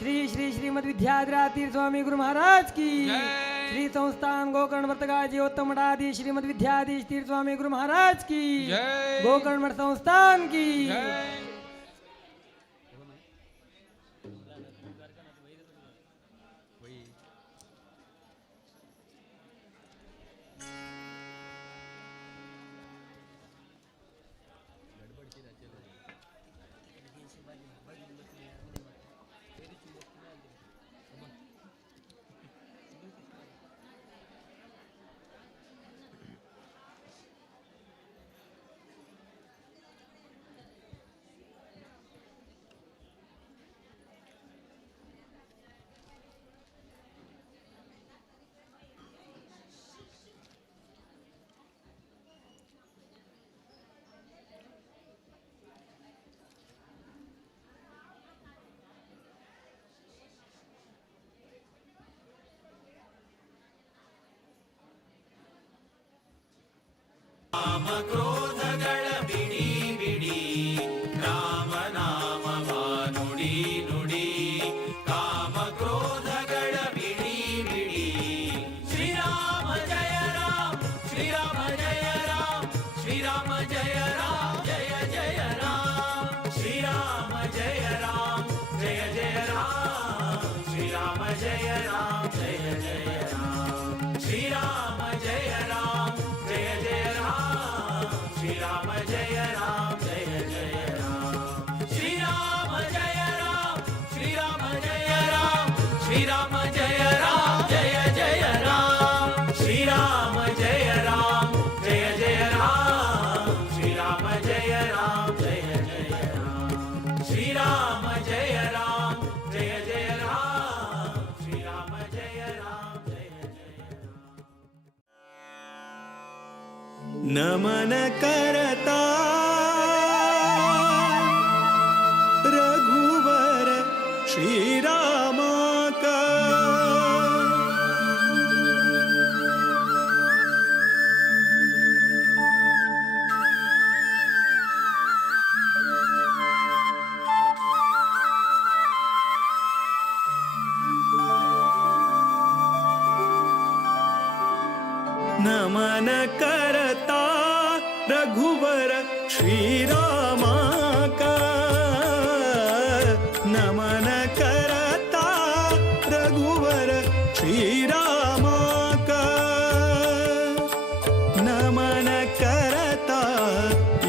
श्री श्री श्रीमद विद्याधरा तीर्थ स्वामी गुरु महाराज की श्री संस्थान गोकर्ण वर्तगाळ जीवोत्तम मठाधीश श्रीमद विद्याधीश तीर्थ स्वामी गुरु महाराज की गोकर्ण मठ संस्थान की। ಕ್ರೋಧಗಳ ಬಿಡಿ ಬಿಡಿ ರಾಮ ನಾಮವ ನುಡಿ ನುಡಿ ಕಾಮ ಕ್ರೋಧಗಳ ಬಿಡಿ ಬಿಡಿ ಶ್ರೀರಾಮ ಜಯ ರಾಮ ಶ್ರೀರಾಮ ಜಯ ರಾಮ ಶ್ರೀರಾಮ ಜಯ ರಾಮ ಜಯ ಜಯ ರಾಮ ಶ್ರೀರಾಮ ಜಯ ರಾಮ ಜಯ ಜಯ ರಾಮ ಶ್ರೀರಾಮ ಜಯ ರಾಮ ಜಯ ಜಯ ರಾಮ ಶ್ರೀರಾಮ ಜಯ ರಾಮ ಜಯ ಜಯ ರಾಮ ಶ್ರೀರಾಮ ಜಯ ರಾಮ ಜಯ ಜಯ ರಾಮ ಶ್ರೀರಾಮ ಜಯ ರಾಮ ಶ್ರೀರಾಮ ಜಯ ರಾಮ ಶ್ರೀರಾಮ ಜಯ ರಾಮ ಜಯ ಜಯ ರಾಮ ಶ್ರೀರಾಮ ಜಯ ರಾಮ ಜಯ ಜಯ ರಾಮ ಶ್ರೀರಾಮ ಜಯ ರಾಮ ಜಯ ಜಯ ರಾಮ ಶ್ರೀರಾಮ ಜಯ ರಾಮ ಜಯ ಜಯ ರಾಮ ಶ್ರೀರಾಮ ಜಯ ರಾಮ ಜಯ ಜಯ ರಾಮ नमन करता रघुवर श्रीराम का नमन करता रघुवर श्रीराम का नमन करता रघुवर श्रीराम का नमन करता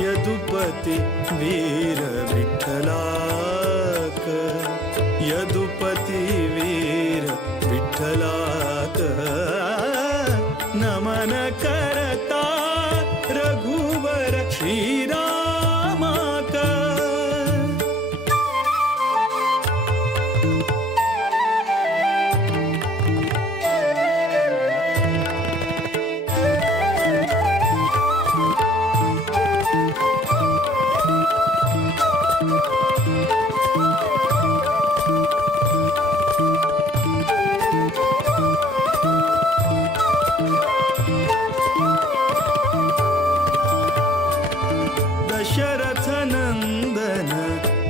यदुपति वीर विठ्ठला का यदुपति वीर विठ्ठला का नमन करता रघुवर श्रीराम का दशरथ नंदन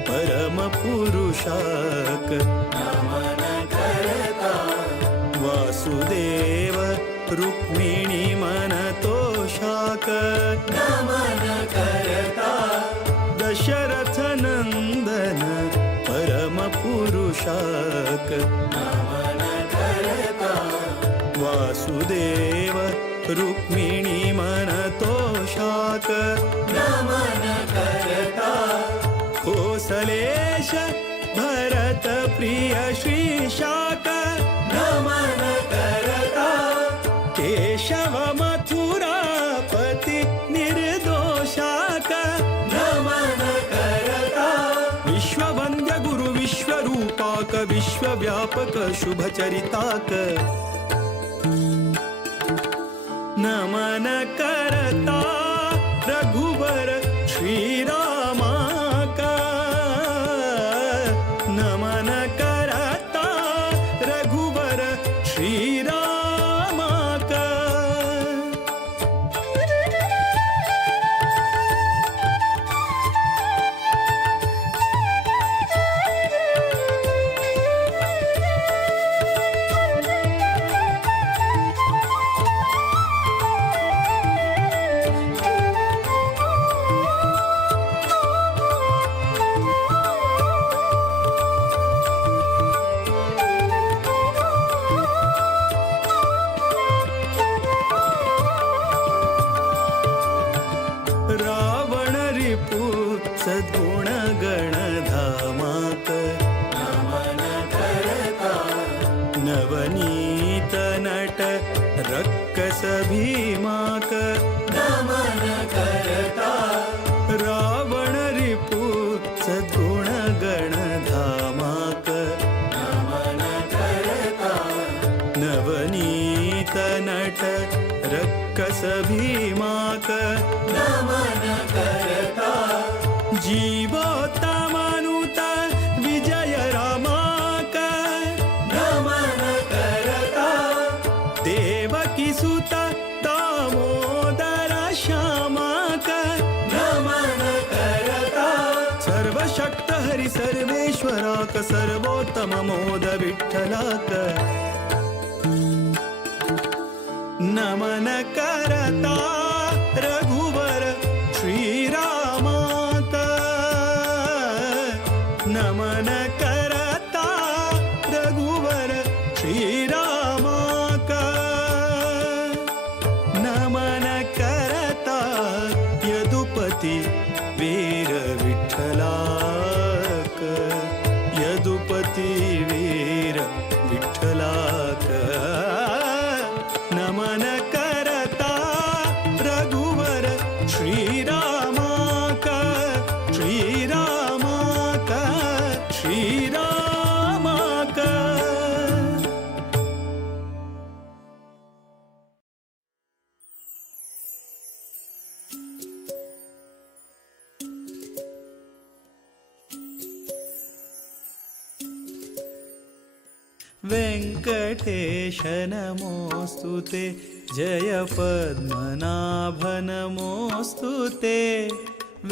परम पुरुषाक नमन करता वासुदेव रुक्मिणी मन तोषाक नमन करता दशरथ नंदन परम पुरुषाक नमन करता वासुदेव रुक्मिणी मन तोषाक नमन करता कोसलेश भरत प्रिय श्रीशाक नमन करता केशव मथुरापति निर्दोषाक नमन करता विश्ववन्द्य गुरु विश्वरूपाक विश्वव्यापक शुभचरिताक नमन करता रघु रघुवर श्रीरामा का नमन करता रघुवर श्रीरामा का रावण रिपु सद्गुण गणधामाक नमन करता नवनीत नट रक्कस भीमाक नमन करता रावण रिपु सद्गुण गणधामाक नमन करता नवनीत नट रक्कस भीमाक नमन करता जीवोत्तमानुता विजय रामाक नमन करता देवकी सुत दामोदर श्यामाक नमन करता सर्वशक्त हरि सर्वेश्वराक सर्वोत्तम मोद विठ्ठलाक नमन करता रघुवर श्रीरामाक नमन करता रघुवर श्रीरामाक नमन करता यदुपति वीर विठ्ठलाक यदुपति वीर विठ्ठलाक नमन करता रघुवर श्रीरामाक श्रीरामाक श्रीरामाक वेंकटेश नमोऽस्तु ते जय पद्मनाभ नमोऽस्तु ते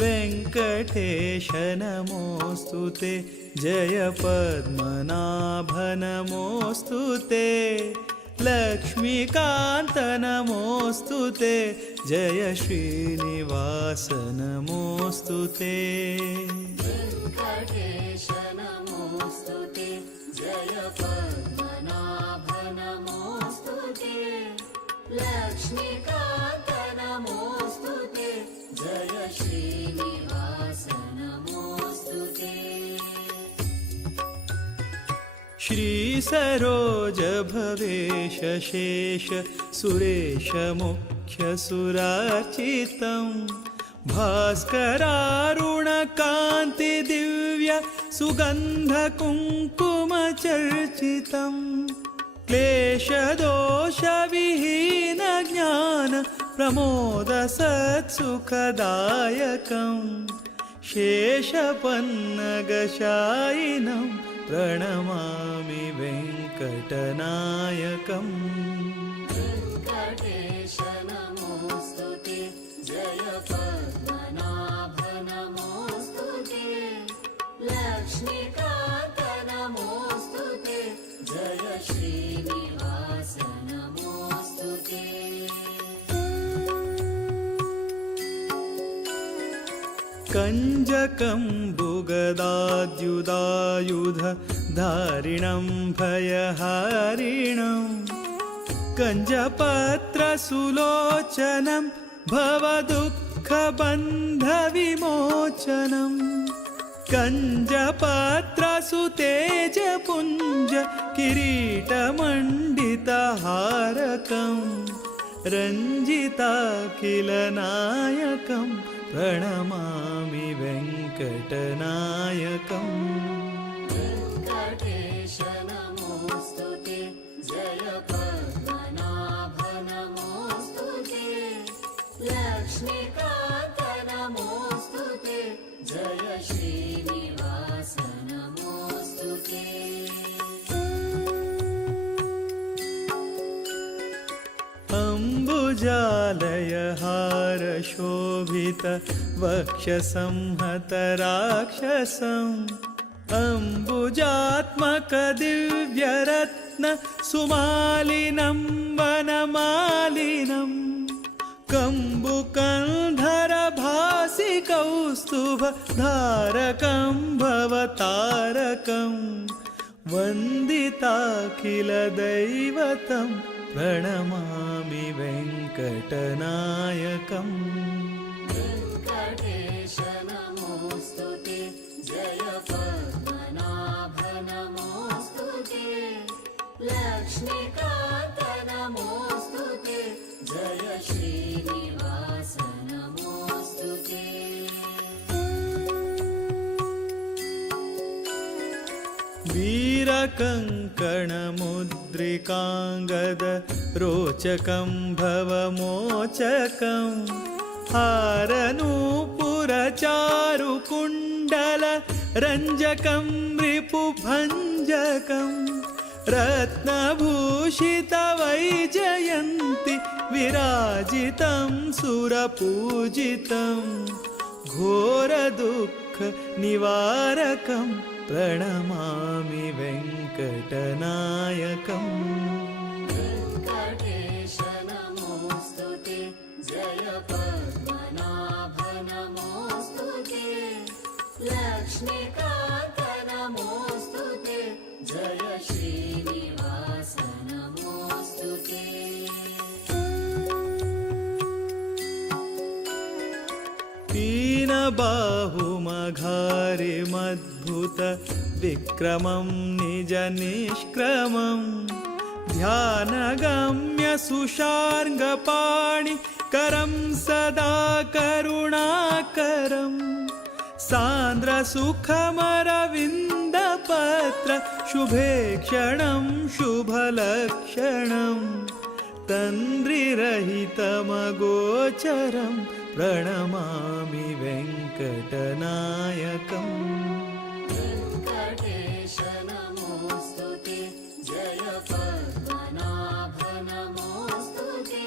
वेंकटेश नमोऽस्तु ते जय पद्मनाभ नमोऽस्तु ते लक्ष्मीकान्त नमोऽस्तु ते जय श्रीनिवास नमोऽस्तु ते वेंकटेश नमोऽस्तु ते जय पद्मनाभ नमोऽस्तु ते लक्ष्मीकान्त नमोऽस्तु ते जय श्रीनिवास नमोऽस्तु ते श्री सरोज भवेश शेष सुरेश मुख्य सुरार्चितं भास्करारुणकान्ति दिव्य सुगन्ध कुङ्कुम चर्चितं क्लेशदोषविहीन ज्ञान प्रमोद सत्सुखदायकं शेषपन्नगशायिनं प्रणमामि वेङ्कटनायकम् वेंकटेश नमोऽस्तु ते जय पद्मनाभ नमोऽस्तु ते लक्ष्मीकान्त नमोऽस्तु ते जय श्रीनिवास नमोऽस्तु ते कञ्जकम्बुगदाद्युदायुध धारिणं भयहारिणं कञ्जपत्रसुलोचनं भवदुःखबन्धविमोचनं कञ्जपत्रसुतेजपुञ्ज किरीटमण्डितहारकं रञ्जिताखिलनायकं प्रणमामि वेङ्कटनायकम् वेंकटेश नमोऽस्तु ते जय पद्मनाभ नमोऽस्तु ते लक्ष्मीकान्त जालयहारशोभित वक्षसंहतराक्षसम् अम्बुजात्मकदिव्यरत्न सुमालिनं वनमालिनम् कम्बुकन्धरभासि कौस्तुभधारकं भवतारकं वन्दिताखिलदैवतं प्रणमामि वेङ्कटनायकम् वेङ्कटेश नमोऽस्तु ते जय पद्मनाभ नमोऽस्तु ते लक्ष्मीकान्त नमोऽस्तु ते जय श्रीनिवास नमोऽस्तु ते वीरकङ्कणमुद्रिकाङ्गद रोचकं भवमोचकं हारनूपुरचारुकुण्डल रञ्जकं रिपुभञ्जकं रत्नभूषितवैजयन्ति विराजितं सुरपूजितं घोरदुःखनिवारकं प्रणमामि वेङ्कटनायकम् वेङ्कटेश नमोऽस्तु ते जय पद्मनाभ नमोऽस्तु ते लक्ष्मीकान्त नमोऽस्तु ते जय श्रीनिवास नमोऽस्तु ते तीनबाहुमघारिमद्भुत विक्रमं निजनिष्क्रमं ध्यानगम्य सुशार्ङ्गपाणि करं सदा करुणाकरं सान्द्रसुखमरविन्दपत्र शुभेक्षणं शुभलक्षणं तन्द्रिरहितमगोचरं प्रणमामि वेङ्कटनायकम् वेङ्कटेश नमोऽस्तु ते जय पद्मनाभ नमोऽस्तु ते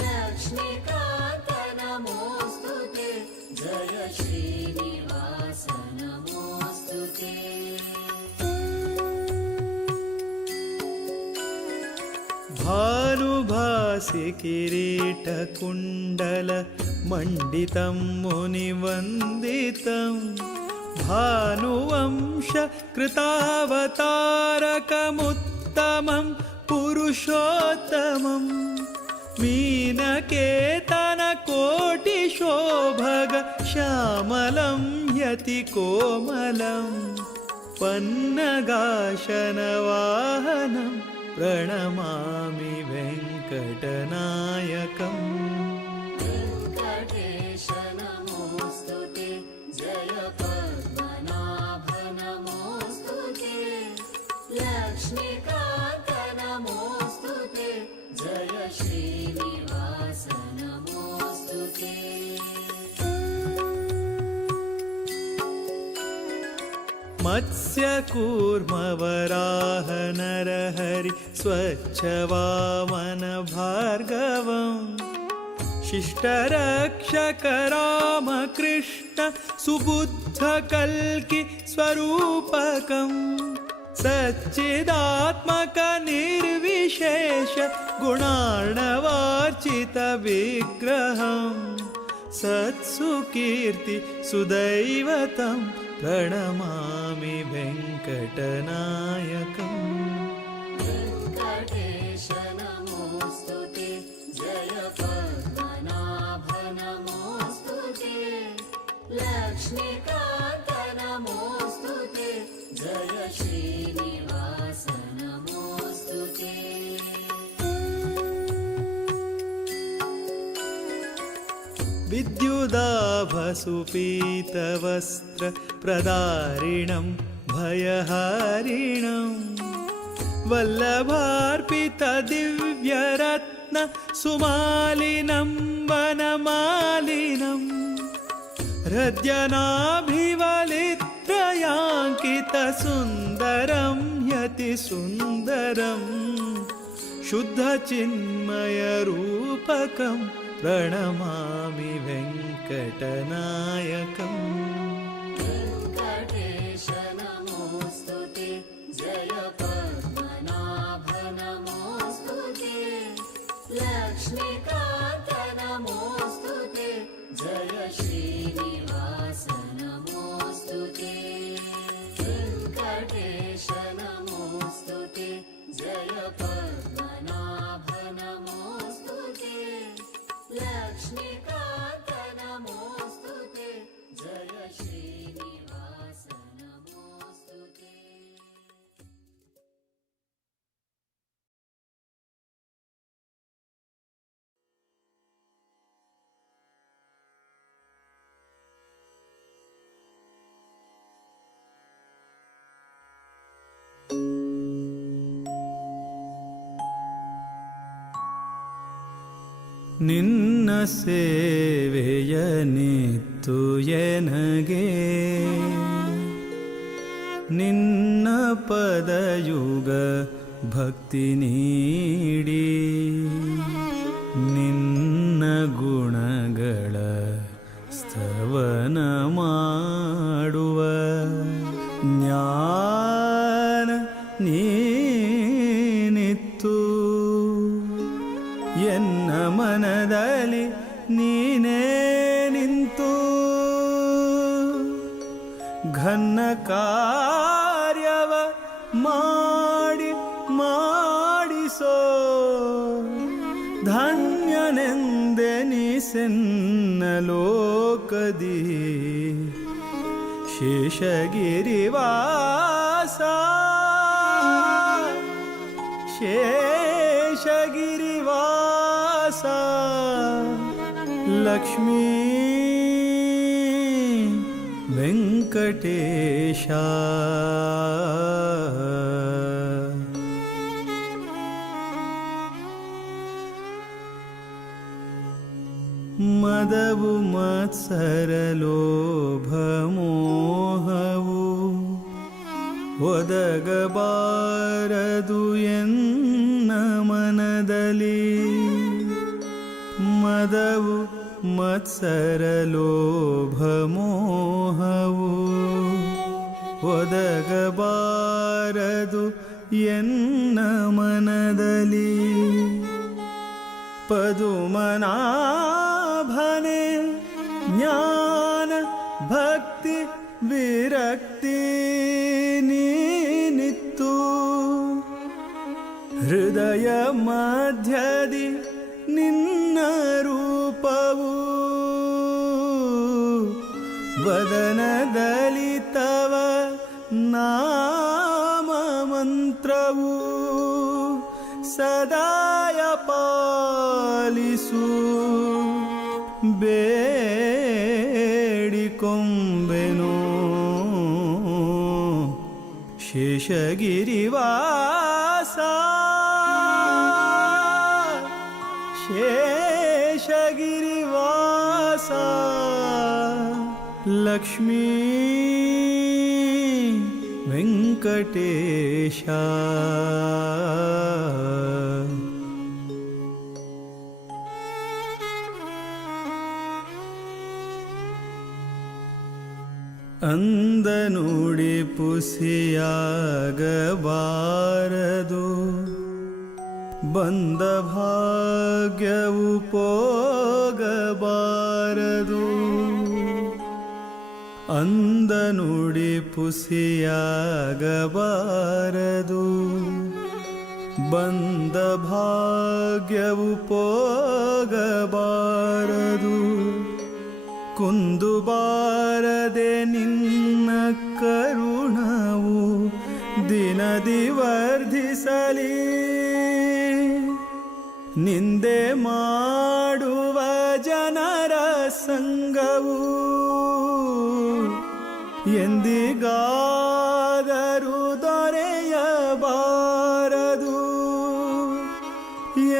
लक्ष्मीकान्त नमोऽस्तु ते जय श्रीनिवास नमोऽस्तु ते भानुभासि किरीटकुण्डल मण्डितं मुनिवन्दितं भानुवंश कृतावतारकमुत्तमं पुरुषोत्तमं मीनकेतनकोटिशोभग श्यामलं यतिकोमलं पन्नगाशनवाहनं प्रणमामि वेङ्कटनायकम् वेङ्कटेश नमोऽस्तु ते जय पद्मनाभ नमोऽस्तु ते लक्ष्मीकान्त नमोऽस्तु ते जय श्रीनिवास नमोऽस्तु ते मत्स्यकूर्मवराह नरहरि स्वच्छवामन भार्गवम् शिष्टरक्षक रामकृष्ण सुबुद्धकल्कि स्वरूपकम् सच्चिदात्मक निर्विशेष गुणार्णवार्चित विग्रहम् सत्सुकीर्ति सुदैवतं प्रणमामि वेङ्कटनायकम् वेङ्कटेश नमोऽस्तु ते जय पद्मनाभ नमोऽस्तु ते लक्ष्मीकान्त नमोऽस्तु ते जय श्रीनिवास नमोऽस्तु ते विद्युदाभसुपीतवस्त्र प्रदारिणं भयहारिणं वल्लभार्पितदिव्यरत्न सुमालिनं वनमालिनं हृद्यनाभिवलित्रयाङ्कितसुन्दरं यतिसुन्दरं शुद्धचिन्मयरूपकं प्रणमामि वेङ्कटनायकम् वेङ्कटेश नमोऽस्तु ते जय पद्मनाभ नमोऽस्तु ते लक्ष्मीकान्त नमोऽस्तु ते जय श्रीनिवास नमोऽस्तु ते वेङ्कटेश नमोऽस्तु ते जय पद्मनाभ नमोऽस्तु ते लक्ष्मीकान्त नमोऽस्तु ते जय श्रीनिवास नमोऽस्तु ते ನಿನ್ನ ಸೇವೆಯ ನಿತ್ತು ಎನಗೆ ನಿನ್ನ ಪದಯುಗ ಭಕ್ತಿ ನೀಡಿ ನಿನ್ನ ಗುಣಗಳ ಸ್ತವನ ಮಾಡುವ ಜ್ಞಾನ ನೀನಿತ್ತು ಎನ್ನ ಮನದಲ್ಲಿ ನೀನೇ ನಿಂತು ಘನ್ನ ಕಾರ್ಯವ ಮಾಡಿಸೋ ಧನ್ಯನೆಂದೆನಿಸೆನ್ನ ಲೋಕದಿ ಶೇಷಗಿರಿವಾಸ ಶೇಷಗಿರಿವಾಸ ಲಕ್ಷ್ಮೀ ವೆಂಕಟೇಶ ಮದವು ಮತ್ಸರ ಲೋಭ ಮೋಹವು ಒದಗಬಾರದು ಎನ್ನ ಮನದಲ್ಲಿ ಮದವು ಮತ್ಸರ ಲೋಭ ಮೋಹವು ಒದಗಬಾರದು ಎನ್ನ ಮನದಲ್ಲಿ ಪದುಮನಾಭನೆ ಜ್ಞಾನ ಭಕ್ತಿ ವಿರಕ್ತಿ ನೀನಿತ್ತು ಹೃದಯ ಮಧ್ಯದಿ ನಿನ್ನ ರೂಪವು ವದನದಲ್ಲಿ ತವ ನಾಮ ಮಂತ್ರವು ಸದಾಯ ಪಾಲಿಸು ಬೇಡಿಕೊಂಬೆನು ಶೇಷಗಿರಿವಾಸ ಶೇಷಗಿರಿವಾಸ ಲಕ್ಷ್ಮೀ ವೆಂಕಟೇಶ ಅಂದ ನುಡಿ ಪುಸಿಯಾಗಬಾರದು ಬಂದ ಭಾಗ್ಯವು ಪೋಗಬಾರದು ಅಂದ ನುಡಿ ಪುಸಿಯಾಗಬಾರದು ಬಂದ ಭಾಗ್ಯವು ಪೋಗಬಾರದು ಕುಂದು ಬಾರದೆ ನಿನ್ನ ಕರುಣವು ದಿನದಿ ವರ್ಧಿಸಲಿ ನಿಂದೆ ಮಾಡುವ ಜನರ ಸಂಗವು ಎಂದಿಗಾದರೂ ದೊರೆಯಬಾರದು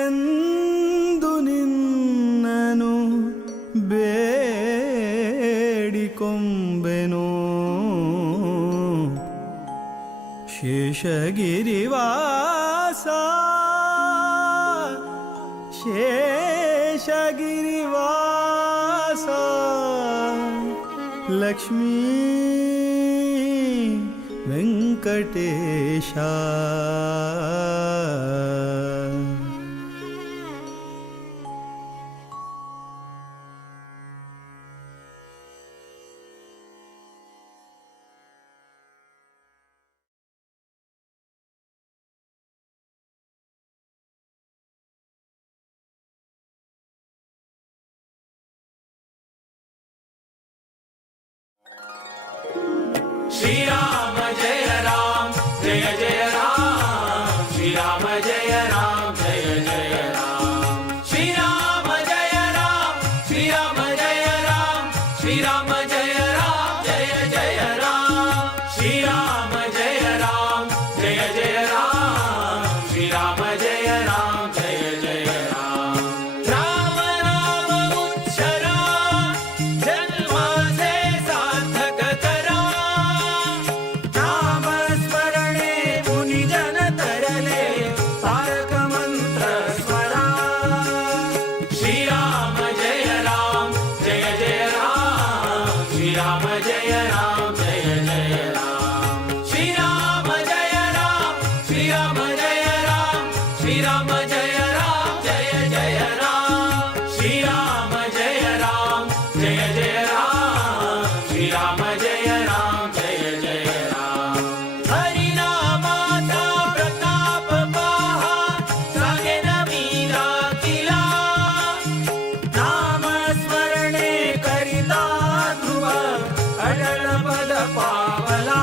ಎಂದು ನಿನ್ನನು ಬೇಡಿಕೊಂಬೆನು शेषगिरिवासा शेषगिरिवासा लक्ष्मी वेंकटेशा श्रीराम जय राम जय जय राम श्रीराम जय राम जय जय राम श्रीराम जय राम श्रीराम जय राम श्रीराम जय राम जय जय राम श्रीराम जय राम जय जय राम श्रीराम जय राम जय जय राम राम नाम उच्चरा जन्माचे सार्थक करा नामस्मरणे मुनिजन तरले तारक मंत्र स्मरा श्रीराम जय राम जय जय राम श्रीराम जय राम जय जय राम श्रीराम जय राम श्रीराम जय राम श्रीराम जय राम जय जय राम श्रीराम जय राम जय जय राम श्रीराम जय राम जय जय राम हरिनामाचा प्रताप पहा सांगेन मी दाखिला नामस्मरणे करिता ध्रुव अडळ पद पावला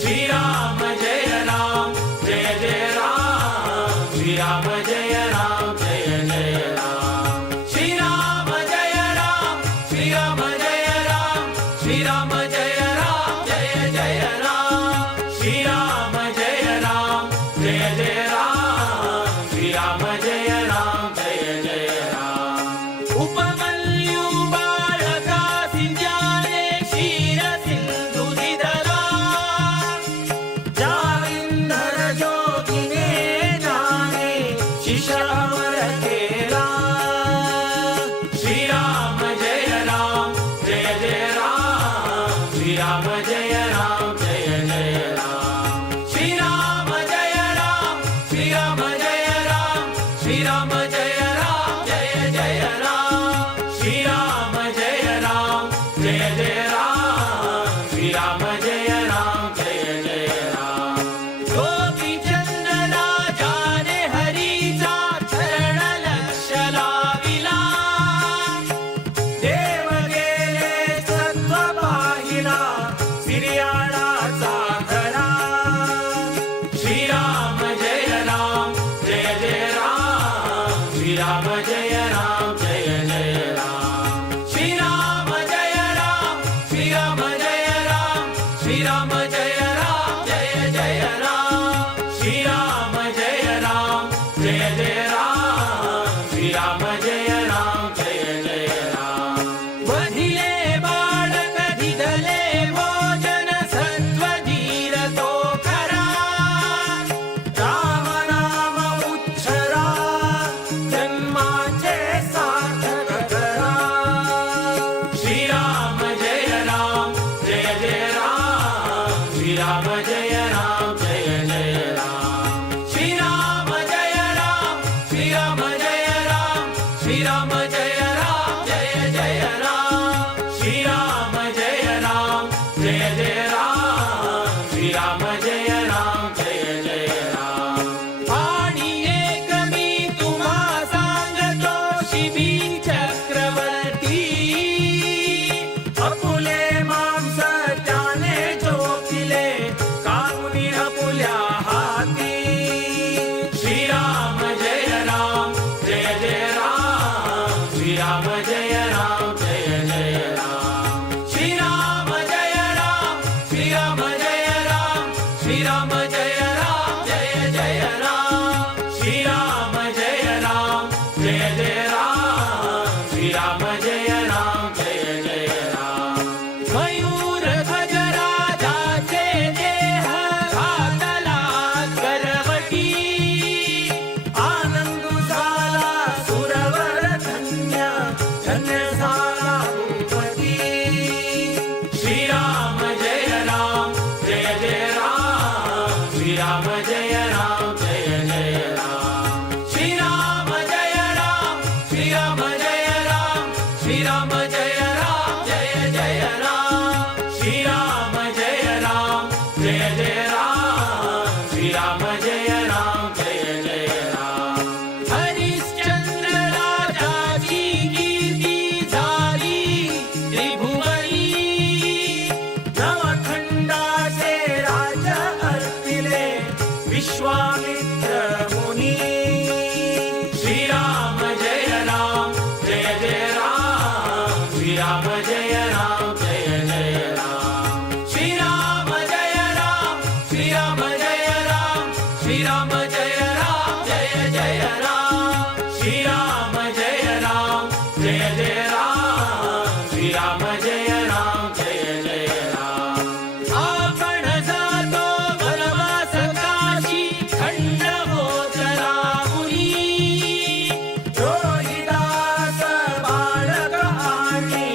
श्रीराम जय राम जय जय राम श्रीराम जय राम जय जय राम श्रीराम जय राम श्रीराम जय राम श्रीराम जय राम जय जय राम श्रीराम जय राम जय जय राम श्रीराम जय राम जय जय राम उपमन्यु बालका सिंजाने क्षीर सिंधु दिदला जाविंदर जोगिने जाने शिशावर केला श्रीराम जय राम जय जय राम श्रीराम जय राम जय जय राम श्रीराम जय राम श्रीराम जय राम श्रीराम जय राम जय जय राम श्रीराम जय राम जय जय राम श्रीराम जय राम जय जय राम गोपी चंदना जाने हरीचा चरण लक्ष लाविला देव गेले सत्व पाहिला सिरियाळाचा घरा श्रीराम जय राम जय जय राम श्रीराम जय राम जय जय राम श्रीराम जय राम श्रीराम जय राम श्रीराम जय राम जय जय राम श्रीराम जय राम जय जय राम श्रीराम जय राम जय जय राम वधिले बाळक दिदले भोजन सत्व धीर तो खरा राम नाम उच्चरा जन्माचे सार्थक करा श्रीराम जय राम जय जय राम श्रीराम जय राम जय जय राम श्रीराम जय राम श्रीराम जय राम श्रीराम जय राम जय जय राम श्रीराम जय राम जय जय राम श्रीराम जय राम जय जय राम आणि एक मी तुम्हा सांगतो शिबी चक्रवर्ती अपुले मांस त्याने चोखिले कामुनी अपुल्या हाती श्रीराम जय राम जय जय राम श्रीराम जय राम जय जय राम श्रीराम जय राम श्रीराम जय राम श्रीराम जय राम जय जय राम श्रीराम जय राम जय जय राम श्रीराम जय राम जय जय राम मयूर ध्वज राजाचे देह श्रीराम जय राम जय जय राम श्रीराम जय राम श्रीराम जय राम श्रीराम जय राम जय जय राम श्रीराम जय राम जय जय राम श्रीराम जय राम जय जय राम हरिश्चंद्र राजाची कीर्ती झाली त्रिभुवनी नवखंडाचे राज अर्पिले विश्वामित्र मुनी श्रीराम जय राम जय जय राम श्रीराम जय राम जय जय राम श्रीराम जय राम श्रीराम जय राम श्रीराम जय राम जय जय राम श्रीराम जय राम जय जय राम श्रीराम जय राम जय जय राम आपण जातो वनवास काशी खंडवोत रामुनी रोहिदास बाळक आणि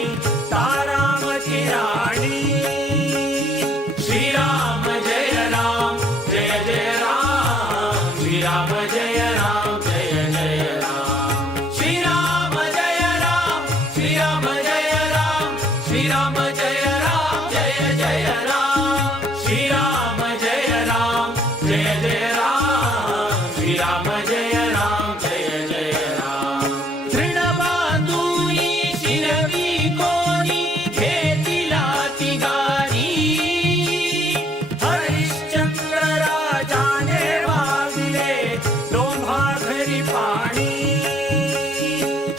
तारामती राणी श्रीराम जय राम जय जय राम श्रीराम जय राम जय जय राम श्रीराम जय राम श्रीराम जय राम श्रीराम जय राम जय जय राम श्रीराम जय राम जय जय राम श्रीराम जय राम जय जय राम तृणबांधुनी शिरवी कोणी घेतिला तिघानी हरिश्चंद्र राजाने वागिले लोंभाघरी पाणी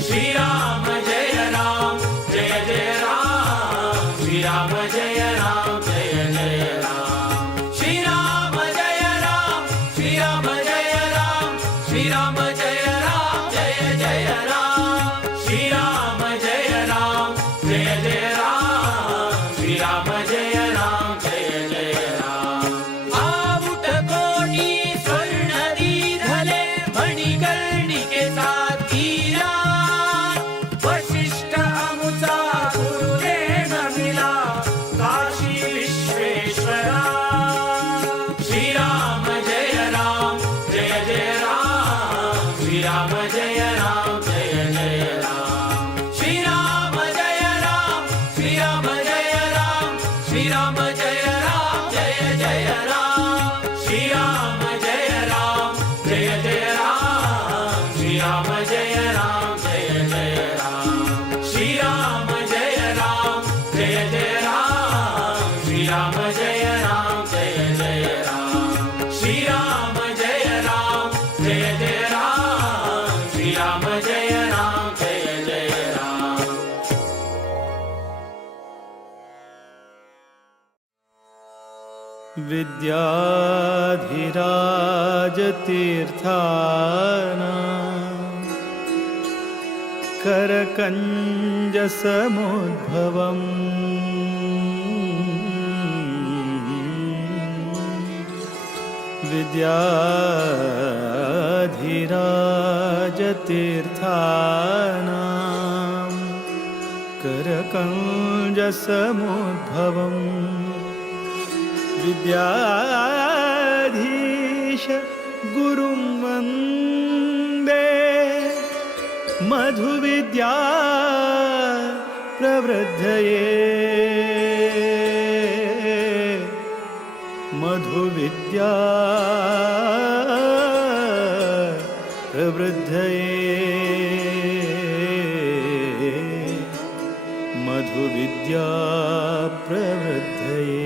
श्रीराम जय राम जय जय राम श्रीराम जय राम जय जय राम श्रीराम जय राम श्रीराम जय राम श्रीराम जय राम जय जय राम श्रीराम जय राम जय जय राम श्रीराम जय राम जय जय राम आवुट कोटी स्वर्ण दीधले मणिकर्णिके साथीला वशिष्ठ अमुचा गुरुदे नमिला काशी विश्वेश्वरा श्रीराम जय राम जय जय राम श्रीराम जय राम जय जय राम श्रीराम जय राम श्रीराम जय राम श्रीराम जय राम जय जय राम श्रीराम जय राम जय जय राम श्रीराम जय राम जय जय राम श्रीराम जय राम जय जय राम श्रीराम जय राम जय जय राम श्रीराम जय राम जय जय राम श्रीराम जय राम जय जय राम विद्याधिराजतीर्थाना करकञ्जसमुद्भवम् विद्याधिराजतीर्थाना करकञ्जसमुद्भवम् विद्याधीश गुरुं वन्दे मधुविद्या प्रवृद्धये मधुविद्या प्रवृद्धये मधुविद्या प्रवृद्धये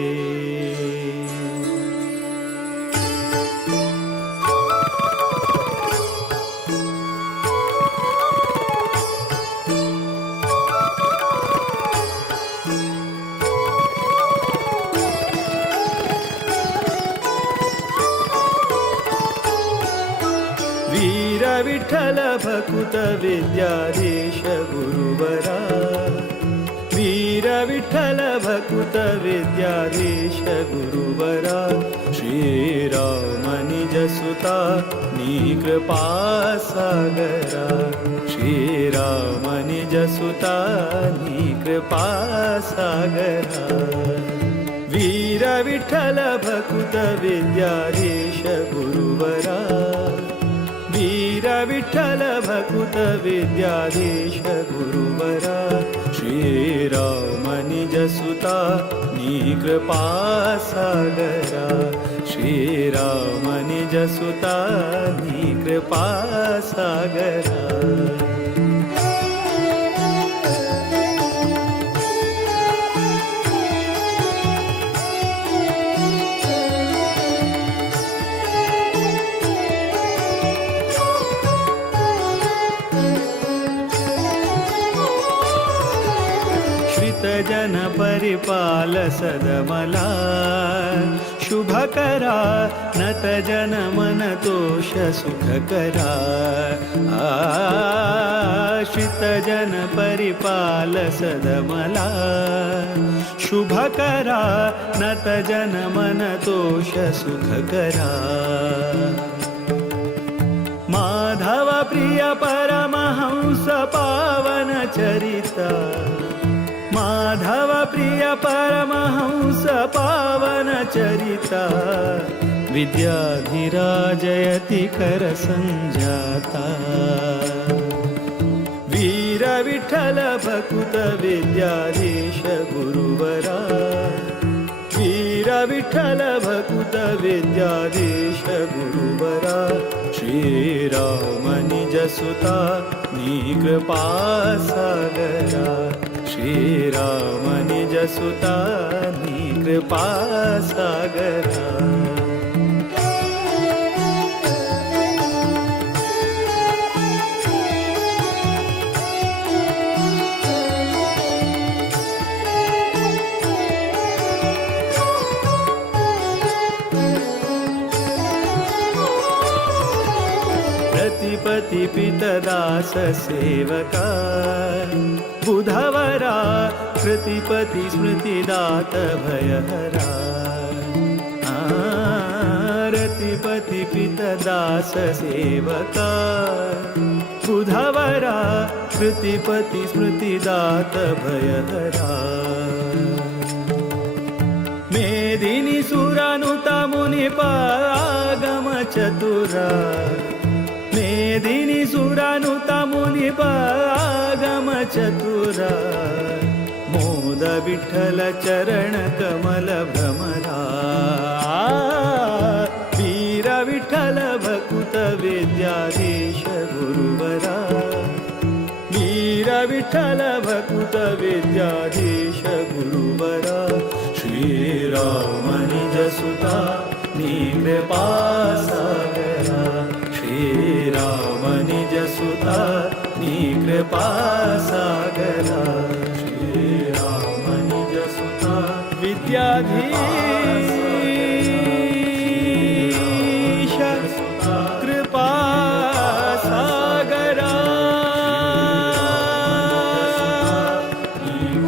वीर विठ्ठल भकुत विद्याधीश गुरुवरा वीर विठ्ठल भकुत विद्याधीश गुरुवरा श्रीराम निज सुता नी कृपा सागरा श्रीराम निज सुता नी कृपा सागरा वीर वीर विठ्ठल भकुत विद्याधीश गुरुवरा वीर विठ्ठल भकुत विद्याधीश गुरुवरा श्रीराम निज सुता कृपा सागरा श्रीराम निज सुता कृपा सागरा जन परिपाल सदमला शुभ करा नत जन मन तोष सुख करा आश्रित जन परिपाल सदमला शुभ करा नत जन मन तोष सुख करा माधव प्रिय परमहंस पावन चरिता माधव प्रिय परमहंस पावन चरिता विद्याधिराजयति कर संजाता वीर विठ्ठल भकुत विद्याधीश गुरुवरा वीर विठ्ठल भकुत विद्याधीश गुरुवरा श्रीराम निज सुता कृपा सागरा श्रीराम निज सुता कृपा सागरा प्रतिपति पितदास सेवका बुधवरा प्रतिपति स्मृतिदात भयहरा रतिपति पितदास सेवका बुधवरा प्रतिपति स्मृतिदात भयहरा मेदिनी सुरानुता मुनिपागम चतुरा मेदिनी सुरानुता मुनिपागम चतुरा मोद विठ्ठल चरण कमल भ्रमरा वीर विठ्ठल भकुत विद्याधीश गुरुवरा वीर विठ्ठल भकुत विद्याधीश गुरुवरा श्रीराम निज सुता कृपा सागरा श्रीराम निज सुता कृपा सागरा श्रीराम निज सुता विद्याधीश कृपा सागरा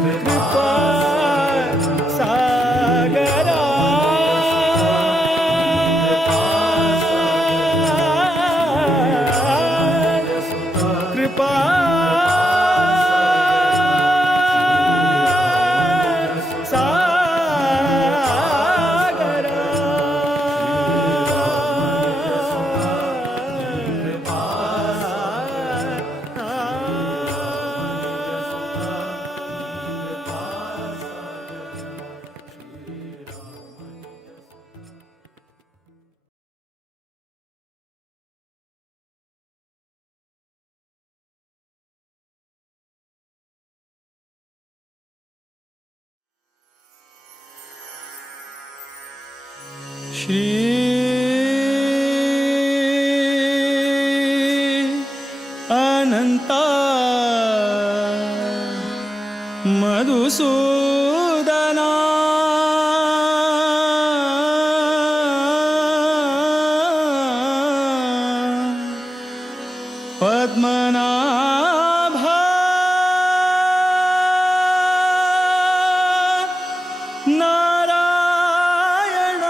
कृपा सागरा कृपा सागरा श्री अनंता मधुसूदना पद्मनाभा नारायण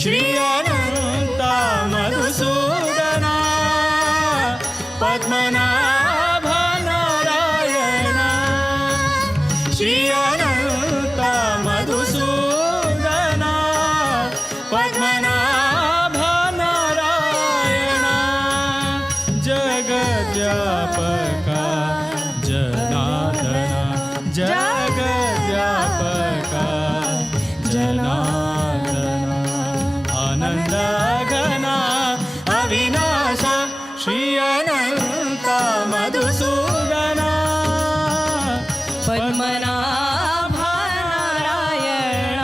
श्री अनंता मधुसूदना पद्मनाभ नारायण श्री अनंता मधुसूदना पद्मनाभ नारायण जगद्व्यापका जनार्दना जगद्व्यापका जनार्दना आनंद घना अविनाश श्री अनंता मधुसूदना पद्मनाभ नारायण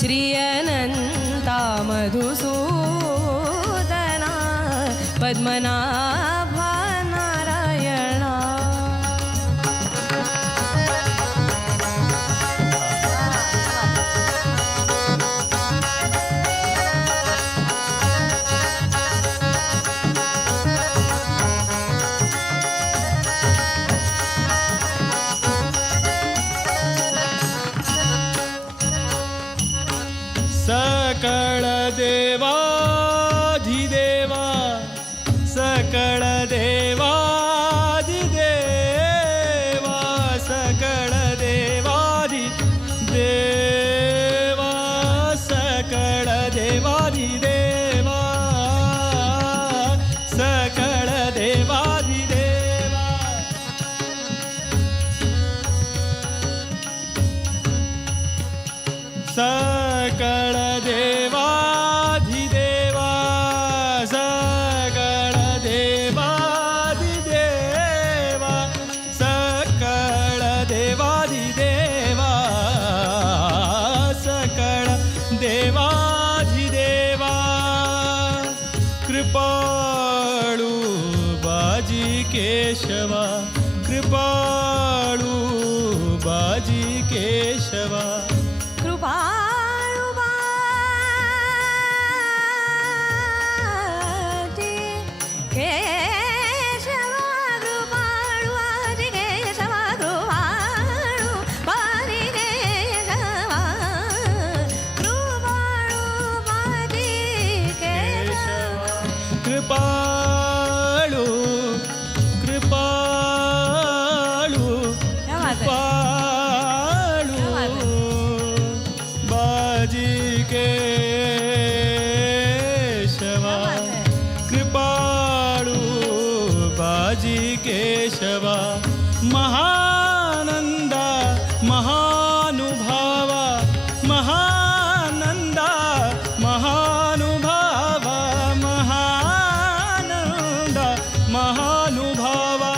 श्री अनंता मधुसूदना पद्मनाभ नारायण सकळ देवाधिदेवा सकळ देवाधिदेवा सकळ देवाधिदेवा सकळ देवाधिदेवा सकळ देवाधिदेवा सकळ देवाधिदेवा सकळ देवाधिदेवा सकळ देवाधिदेवा सकळ देवाधिदेवा कृपाळू बाजी केशवा कृपाळू बाजी केशवा कृपाळू बाजी केशवा कृपाळू बाजी केशवा कृपाळू बाजी केशवा कृपाळू बाजी केशवा कृपाळू कृपाळू क्या बात है? कृपाळू क्या बात है? बाजी केशवा क्या बात है? कृपाळू बाजी केशवा महानंदा महानुभावा महानंदा महानुभावा महानंदा महानुभावा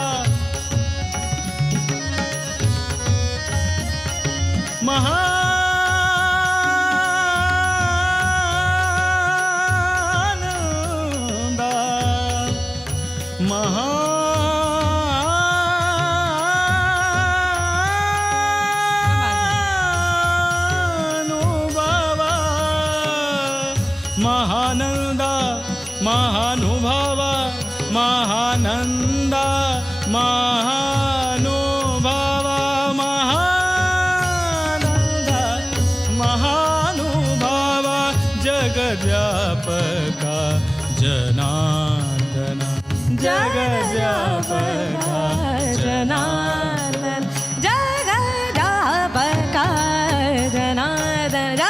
महानंदा महानुभावा महानंदा महानुभावा महानंदा महानुभावा महानंदा महानुभावा जगद्व्यापका जनार्दना जगद्व्यापका जनार्दन जगद्व्यापका जनार्दन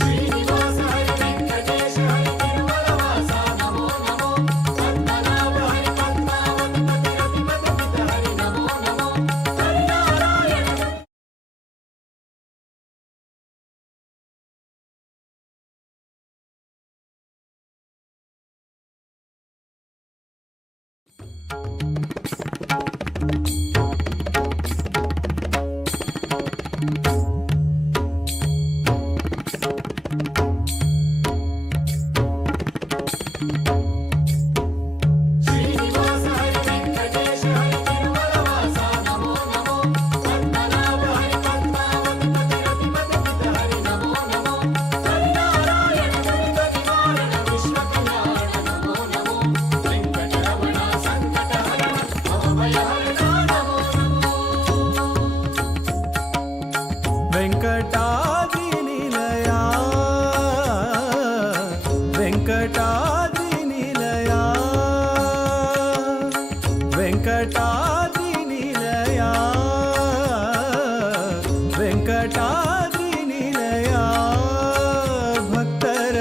श्रीनिवास हरि वेंकटेश हरि तिरुमलवासा नमो नमो पद्मनाभ हरि पद्मावत वेङ्कटाद्रिनिलया वेङ्कटाद्रिनिलया वेङ्कटाद्रिनिलया वेङ्कटाद्रिनिलया भक्तर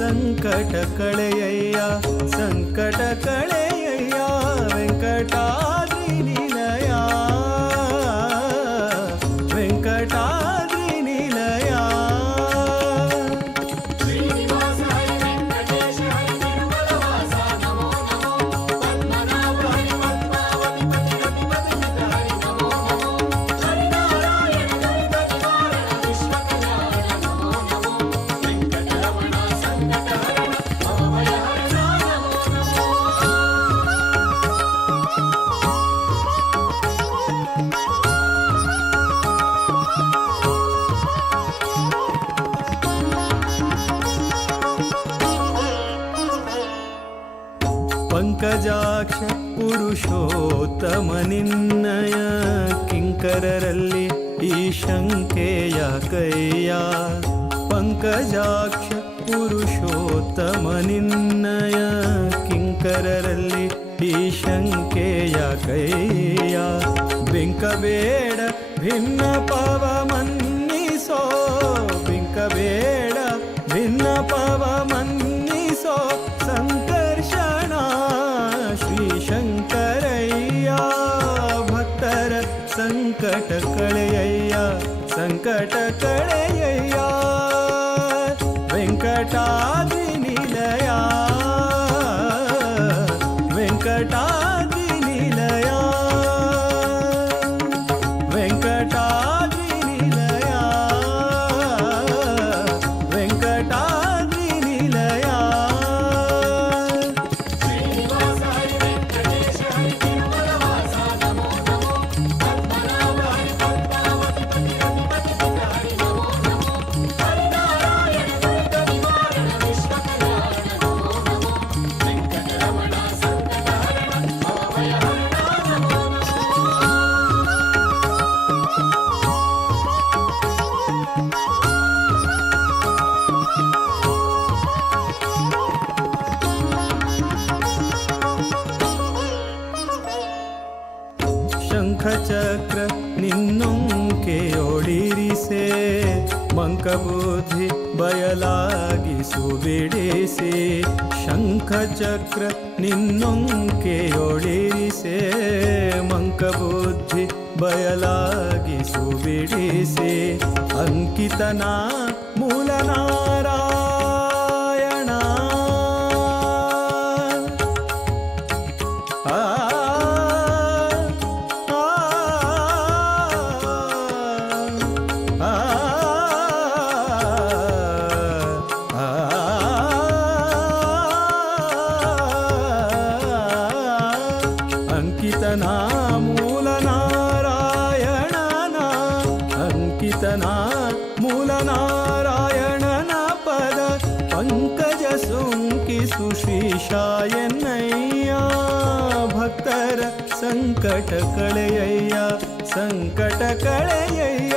संकट कಳೆಯಯ್ಯ संकट कಳೆಯಯ್ಯ वेङ्कटाद्रिनिलया वेङ्कटाद्रिनिलया श्रीनिवास हरि वेङ्कटेश हरि तिरुमलवास नमो नमो पद्मनाभ हरि पद्मावति पति रतिपति हरि नमो नमो हरिनारायण दुरित निवारण विश्वकल्याण नमो नमो वेङ्कटरमण संकटहरण भवभयहरण नमो नमो ಪಂಕಜಾಕ್ಷ ಪುರುಷೋತ್ತಮ ನಿನ್ನಯ ಕಿಂಕರರಲ್ಲಿ ಈ ಶಂಕೆಯ ಕೈಯ ಪಂಕಜಾಕ್ಷ ಪುರುಷೋತ್ತಮ ನಿನ್ನಯ ಕಿಂಕರರಲ್ಲಿ ಈ ಶಂಕೆಯ ಕೈಯ ಬಿಂಕಬೇಡ ಭಿನ್ನ ಪವ ಮನ್ನಿಸೋ ಬಿಂಕಬೇಡ ಭಿನ್ನ ಪವ ಮನ್ನಿಸೋ ಸಂಕರ್ಷಣ ಶ್ರೀ ಶಂಕರಯ್ಯ ಭಕ್ತರ ಸಂಕಟ ಕಳೆಯಯ್ಯ ಸಂಕಟ ಕಳೆಯಯ್ಯ ವೆಂಕಟಾದ್ರಿ ನಿಲಯ ವೆಂಕಟಾದ್ರಿ ನಿಲಯ ವೆಂಕಟಾದ್ರಿ ನಿಲಯ ವೆಂಕಟಾದ್ರಿ ನಿಲಯ श्रीनिवास हरि वेङ्कटेश हरि तिरुमलवास नमो नमो पद्मनाभ हरि पद्मावति पति रतिपति हरि नमो नमो हरिनारायण दुरित निवारण विश्वकल्याण नमो नमो वेङ्कटरमण संकटहरण भवभयहरण नमो नमो ಶಂಖಚಕ್ರ ನಿನ್ನೊಂಕೆಯೊಡಿರಿಸೆ ಮಂಕಬುದ್ಧಿ ಬಯಲಾಗಿಸು ಬಿಡಿಸಿ ಶಂಖಚಕ್ರ ನಿನ್ನೊಂಕೆಯೊಡಿರಿಸೆ ಮಂಕಬುದ್ಧಿ ಬಯಲಾಗಿಸು ಬಿಡಿಸಿ ಅಂಕಿತನ ಮೂಲನಾರಾಯಣ ಆ ಅಂಕಿತನ ಮೂಲ ನಾರಾಯಣನ ಅಂಕಿತನ ಮೂಲ ನಾರಾಯಣನ ಪದ ಪಂಕಜ ಸುಂಕಿಸು ಶ್ರೀಶಾಯನಯ್ಯ ಭಕ್ತರ ಸಂಕಟ ಕಳೆಯಯ್ಯ ಸಂಕಟ ಕಳೆಯಯ್ಯ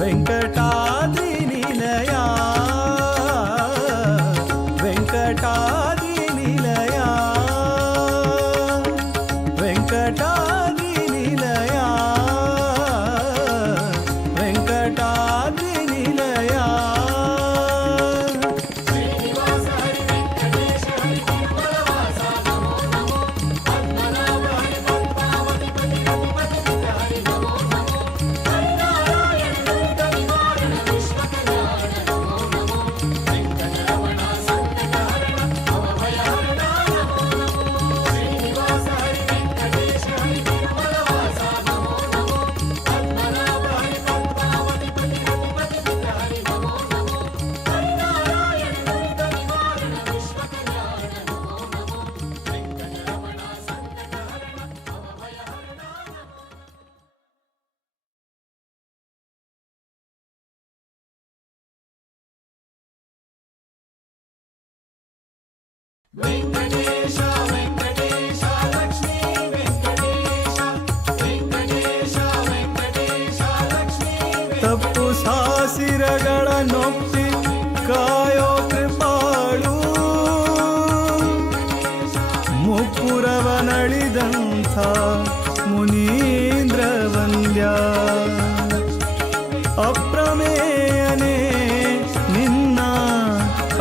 ವೆಂಕಟಾದ್ರಿ ನಿಲಯ ವೆಂಕಟಾದ್ರಿ ನಿಲಯ ವೆಂಕಟಾದ್ರಿ ನಿಲಯ ವೆಂಕಟಾದ್ರಿ ನಿಲಯ श्रीनिवास हरि वेङ्कटेश हरि तिरुमलवास नमो नमो पद्मनाभ हरि पद्मावति पति रतिपति हरि नमो नमो हरिनारायण दुरित निवारण विश्वकल्याण नमो नमो वेङ्कटरमण संकटहरण भवभयहरण नमो नमो श्रीनिवास हरि वेङ्कटेश हरि तिरुमलवास नमो नमो पद्मनाभ हरि पद्मावति पति रतिपति हरि नमो नमो हरिनारायण दुरित निवारण विश्वकल्याण नमो नमो वेङ्कटरमण संकटहरण भवभयहरण नमो वेङ्कटेश वेङ्कटेश लक्ष्मी वेङ्कटेश ತಪ್ಪು ಸಾಸಿರಗಳನ್ನೊಪ್ಪಿ ಕಾಯೋ ಕೃಪಾಳು ಮುಪ್ಪುರವನಳಿದಂಥ ಮುನೀಂದ್ರ ವಂದ್ಯ ಅಪ್ರಮೇಯನೇ ನಿನ್ನ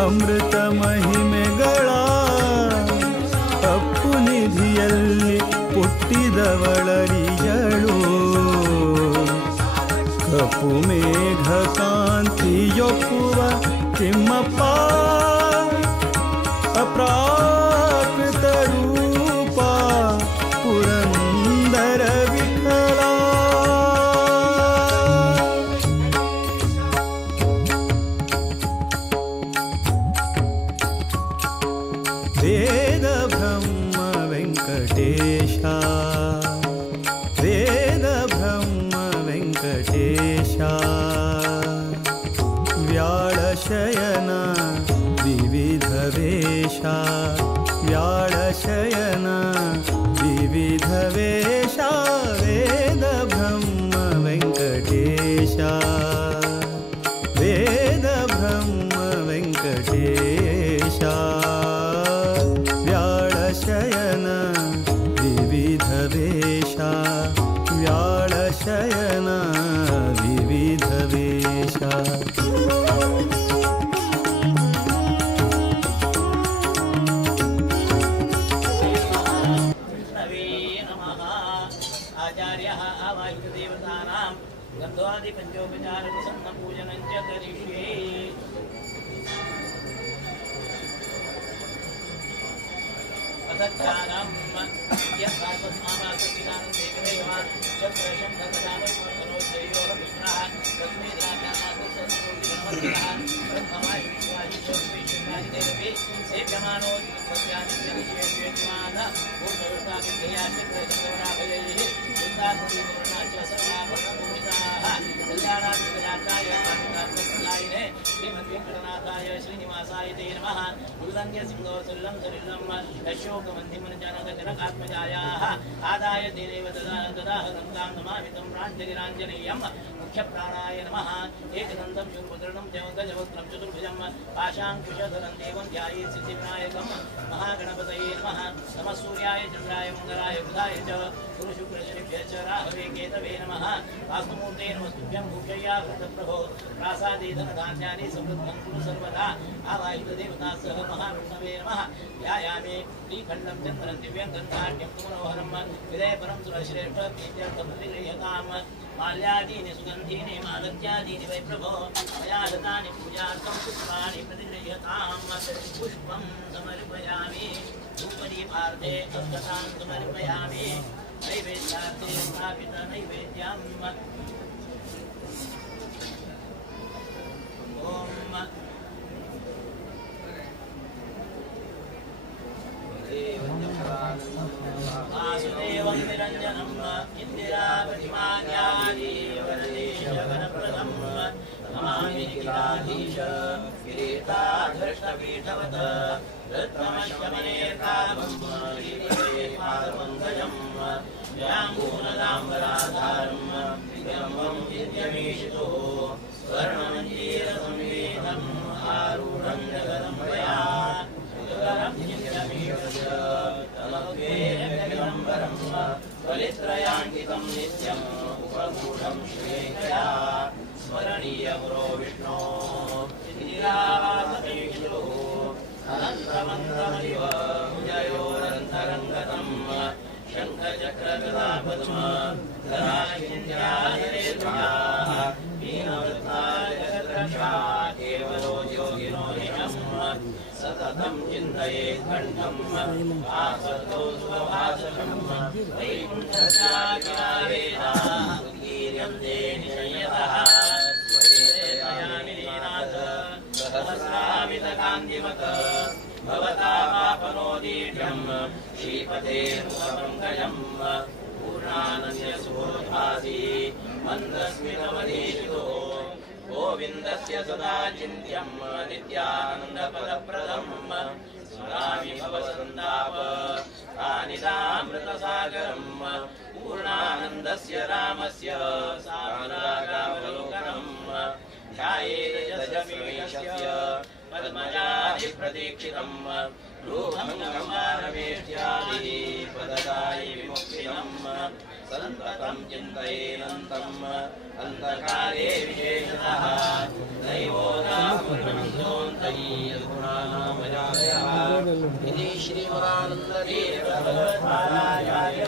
ಅಮೃತ ಮಹಿಮೆಗಳ ಅಪ್ಪು ನಿಧಿಯಲ್ಲಿ ಹುಟ್ಟಿದವಳರಿಯಳು ಕಪ್ಪು ಮೇಘ ಕಾಂತಿಯೊಪ್ಪುವ ತಿಮ್ಮಪ್ಪ ಅಪ್ರಾಕೃತ ರೂಪ ಪುರಂದರ ವಿಠಲ ವೇದ ಬ್ರಹ್ಮ ವೆಂಕಟೇಶ ವೇದ ಬ್ರಹ್ಮ ವೆಂಕಟೇಶ ವ್ಯಾಳಶಯನ ವಿವಿಧ ವೇಷ ವ್ಯಾಳಶಯನ ವಿವಿಧ ವೇಷ ವೇದ ಬ್ರಹ್ಮ ವೆಂಕಟೇಶ ವೇದ ಬ್ರಹ್ಮ ವೆಂಕಟೇಶ ವ್ಯಾಳಶಯನ ವಿವಿಧ ವೇಷ ವ್ಯಾಳಶಯನ ವಿವಿಧ ವೇಷ विष्णवे नमः आचार्यः आवाहितदेवतानां गन्धादिपञ्चोपचारप्रसन्नपूजनं च करिष्ये अतच्छानं यत्पार्वत्मावासकिदानं देवदेव चक्रशं गतदानोत्तरोद्धयोः विष्णः तस्मै राजानाथसंस्कृतिनमस्कारः ब्रह्मवायु विश्वादिशोभिषेकादिदेवि सेव्यमानो दिवस्यादित्यविशेषेत्वान् पूर्णवृत्तादित्यया चक्रचक्रवराभयैः वृन्दात्मविवरणाच्च सर्वाभरणभूमिताः कल्याणात्मकजाताय कामिकात्मकलायिने श्रीमद्वेङ्कटनाथाय श्रीनिवासाय ते नमः उल्लङ्घ्य सिंहो सुल्लं सलिलं यशोकमन्दिमनजनकजनकात्मजायाः आदाय देदेव ददाह गङ्गां नमामि तं प्राञ्जलिराञ्जनेयं मुख्यप्राणाय नमः एकदन्तं शूर्पदृढं जगजवक्त्रं चतुर्भुजं पाशाङ्कुशधरं देवं ध्याये सिद्धिविनायकं महागणपतये नमः नमः सूर्याय चन्द्राय मङ्गलाय बुधाय च गुरुशुक्रशनिभ्यः च राहवे केतवे नमः वास्तुमूर्ते नमस्तुभ्यं भूषय्या वृद्धप्रभो प्रासादे धनधान्यानि समृद्धं कुरु सर्वदा आवाहितदेवता सह महाविष्णवे नमः ध्यायामि श्रीखण्डं चन्द्रं दिव्यं गन्धाढ्यं मनोहरं विदयपरं सुरश्रेष्ठप्रीत्यर्थप्रतिगृह्यतां माल्यादीनि सुगन्धीनि मादत्यादीनि वै प्रभो मया दत्तानि पूजार्थं पुष्पाणि प्रतिगृह्यतां पुष्पं समर्पयामि धूपदीपार्थे अक्षतां समर्पयामि नैवेद्यार्थे स्थापितनैवेद्यम् ॐ वासुदेवं निरञ्जनं इन्दिराप्रतिमान्यादिवरदेशवरप्रदं नमामि निखिलाधीश किरीटाधृष्टपीठवत् रत्नमश्यमनेकाभं श्रीनिवेपादपङ्कजं व्याङ्गूलदाम्बराधारं विगम्बं विद्यमीशितुः स्वर्णमञ्जीरसंवेदम् आरूढं जगदं मया बलित्रयाङ्कितं नित्यम् उपगूढं श्रेयया स्मरणीय गुरो विष्णो निरावासमेषुः अनन्तमन्तमलिव जयोरन्तरङ्गतं शङ्खचक्रगदापद्म धराहिन्द्यायनेर्भयाः मीनवृत्ताय जगद्रक्षा केवलो योगिनो निशम् सततं चिन्तये कण्ठं आसतो स्वभासकं वैकुण्ठस्याविनावेदा उद्गीर्यन्ते निशय्यतः स्वरेतयामिनीनाथ सहस्रामितकान्तिमत भवतामापनोदीढ्यं श्रीपतेर्मुखपङ्कजं पूर्णानस्य सुबोधासि मन्दस्मितमधीशितो गोविन्दस्य सदा चिन्त्यं नित्यानन्दपदप्रदं स्मरामि भवसन्ताप आनिदामृतसागरं पूर्णानन्दस्य रामस्य सामरागावलोकनं ध्यायेदजस्रमेशस्य पद्मजादिप्रतीक्षितम् रूपं गम्भारवेष्ट्यादिः पददायि विमुक्तिनम् सन्ततं चिन्तयेनन्तम् अन्तकाले विशेषतः दैवोदापुरमन्तोऽन्तयीयगुणानामजादयः इति श्रीमदानन्दतीर्थभगवत्पादाचार्य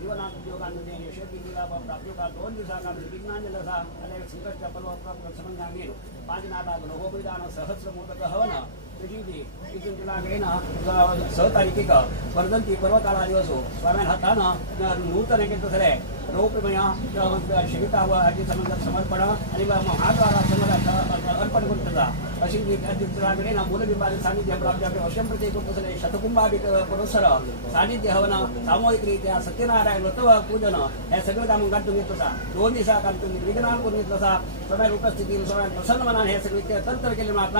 जीवनाद्योगांमध्ये यशोगिरीला प्राप्तिका 2 दिवसांना विज्ञानजलसा अनेक संकटच्या पर्व समंगांगेन पांचनाथा ग्रहोबलिदान सहस्र मोदक हवन तुझी तिथून तुला घेणं 6 तारखेला वर्धंती पर्वकाला दिवसो स्वामी हातानं नूतन केलं सरे रौप्यमया शिविता व आजी समर्पण आणि महाद्वारा समोर अर्पण करता अशी तुलाकडे ना मूलबिंबाचे सानिध्य प्राप्त वर्षं प्रति कुटुंबसले शतकुंभाभिक पुरस्सर सानिध्य हवन सामूहिकरित्या सत्यनारायण व्रत पूजन हे सगळं काम तुम्ही घेत होता 2 दिवसा काम तुम्ही विघ्नान करून घेतलं असा समय उपस्थिती समय प्रसन्न मनाने हे सगळे तंत्र केले मात्र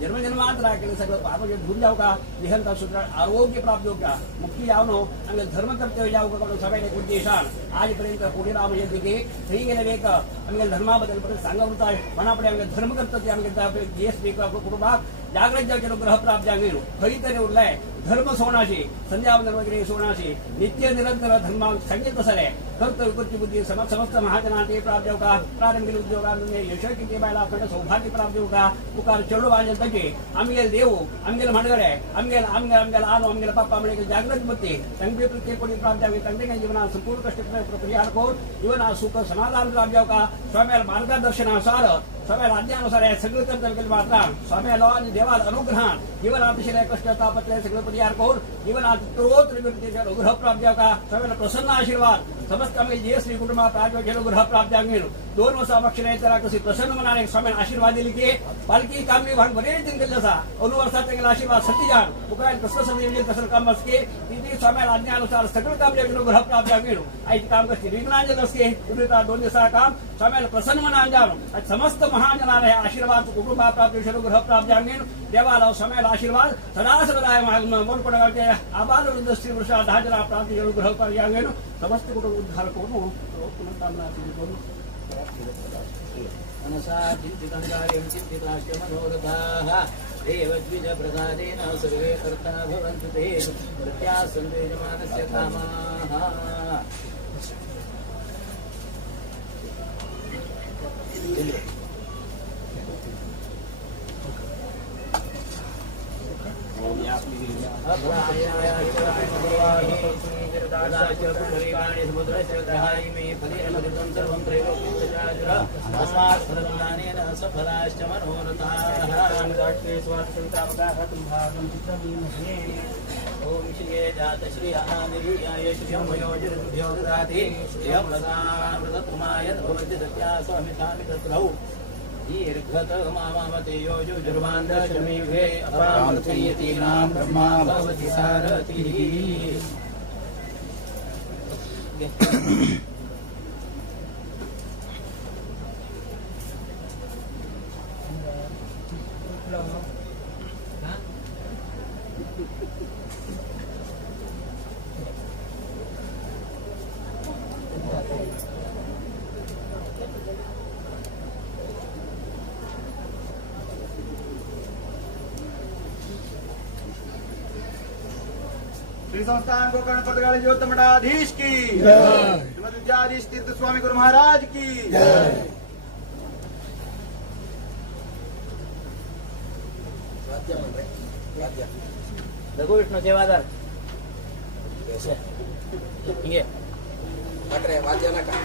जन्मजन्मांतरा केले सगळं पाप भूल जाऊ का निहंता सुधार आरोग्य प्राप्त होऊ का मुक्ती जाऊ नो आणि धर्म कर्तव्य जाऊ का करून सगळ्या उद्देशान आजपर्यंत पुढे राम येते थई गेले वेक आम्ही धर्माबद्दल परत सांगत होता मनापडे आम्ही धर्म कर्तव्य आम्ही देश वेक कुटुंबात जागृत जागेनो ग्रह प्राप्त जागेनो खरी तरी उरलाय धर्म सोनाशी संध्यावंदन वगैरे सोनाशी नित्य निरंतर धर्म सांगितलं सर कर्तव्य कृती बुद्धी समस्त महाजना ते प्राप्त होऊ का प्रारंभिक उद्योगांमध्ये यश किती बायला आपण सौभाग्य प्राप्त होऊ का पुकार चढू बांधेल तके आमगेल देऊ आमगेल म्हणगडे आमगेल आनो आमगेल पप्पा म्हणजे जागृत बुद्धी तंगे प्रत्येक कोणी प्राप्त जावे तंगे जीवनात संपूर्ण कष्ट प्रक्रिया करून जीवनात सुख समाधान प्राप्त होऊ का स्वामीला मार्गदर्शनानुसार स्वामीला आज्ञानुसार हे सगळं कर्तव्य केलं मात्र स्वामीला आणि देवाला अनुग्रहान जीवनात अतिशय कष्ट तापत्र सगळं परिहार करून जीवनात त्रोत्र अनुग्रह प्राप्त होऊ का स्वामीला प्रसन्न आशीर्वाद समस्त आम्ही जे श्री कुटुंबात प्राप्त अनुग्रह प्राप्त होईल 2 वर्ष अक्षर त्याला कशी प्रसन्न मनाने स्वामीने आशीर्वाद दिली की पालखी कामनी भाग बरेच दिन केलं असा अनुवर्षात गेला आशीर्वाद सती जाण उकरायला कसं संधी कसं काम असके तिथे स्वामीला आज्ञानुसार सगळं काम अनुग्रह प्राप्त होईल आईची काम कसते विघ्नांजल असते 2 दिवसा काम स्वामीला प्रसन्न मनाने जाणून समस्त महाजनाने आशीर्वाद कुटुंबात प्राप्त अनुग्रह प्राप्त होईल देवाला स्वामीला आशीर्वाद सदा सदाय मन पडगावचे आबाल वृद्ध श्री वृषा 10 जना प्राप्त अनुग्रह प्राप्त होईल समस्त कुटुंब उद्धार करून पुनर्कामना करून मनसा चिंतितं कार्यं चिन्तिताश्च मनोरथाः देवद्विजप्रसादेन सर्वे कर्ता भवन्तु ते प्रत्याः सन्देजमानस्य कामाः सफलाश्च ओम श्री जात श्री आनिर्याय श्रियं वयोजृभ्यो ददाति श्रियं वदामृततुमाय भवति दत्या स्वामितानि तत्रौ दीर्घत मामते योजुर्वान्दशमीभे अपामतीनां ब्रह्मा भवति सारथिः श्री संस्थान गोकर्ण पटगाड़ी ज्योत मठाधीश की श्रीमद विद्याधीश तीर्थ स्वामी गुरु महाराज की रघु विष्णु सेवादार ये वाटरे वाद्य नका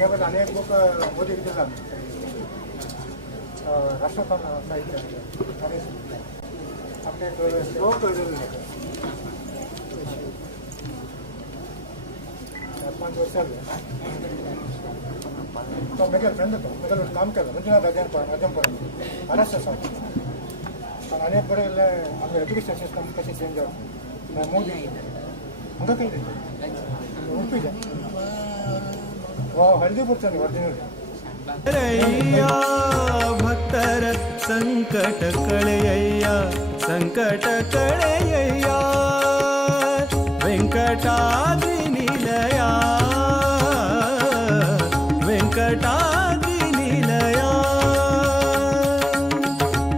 त्याबद्दल अनेक लोक मोदी दिला राष्ट्रस्थान साहित्य आपल्या श्लोक 5 वर्ष तो मेगल फ्रेंड होतो मेगल काम केलं मंजुनाथ अजंपर महाराष्ट्रासाठी पण अनेक बरेले आपलं एज्युकेशन सिस्टम कशी चेंज जावं मोदी हंगा केली उडपीच्या हल्दीपूरचं ओरिजिनल रैया भक्तर संकट कळयैया संकट कळयैया वेंकटाद्रि निलया वेंकटाद्रि निलया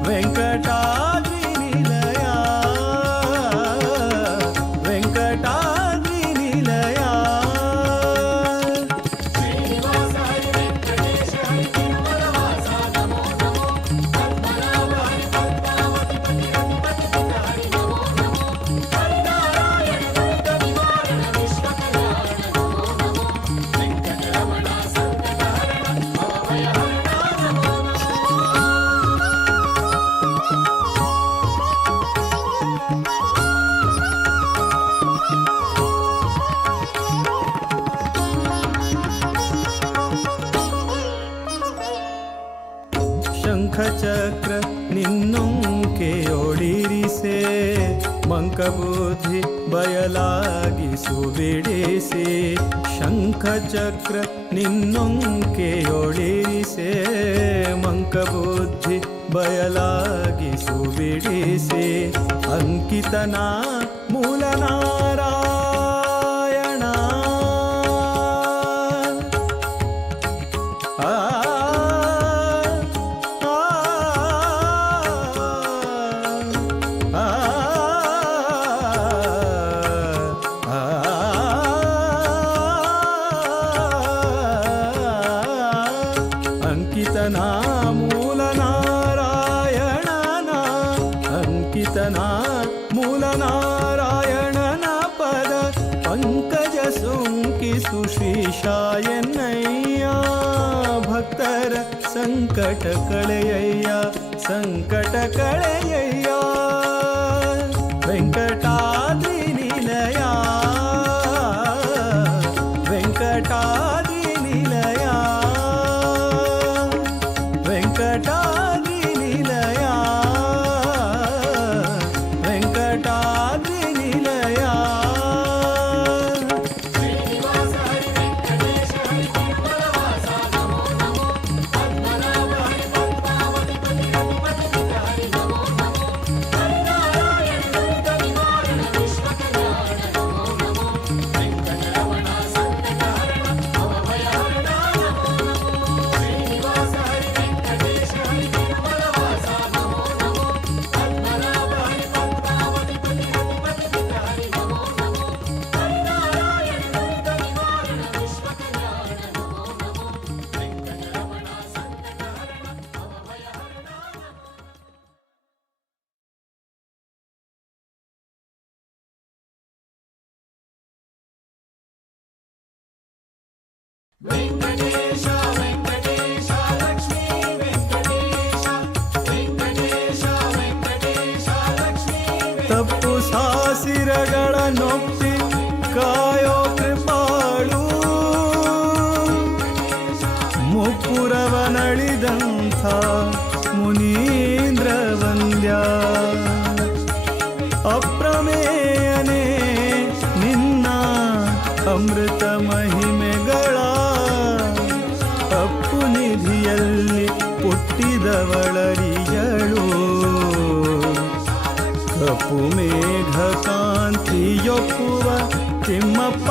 वेंकटाद्रि निलया वेंकटाद्रि निलया ಶಂಖಚಕ್ರ ನಿನ್ನೊಂಕೆಯೊಡಿರಿಸೆ ಮಂಕಬುದ್ಧಿ ಬಯಲಾಗಿಸು ಬಿಡಿಸಿ ಶಂಖಚಕ್ರ ನಿನ್ನೊಂಕೆಯೊಡಿರಿಸೆ ಮಂಕಬುದ್ಧಿ ಬಯಲಾಗಿಸು ಬಿಡಿಸಿ ಅಂಕಿತನ ಮೂಲನಾರಾಯಣ ಅಂಕಿತನಾ ಮೂಲ ನಾರಾಯಣನ ಅಂಕಿತನಾ ಮೂಲ ನಾರಾಯಣನ ಪದ ಪಂಕಜ ಸುಂಕಿಸು ಶ್ರೀಶಾಯನಯ್ಯ ಭಕ್ತರ ಸಂಕಟ ಕಳೆಯಯ್ಯ ಸಂಕಟ ಕಳೆಯಯ್ಯ ವೆಂಕಟಾದ್ರಿ ನಿಲಯ ವೆಂಕಟಾದ್ರಿ ನಿಲಯ ವೆಂಕಟಾದ್ರಿ ನಿಲಯ ವೆಂಕಟಾದ್ರಿ ನಿಲಯ ವೆಂಕಟೇಶ ವೆಂಕಟೇಶ ಲಕ್ಷ್ಮೀ ವೆಂಕಟೇಶ ವೆಂಕಟೇಶ ವೆಂಕಟೇಶ ಲಕ್ಷ್ಮೀ ತಪ್ಪು ಸಾಸಿರಗಳನ್ನೊಪ್ಪಿ ಕಾಯೋ ಕೃಪಾಳು ಮುಪ್ಪುರವನಳಿದಂಥ ಮುನೀಂದ್ರ ವಂದ್ಯ ಅಪ್ರಮೇಯನೇ ನಿನ್ನ ಅಮೃತ ಮಹಿಮೆಗಳ ಅಪ್ಪು ನಿಧಿಯಲ್ಲಿ ಹುಟ್ಟಿದವಳರಿಯಳು ಕಪ್ಪು ಮೇಘ ಕಾಂತಿಯೊಪ್ಪುವ ತಿಮ್ಮಪ್ಪ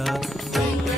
सा